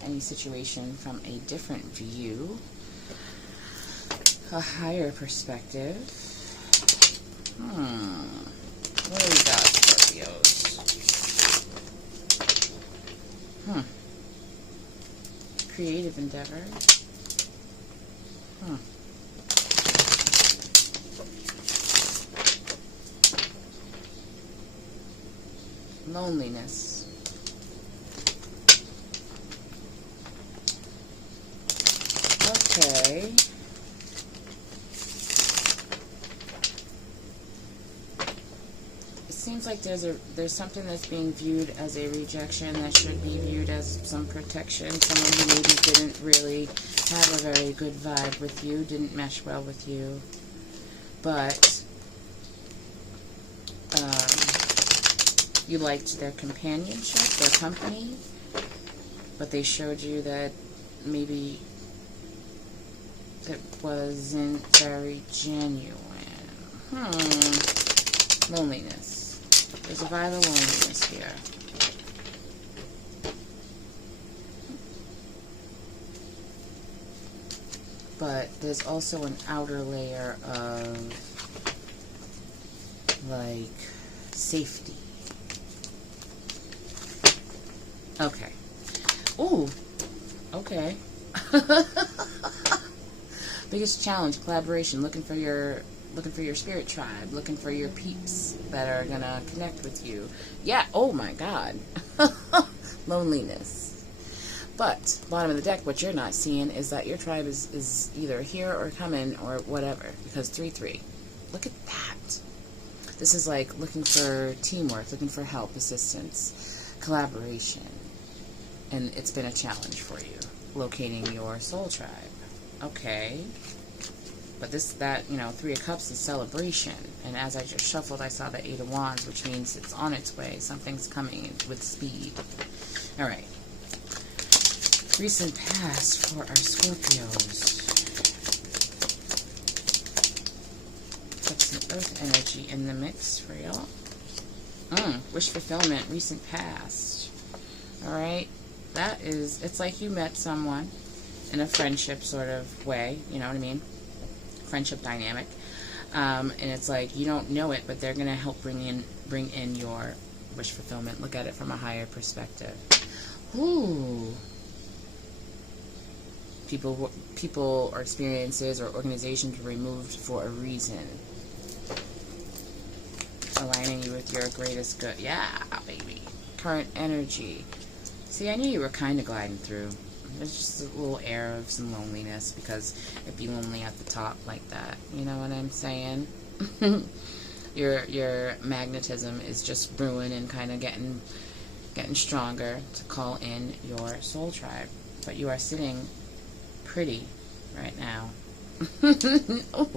any situation from a different view, a higher perspective. What do we got, Scorpios? Creative endeavor. Loneliness. Okay. It seems like there's something that's being viewed as a rejection that should be viewed as some protection. Someone who maybe didn't really have a very good vibe with you, didn't mesh well with you, but you liked their companionship, their company. but they showed you that maybe it wasn't very genuine. Loneliness. There's a vibe of loneliness here. But there's also an outer layer of, like, safety. Okay. Ooh. Okay. Biggest challenge, collaboration, looking for your spirit tribe, looking for your peeps that are gonna connect with you. Yeah, oh my god. Loneliness. But, bottom of the deck, what you're not seeing is that your tribe is either here or coming or whatever. Because 3-3. Look at that. This is like looking for teamwork, looking for help, assistance, collaboration. And it's been a challenge for you, locating your soul tribe. Okay. But you know, 3 of Cups is celebration. And as I just shuffled, I saw the 8 of Wands, which means it's on its way. Something's coming with speed. Alright. Recent past for our Scorpios. Put some earth energy in the mix for y'all. Wish fulfillment, recent past. Alright. That is, it's like you met someone in a friendship sort of way. You know what I mean? Friendship dynamic. And it's like you don't know it, but they're going to help bring in your wish fulfillment. Look at it from a higher perspective. Ooh. People or experiences or organizations were removed for a reason. Aligning you with your greatest good. Yeah, baby. Current energy. See, I knew you were kind of gliding through. There's just a little air of some loneliness because it'd be lonely at the top like that. You know what I'm saying? Your magnetism is just brewing and kind of getting stronger to call in your soul tribe. But you are sitting pretty right now. Oh.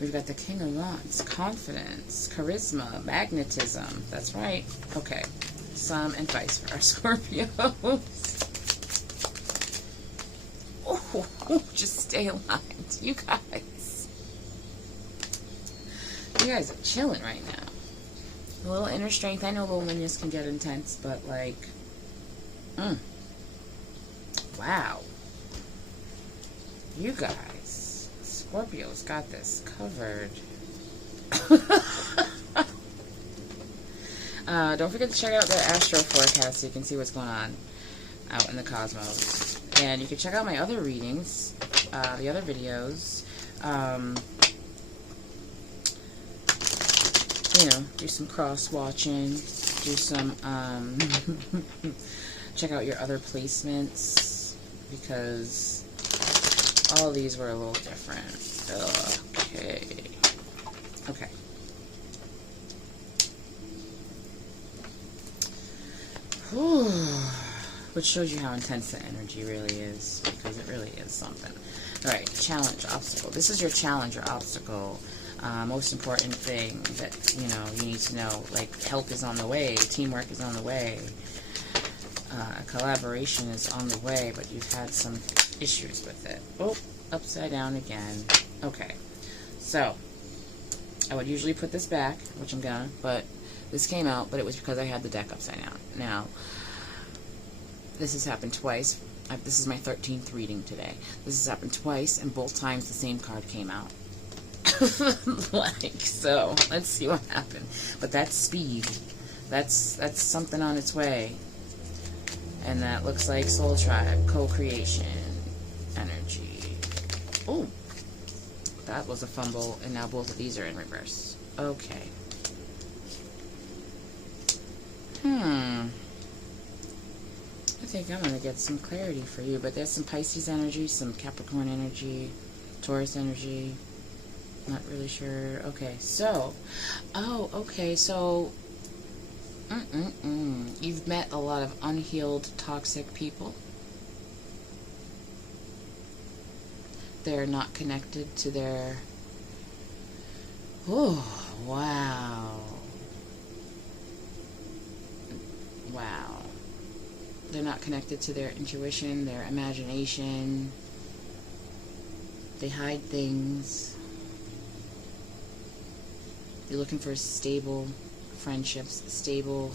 We've got the King of Wands, confidence, charisma, magnetism. That's right. Okay. Some advice for our Scorpios. Oh, just stay aligned. You guys are chilling right now. A little inner strength. I know loneliness can get intense, but like, wow. You guys, Scorpios got this covered. Don't forget to check out the Astro forecast so you can see what's going on out in the cosmos. And you can check out my other readings, the other videos. You know, do some cross-watching, do some, check out your other placements, because all of these were a little different. Okay. Which shows you how intense the energy really is, because it really is something. Alright, challenge, obstacle. This is your challenge or obstacle. Most important thing that, you know, you need to know. Like, help is on the way, teamwork is on the way, collaboration is on the way, but you've had some issues with it. Oh, upside down again. Okay, so, I would usually put this back, which I'm gonna, but this came out, but it was because I had the deck upside down. Now, this has happened twice. This is my 13th reading today. This has happened twice, and both times the same card came out. Like, so, let's see what happened. But that's speed. That's something on its way. And that looks like Soul Tribe, co-creation, energy. Oh, that was a fumble, and now both of these are in reverse. Okay. I think I'm going to get some clarity for you, but there's some Pisces energy, some Capricorn energy, Taurus energy. Not really sure. Okay, so, you've met a lot of unhealed, toxic people. They're not connected to their... Oh, wow. Wow. They're not connected to their intuition, their imagination. They hide things. You're looking for stable friendships, stable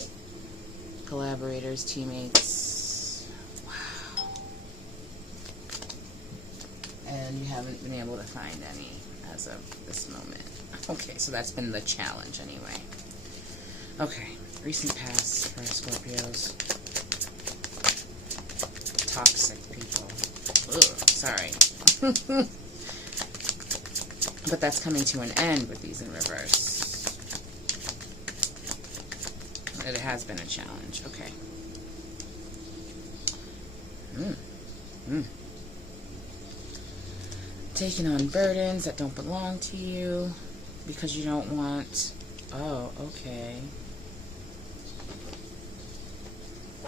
collaborators, teammates. Wow. And you haven't been able to find any as of this moment. Okay, so that's been the challenge anyway. Okay, recent past for Scorpios. Toxic people. Ugh, sorry. But that's coming to an end with these in reverse. It has been a challenge. Okay. Taking on burdens that don't belong to you because you don't want... Oh, okay.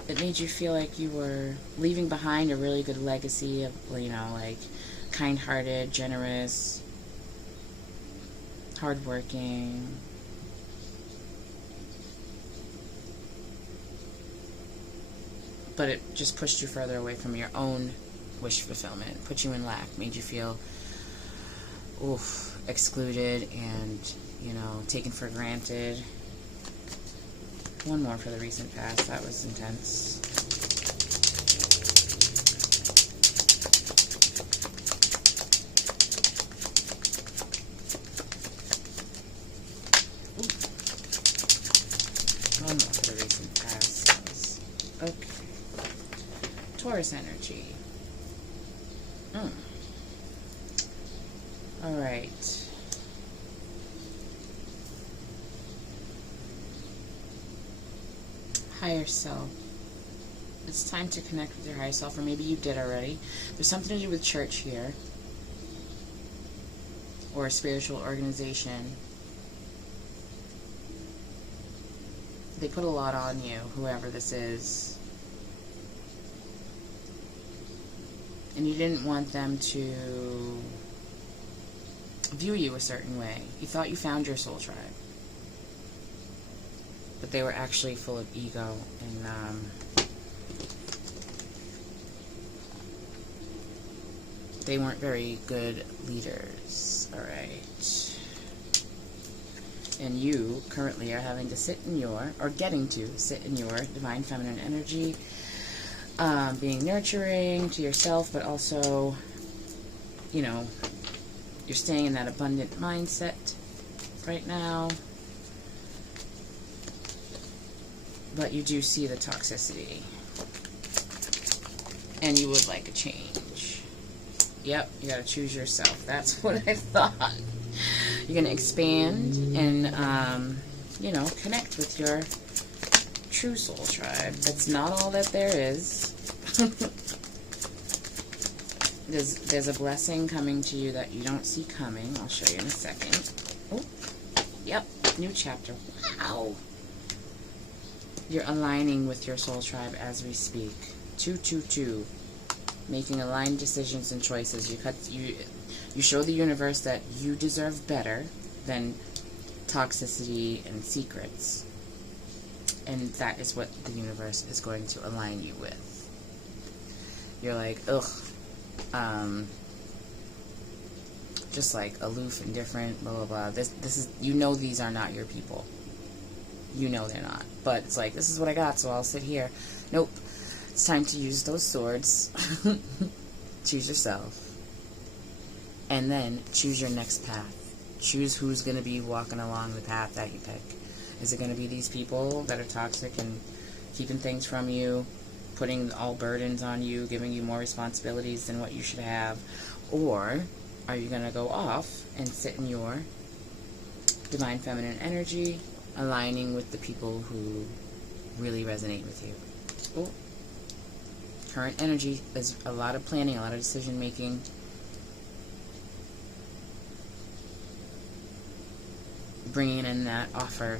It made you feel like you were leaving behind a really good legacy of, you know, like kind-hearted, generous, hardworking. But it just pushed you further away from your own wish fulfillment, put you in lack, made you feel excluded and, you know, taken for granted. One more for the recent past. That was intense. One more for the recent past. Okay. Taurus energy. Alright. Higher self. It's time to connect with your higher self, or maybe you did already. There's something to do with church here, or a spiritual organization. They put a lot on you, whoever this is. And you didn't want them to view you a certain way. You thought you found your soul tribe. But they were actually full of ego and they weren't very good leaders. Alright. And you currently are having to sit in your, or getting to sit in your divine feminine energy, being nurturing to yourself, but also, you know, you're staying in that abundant mindset right now. But you do see the toxicity. And you would like a change. Yep, you gotta choose yourself. That's what I thought. You're gonna expand and, you know, connect with your true soul tribe. That's not all that there is. There's a blessing coming to you that you don't see coming. I'll show you in a second. Oh, yep, new chapter. Wow. You're aligning with your soul tribe as we speak. 222. Making aligned decisions and choices. You show the universe that you deserve better than toxicity and secrets. And that is what the universe is going to align you with. You're like, ugh. Just like aloof and different, blah, blah, blah. This is, you know, these are not your people. You know they're not. But it's like, this is what I got, so I'll sit here. Nope. It's time to use those swords. Choose yourself. And then choose your next path. Choose who's going to be walking along the path that you pick. Is it going to be these people that are toxic and keeping things from you, putting all burdens on you, giving you more responsibilities than what you should have? Or are you going to go off and sit in your divine feminine energy, aligning with the people who really resonate with you? Oh. Current energy is a lot of planning, a lot of decision making. Bringing in that offer.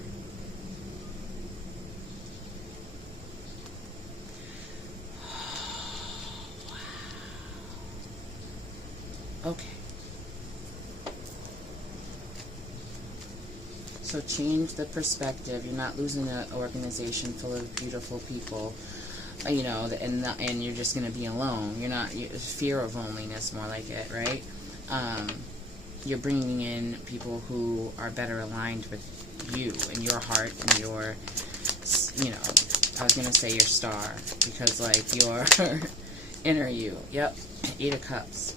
Okay. So change the perspective. You're not losing an organization full of beautiful people. you know, and you're just going to be alone. You're not, fear of loneliness, more like it, right? You're bringing in people who are better aligned with you and your heart and your, you know, I was going to say your star, because, like, your inner you. Yep, 8 of Cups.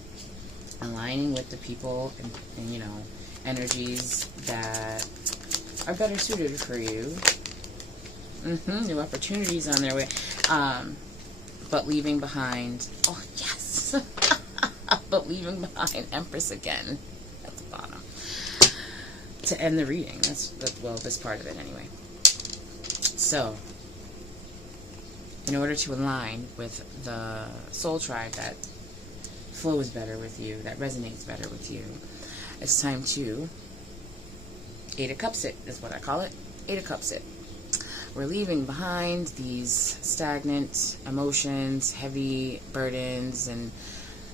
Aligning with the people and, you know, energies that are better suited for you. New opportunities on their way. But leaving behind, oh yes, but leaving behind Empress again at the bottom to end the reading. That's well, this part of it anyway. So, in order to align with the soul tribe that flows better with you, that resonates better with you, it's time to 8 of Cups it, is what I call it. 8 of Cups it. We're leaving behind these stagnant emotions, heavy burdens, and,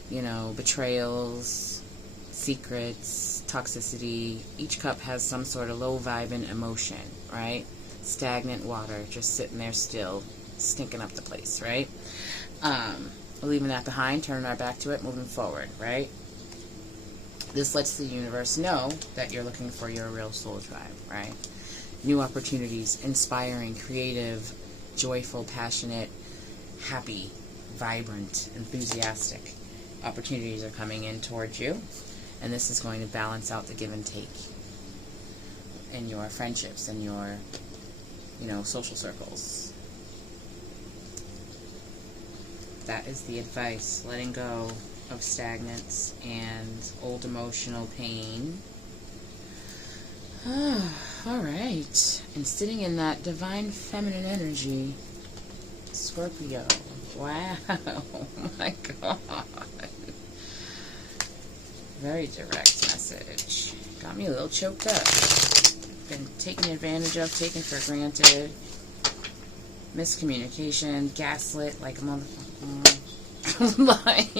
you know, betrayals, secrets, toxicity. Each cup has some sort of low-vibing emotion, right? Stagnant water, just sitting there still, stinking up the place, right? We're leaving that behind, turning our back to it, moving forward, right? This lets the universe know that you're looking for your real soul tribe, right? New opportunities, inspiring, creative, joyful, passionate, happy, vibrant, enthusiastic opportunities are coming in towards you, and this is going to balance out the give and take in your friendships and your, you know, social circles. That is the advice. Letting go of stagnance and old emotional pain. Alright. And sitting in that divine feminine energy, Scorpio. Wow. Oh my God. Very direct message. Got me a little choked up. Been taken advantage of, taken for granted. Miscommunication, gaslit like a motherfucker. Like,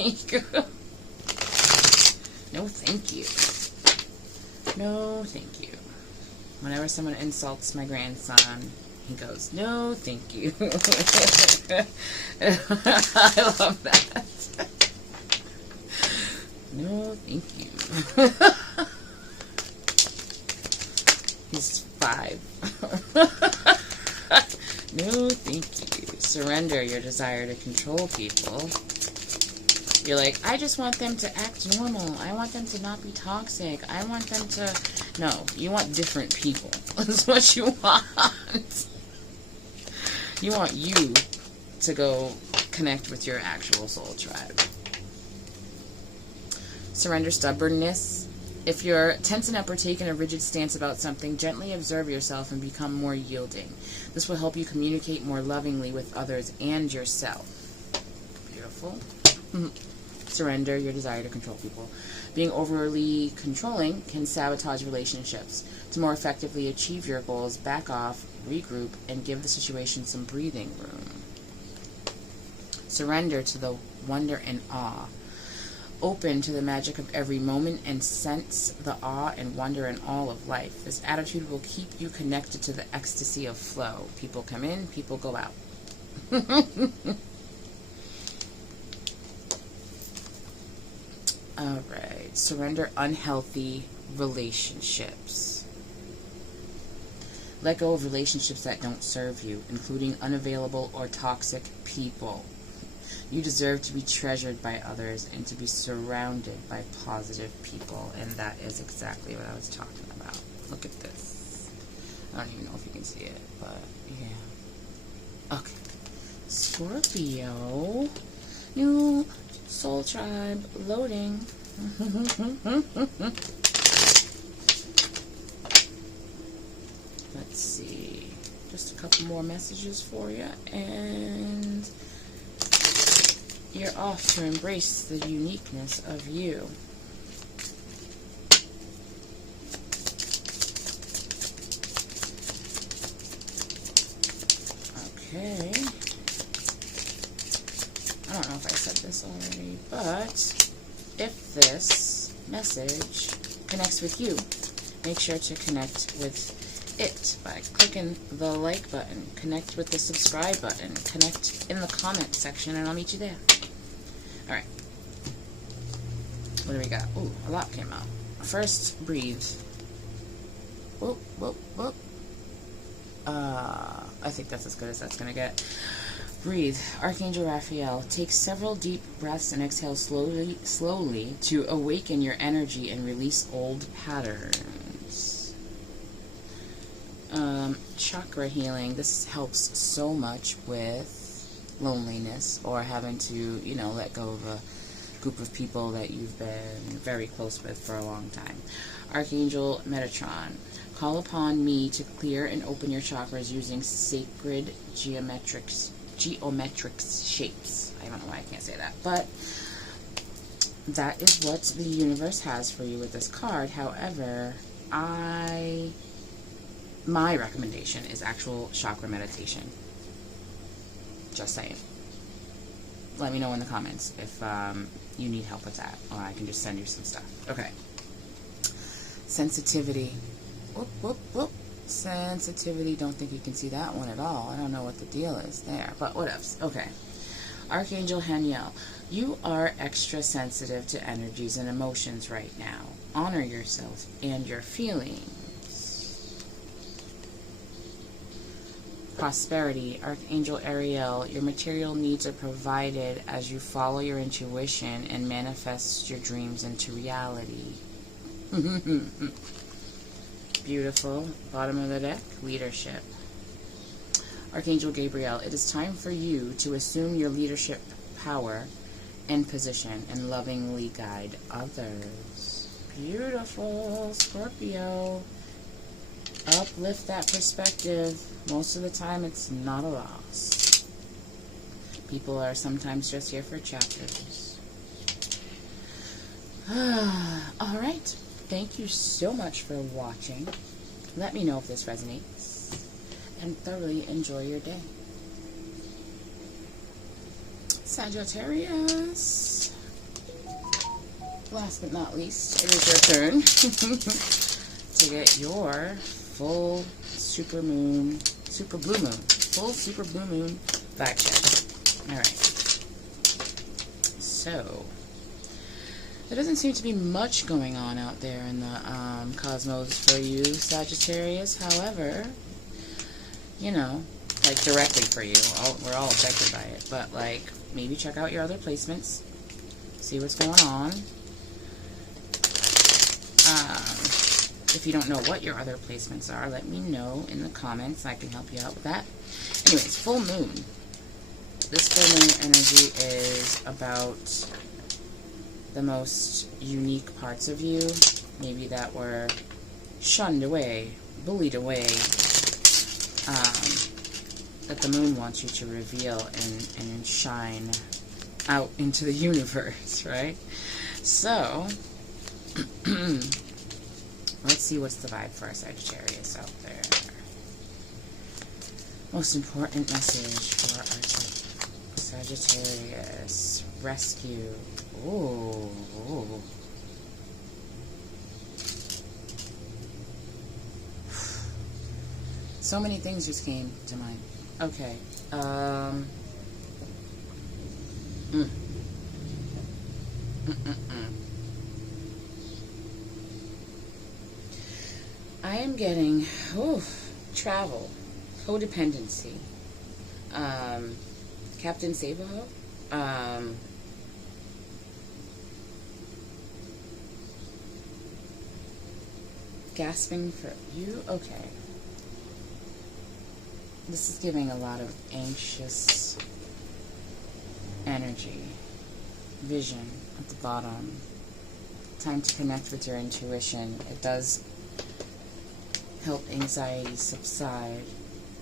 no thank you. No thank you. Whenever someone insults my grandson, he goes, no thank you. I love that. No thank you. He's 5. No thank you. Surrender your desire to control people. You're like, I just want them to act normal. I want them to not be toxic. I want them to... No, you want different people. That's what you want. You want you to go connect with your actual soul tribe. Surrender stubbornness. If you're tensing up or taking a rigid stance about something, gently observe yourself and become more yielding. This will help you communicate more lovingly with others and yourself. Beautiful. Surrender your desire to control people. Being overly controlling can sabotage relationships. To more effectively achieve your goals, back off, regroup, and give the situation some breathing room. Surrender to the wonder and awe. Open to the magic of every moment and sense the awe and wonder in all of life. This attitude will keep you connected to the ecstasy of flow. People come in, people go out. Alright, surrender unhealthy relationships. Let go of relationships that don't serve you, including unavailable or toxic people. You deserve to be treasured by others and to be surrounded by positive people, and that is exactly what I was talking about. Look at this. I don't even know if you can see it, but yeah. Okay. Scorpio. New soul tribe loading. Let's see. Just a couple more messages for you, and you're off to embrace the uniqueness of you. Okay. I don't know if I said this already, but if this message connects with you, make sure to connect with it by clicking the like button, connect with the subscribe button, connect in the comment section, and I'll meet you there. Alright. What do we got? Ooh, a lot came out. First, breathe. Whoop, whoop, whoop. I think that's as good as that's gonna get. Breathe. Archangel Raphael, take several deep breaths and exhale slowly to awaken your energy and release old patterns. Chakra healing. This helps so much with loneliness or having to, you know, let go of a group of people that you've been very close with for a long time. Archangel Metatron, call upon me to clear and open your chakras using sacred geometric shapes. I don't know why I can't say that, but that is what the universe has for you with this card. However, my recommendation is actual chakra meditation. Just saying. Let me know in the comments if you need help with that, or I can just send you some stuff. Okay. Sensitivity. Whoop, whoop, whoop. Sensitivity. Don't think you can see that one at all. I don't know what the deal is there, but what else? Okay. Archangel Haniel, you are extra sensitive to energies and emotions right now. Honor yourself and your feelings. Prosperity. Archangel Ariel, your material needs are provided as you follow your intuition and manifest your dreams into reality. Beautiful. Bottom of the deck, leadership. Archangel Gabriel, it is time for you to assume your leadership power and position and lovingly guide others. Beautiful. Scorpio. Uplift that perspective. Most of the time it's not a loss. People are sometimes just here for chapters. Alright. Thank you so much for watching. Let me know if this resonates. And thoroughly enjoy your day. Sagittarius. Last but not least, it is your turn to get your full super blue moon vibe check. Alright. So, there doesn't seem to be much going on out there in the cosmos for you, Sagittarius. However, you know, like directly for you, we're all affected by it. But like, maybe check out your other placements, see what's going on. If you don't know what your other placements are, let me know in the comments. I can help you out with that. Anyways, full moon. This full moon energy is about the most unique parts of you, maybe that were shunned away, bullied away, that the moon wants you to reveal and shine out into the universe, right? So, let's see what's the vibe for our Sagittarius out there. Most important message for our Sagittarius. Rescue. Ooh. So many things just came to mind. Okay. I am getting travel, codependency, Captain Save-A-Ho, gasping for you. Okay, this is giving a lot of anxious energy. Vision at the bottom. Time to connect with your intuition. It does help anxiety subside.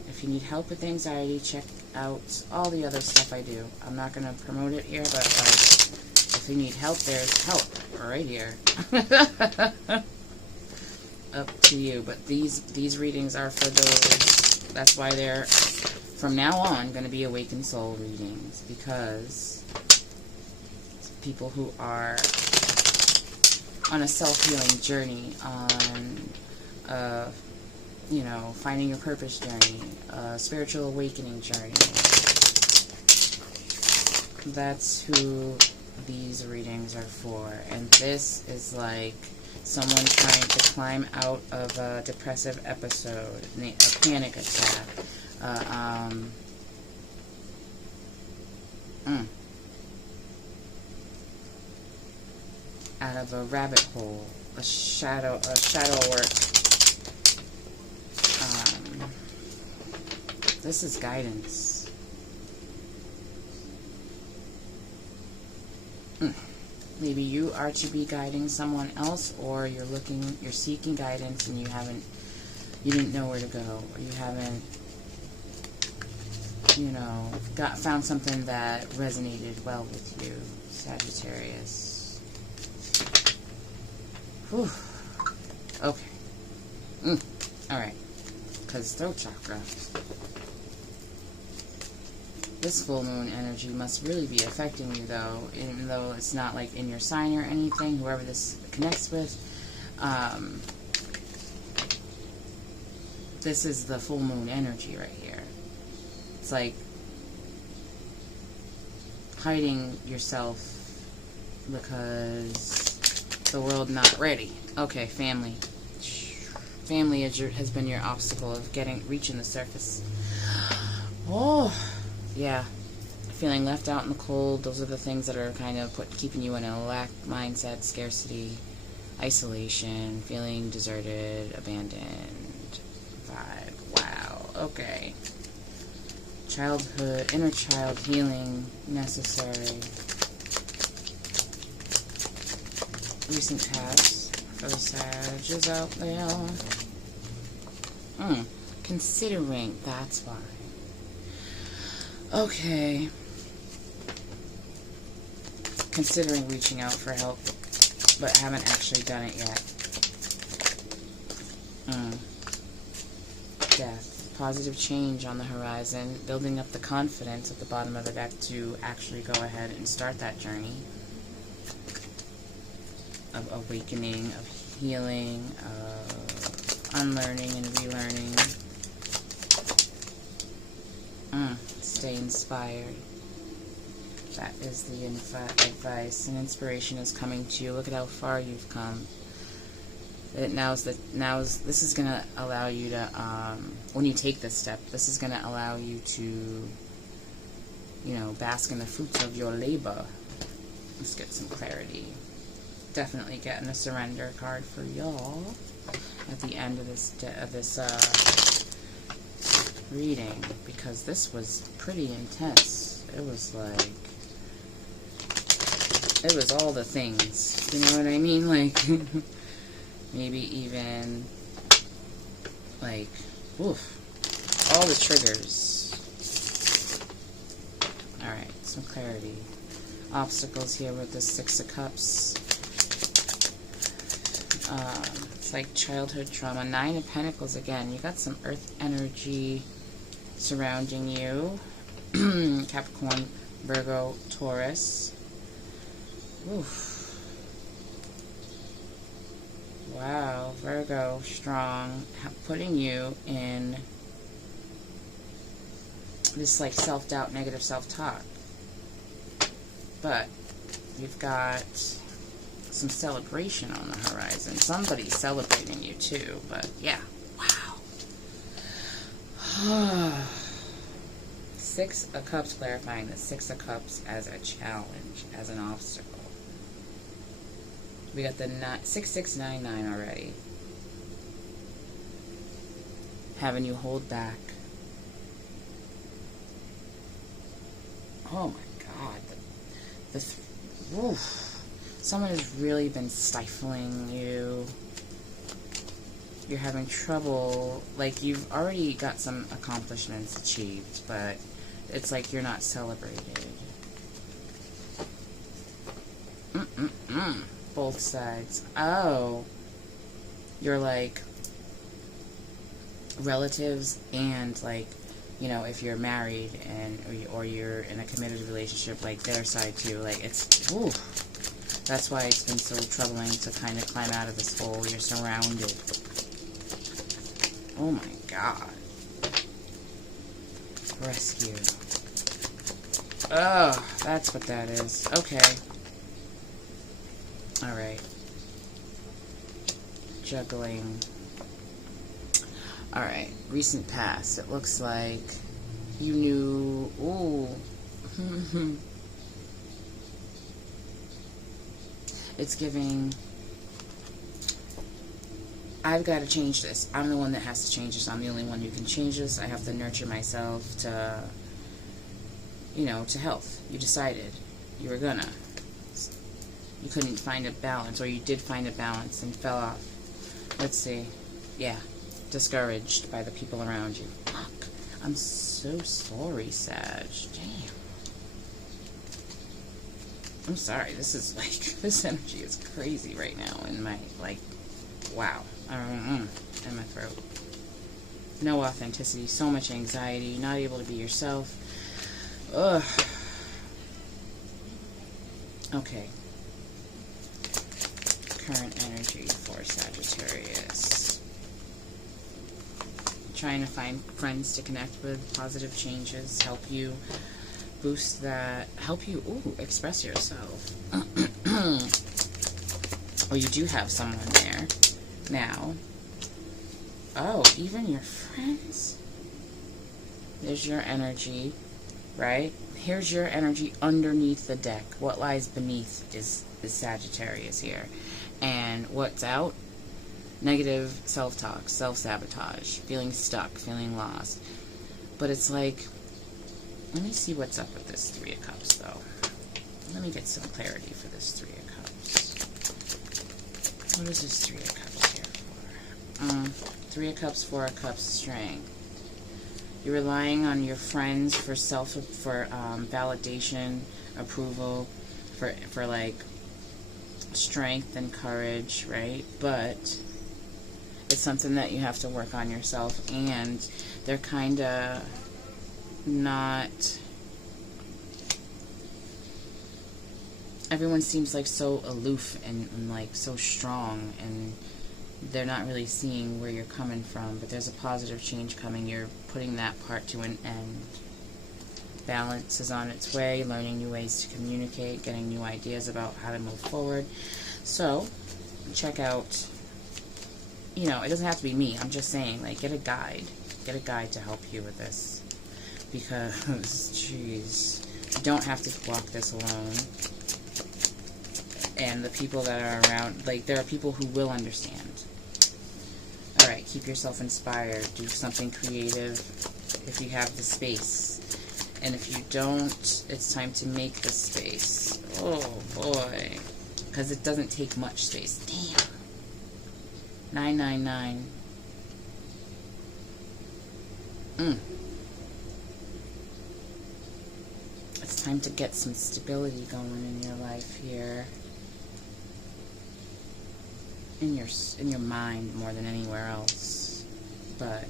If you need help with anxiety, check out all the other stuff I do. I'm not going to promote it here, but like, if you need help, there's help right here. Up to you. But these readings are for those. That's why they're, from now on, going to be Awakened Soul readings, because people who are on a self-healing journey, on a you know, finding your purpose journey, spiritual awakening journey. That's who these readings are for. And this is like someone trying to climb out of a depressive episode, a panic attack, out of a rabbit hole, a shadow work. This is guidance. Maybe you are to be guiding someone else, or you're seeking guidance and you didn't know where to go, or you haven't, you know, found something that resonated well with you, Sagittarius. Whew. Okay. Alright. Because throat chakra. This full moon energy must really be affecting you, though, even though it's not like in your sign or anything, whoever this connects with. This is the full moon energy right here. It's like hiding yourself because the world not ready. Okay, family. Family has been your obstacle of reaching the surface. Oh, yeah. Feeling left out in the cold. Those are the things that are kind of keeping you in a lack mindset, scarcity, isolation, feeling deserted, abandoned vibe. Wow. Okay. Childhood, inner child healing necessary. Recent past for the Sages out there. Considering, that's why. Okay. Considering reaching out for help, but haven't actually done it yet. Death. Positive change on the horizon. Building up the confidence at the bottom of the deck to actually go ahead and start that journey of awakening, of healing, of unlearning and relearning. Stay inspired. That is the advice. And inspiration is coming to you. Look at how far you've come. This is going to allow you to, when you take this step, this is going to allow you to, you know, bask in the fruits of your labor. Let's get some clarity. Definitely getting a surrender card for y'all at the end of this reading, because this was pretty intense. It was like, it was all the things, you know what I mean? Like, maybe even, like, oof, all the triggers. Alright, some clarity. Obstacles here with the Six of Cups. It's like childhood trauma. Nine of Pentacles again. You got some earth energy surrounding you. Capricorn, Virgo, Taurus. Oof. Wow, Virgo, strong. Putting you in this like self-doubt, negative self-talk. But you've got some celebration on the horizon. Somebody's celebrating you too, but yeah. Wow. Six of Cups, clarifying the Six of Cups as a challenge, as an obstacle. We got the 6699 already. Having you hold back. Oh my God. Oof. Someone has really been stifling you. You're having trouble. Like, you've already got some accomplishments achieved, but it's like you're not celebrated. Both sides. Oh. You're like relatives and like, you know, if you're married or you're in a committed relationship, like their side too. Like, it's, ooh. That's why it's been so troubling to kind of climb out of this hole. You're surrounded. Oh my God. Rescue. Oh, that's what that is. Okay. Alright. Juggling. Alright. Recent past. It looks like you knew... Ooh. It's giving... I've got to change this. I'm the one that has to change this. I'm the only one who can change this. I have to nurture myself to, you know, to health. You decided you were gonna. You couldn't find a balance, or you did find a balance and fell off. Let's see. Yeah. Discouraged by the people around you. Fuck. I'm so sorry, Sag. Damn. I'm sorry. This is like, this energy is crazy right now in my, like, wow. In my throat. No authenticity, so much anxiety, not able to be yourself. Ugh. Okay. Current energy for Sagittarius. Trying to find friends to connect with, positive changes, help you boost that, help you, express yourself. Well, you do have someone there. Now, oh, even your friends? There's your energy, right? Here's your energy underneath the deck. What lies beneath is Sagittarius here. And what's out? Negative self-talk, self-sabotage, feeling stuck, feeling lost. But it's like, let me see what's up with this Three of Cups, though. Let me get some clarity for this Three of Cups. What is this Three of Cups? Three of Cups, Four of Cups, strength. You're relying on your friends for validation, approval, for like strength and courage, right? But it's something that you have to work on yourself, and they're kind of not. Everyone seems like so aloof and like so strong, and they're not really seeing where you're coming from, but there's a positive change coming. You're putting that part to an end. Balance is on its way, learning new ways to communicate, getting new ideas about how to move forward. So, check out, you know, it doesn't have to be me. I'm just saying, like, get a guide. Get a guide to help you with this. Because, jeez, you don't have to walk this alone. And the people that are around, like, there are people who will understand. Alright, keep yourself inspired. Do something creative if you have the space. And if you don't, it's time to make the space. Oh, boy. Because it doesn't take much space. Damn. 999. It's time to get some stability going in your life here. In your mind more than anywhere else. But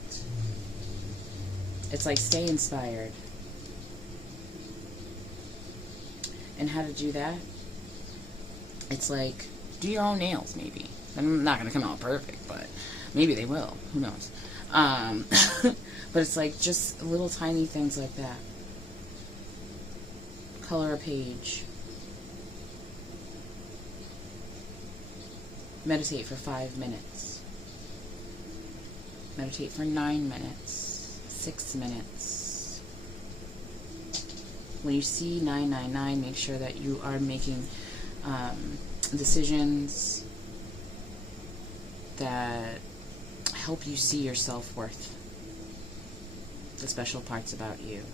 it's like, stay inspired. And how to do that? It's like, do your own nails, maybe. I'm not going to come out perfect, but maybe they will. Who knows? But it's like just little tiny things like that. Color a page. Meditate for 5 minutes. Meditate for 9 minutes. 6 minutes. When you see 999, make sure that you are making decisions that help you see your self-worth. The special parts about you.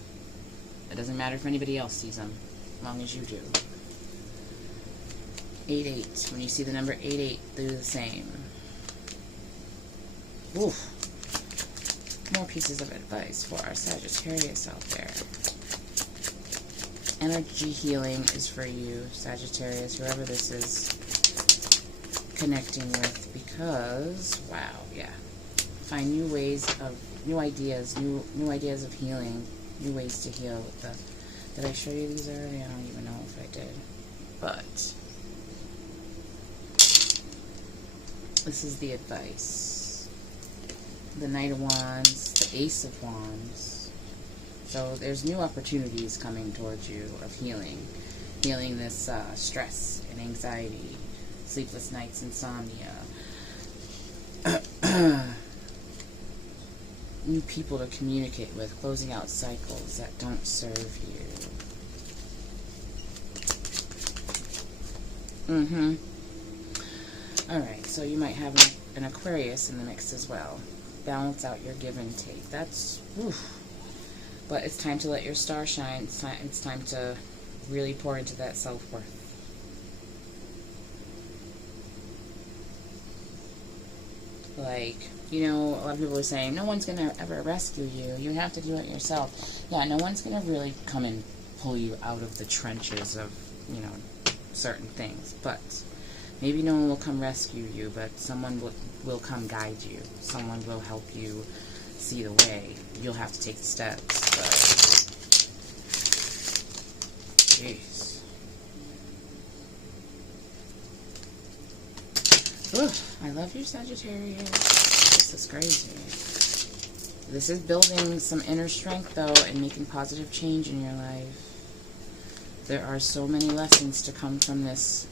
It doesn't matter if anybody else sees them, as long as you do. 88. When you see the number 88, do the same. Oof. More pieces of advice for our Sagittarius out there. Energy healing is for you, Sagittarius, whoever this is connecting with, because, wow, yeah. Find new ways of, new ideas of healing, new ways to heal with the, did I show you these already? I don't even know if I did. But this is the advice. the Knight of Wands, the Ace of Wands. So there's new opportunities coming towards you of healing. Healing this stress and anxiety, sleepless nights, insomnia. New people to communicate with, closing out cycles that don't serve you. Alright, so you might have an Aquarius in the mix as well. Balance out your give and take. That's, oof. But it's time to let your star shine. It's time to really pour into that self-worth. Like, you know, a lot of people are saying, no one's going to ever rescue you. You have to do it yourself. Yeah, no one's going to really come and pull you out of the trenches of, you know, certain things. But maybe no one will come rescue you, but someone will come guide you. Someone will help you see the way. You'll have to take the steps, but jeez. Ugh, I love you, Sagittarius. This is crazy. This is building some inner strength, though, and making positive change in your life. There are so many lessons to come from this.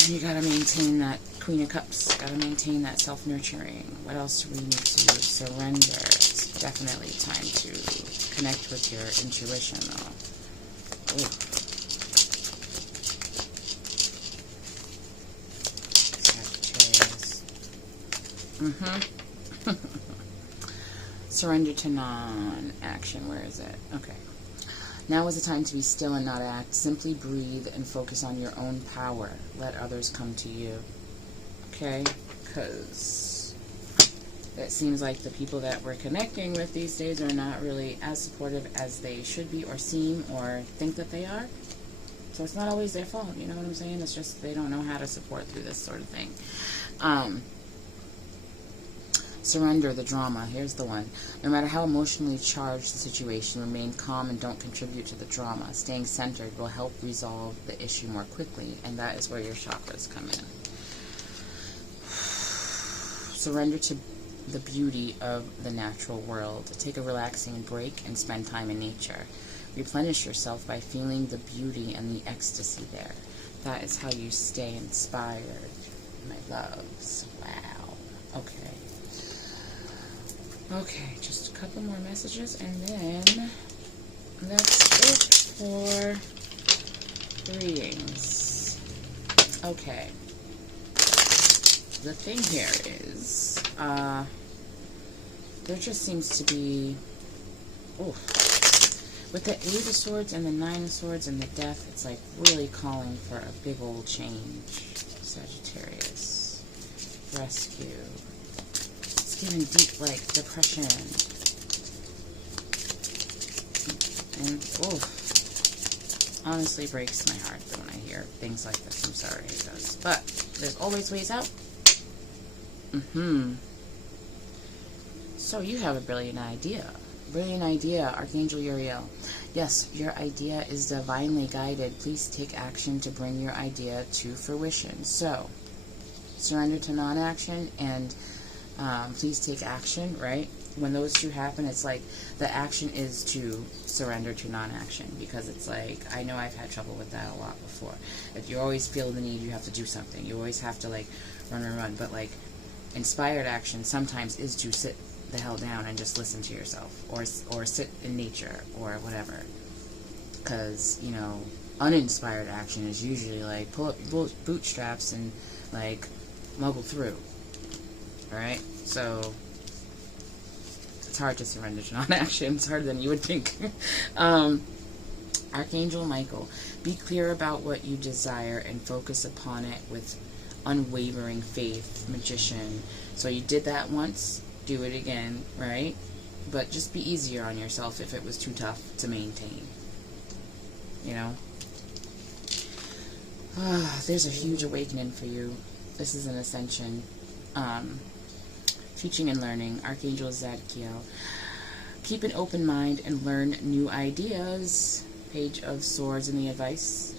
And you gotta maintain that Queen of Cups. Gotta maintain that self-nurturing. What else do we need to do? Surrender. It's definitely time to connect with your intuition, though. Ooh. Surrender to non-action. Where is it? Okay. Now is the time to be still and not act. Simply breathe and focus on your own power. Let others come to you. Okay? Because it seems like the people that we're connecting with these days are not really as supportive as they should be or seem or think that they are. So it's not always their fault. You know what I'm saying? It's just they don't know how to support through this sort of thing. Surrender the drama. Here's the one. No matter how emotionally charged the situation, remain calm and don't contribute to the drama. Staying centered will help resolve the issue more quickly, and that is where your chakras come in. Surrender to the beauty of the natural world. Take a relaxing break and spend time in nature. Replenish yourself by feeling the beauty and the ecstasy there. That is how you stay inspired, my loves. Wow. Okay. Okay, just a couple more messages, and then that's it for readings. Okay. The thing here is, there just seems to be, with the 8 of Swords and the 9 of Swords and the Death, it's like really calling for a big old change. Sagittarius. Rescue. Giving deep, like, depression. And, honestly breaks my heart when I hear things like this. I'm sorry, it does. But there's always ways out. So you have a brilliant idea. Brilliant idea, Archangel Uriel. Yes, your idea is divinely guided. Please take action to bring your idea to fruition. So, surrender to non-action and please take action, right? When those two happen, it's like the action is to surrender to non-action, because it's like, I know I've had trouble with that a lot before. If you always feel the need, you have to do something. You always have to, like, run. But, like, inspired action sometimes is to sit the hell down and just listen to yourself, or sit in nature, or whatever. Because, you know, uninspired action is usually, like, pull up your bootstraps and, like, muggle through. Alright? So, it's hard to surrender to non-action. It's harder than you would think. Archangel Michael, be clear about what you desire and focus upon it with unwavering faith. Magician. So you did that once, do it again, right? But just be easier on yourself if it was too tough to maintain. You know? There's a huge awakening for you. This is an ascension. Teaching and learning. Archangel Zadkiel. Keep an open mind and learn new ideas. Page of Swords in the advice.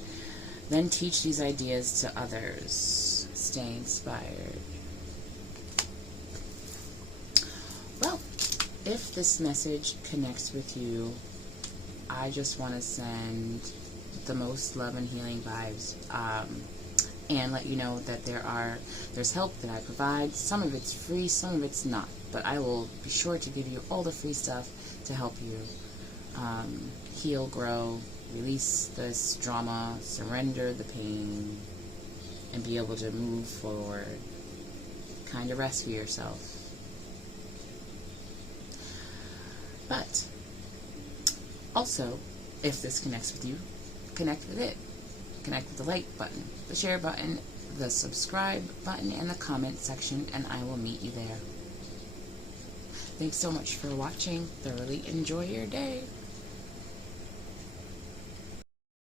Then teach these ideas to others. Stay inspired. if this message connects with you, I just want to send the most love and healing vibes, and let you know that there's help that I provide. Some of it's free, some of it's not, but I will be sure to give you all the free stuff to help you heal, grow, release this drama, surrender the pain, and be able to move forward, kind of rescue yourself. But also, if this connects with you, connect with it. Connect with the like button, the share button, the subscribe button, and the comment section, and I will meet you there. Thanks so much for watching. Thoroughly enjoy your day.